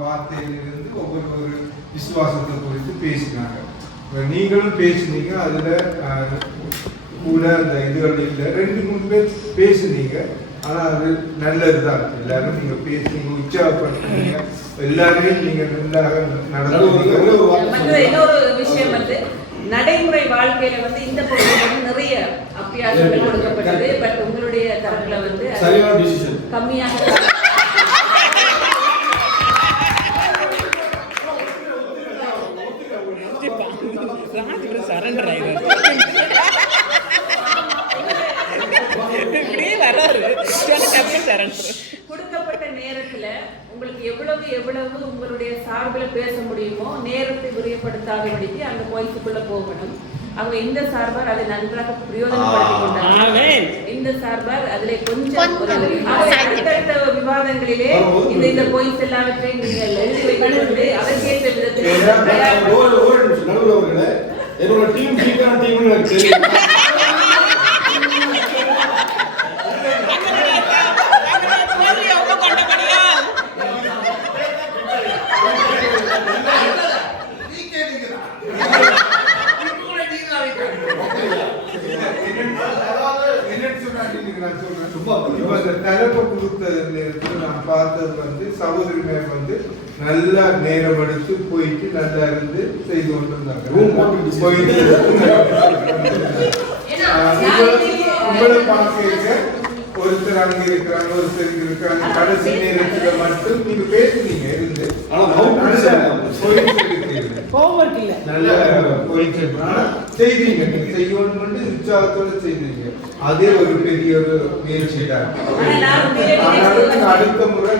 வார்த்தையிலிருந்து ஒவ்வொரு விசுவாசத்தை குறித்து பேசினாங்க. நீங்களும் பேசுனீங்க, அதுல கூட அந்த இதுகள் இல்லை, 2-3 பேர் பேசுனீங்க. ஆனா அது நல்லதுதான். எல்லாரும் நீங்க பேசுனீங்க, உற்சாகப்படுத்துனீங்க, எல்லாருமே நீங்க நன்றாக நடந்து. இன்னொரு விஷயம் வந்து நடைமுறை வாழ்க்கையில வந்து இந்த பகுதியில் வந்து நிறைய அபியாசங்கள் கொடுக்கப்பட்டது. பட் உங்களுடைய தரப்புல வந்து கம்மியாக கொடுக்கப்பட்ட நேரத்துல உங்களுக்கு எவ்வளவு உங்களுடைய சார்பில் பேச முடியுமோ நேரத்தை விரியப்படுத்தாதபடிக்கு அந்த பாயிண்ட்ஸுக்குள்ள போகணும். அவங்க இந்த சார்பார் அதை நன்றாக பிரயோஜனப்படுத்திக் கொண்டாங்க. இந்த சார்பார் அதிலே கொஞ்சம் அடுத்தடுத்த விவாதங்களிலே இந்த பாயிண்ட்ஸ் எல்லாவற்றையும் நீங்கள் எழுதி வைக்கிறது அதற்கேற்ற விதத்தில் என்னோட டீம் எனக்கு தெரியும். தலைப்பு கொடுத்த நான் பார்த்தது வந்து சகோதரிமார் வந்து நல்லா நேரம் எடுத்து போயிட்டு நல்லா இருந்து செய்து கொண்டிருந்தாங்க. உங்களை பார்க்க ஒருத்தர் அங்க இருக்கிறாங்க, ஒருத்தர் இங்க இருக்காங்க. கடைசி நேரத்துல மட்டும் நீங்க பேசுனீங்க இருந்து நல்ல போயிட்டு செய்தீங்க. நீங்க செய்யணும் உற்சாகத்தோட செய்தீங்க. அதே ஒரு பெரிய ஒரு முயற்சி தான். அடுத்த முறை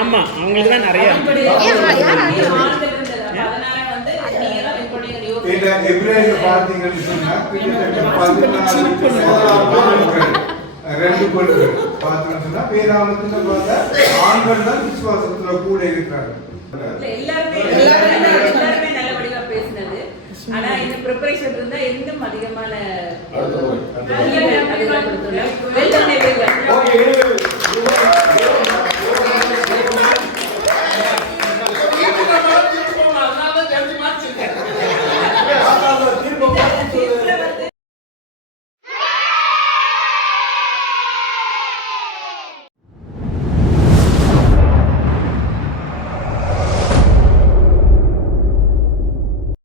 ஆமா அவங்களுக்கு தான் நிறைய பாத்தீங்கன்னு சொன்னா 2 பொண்ணுகள் பார்த்தோம்னு சொன்னா வேதாகமத்துல பார்த்தா ஆண்கள் தான் விசுவாசத்துல கூட இருக்கிறாங்க. எல்லாருமே நல்ல வடிவா பேசினது. ஆனா இந்த ப்ரிப்பரேஷன் இருந்தா இன்னும் அதிகமான அடுத்த முறை. அதுதான் கொடுத்தோம். Welcome everyone. ஓகே.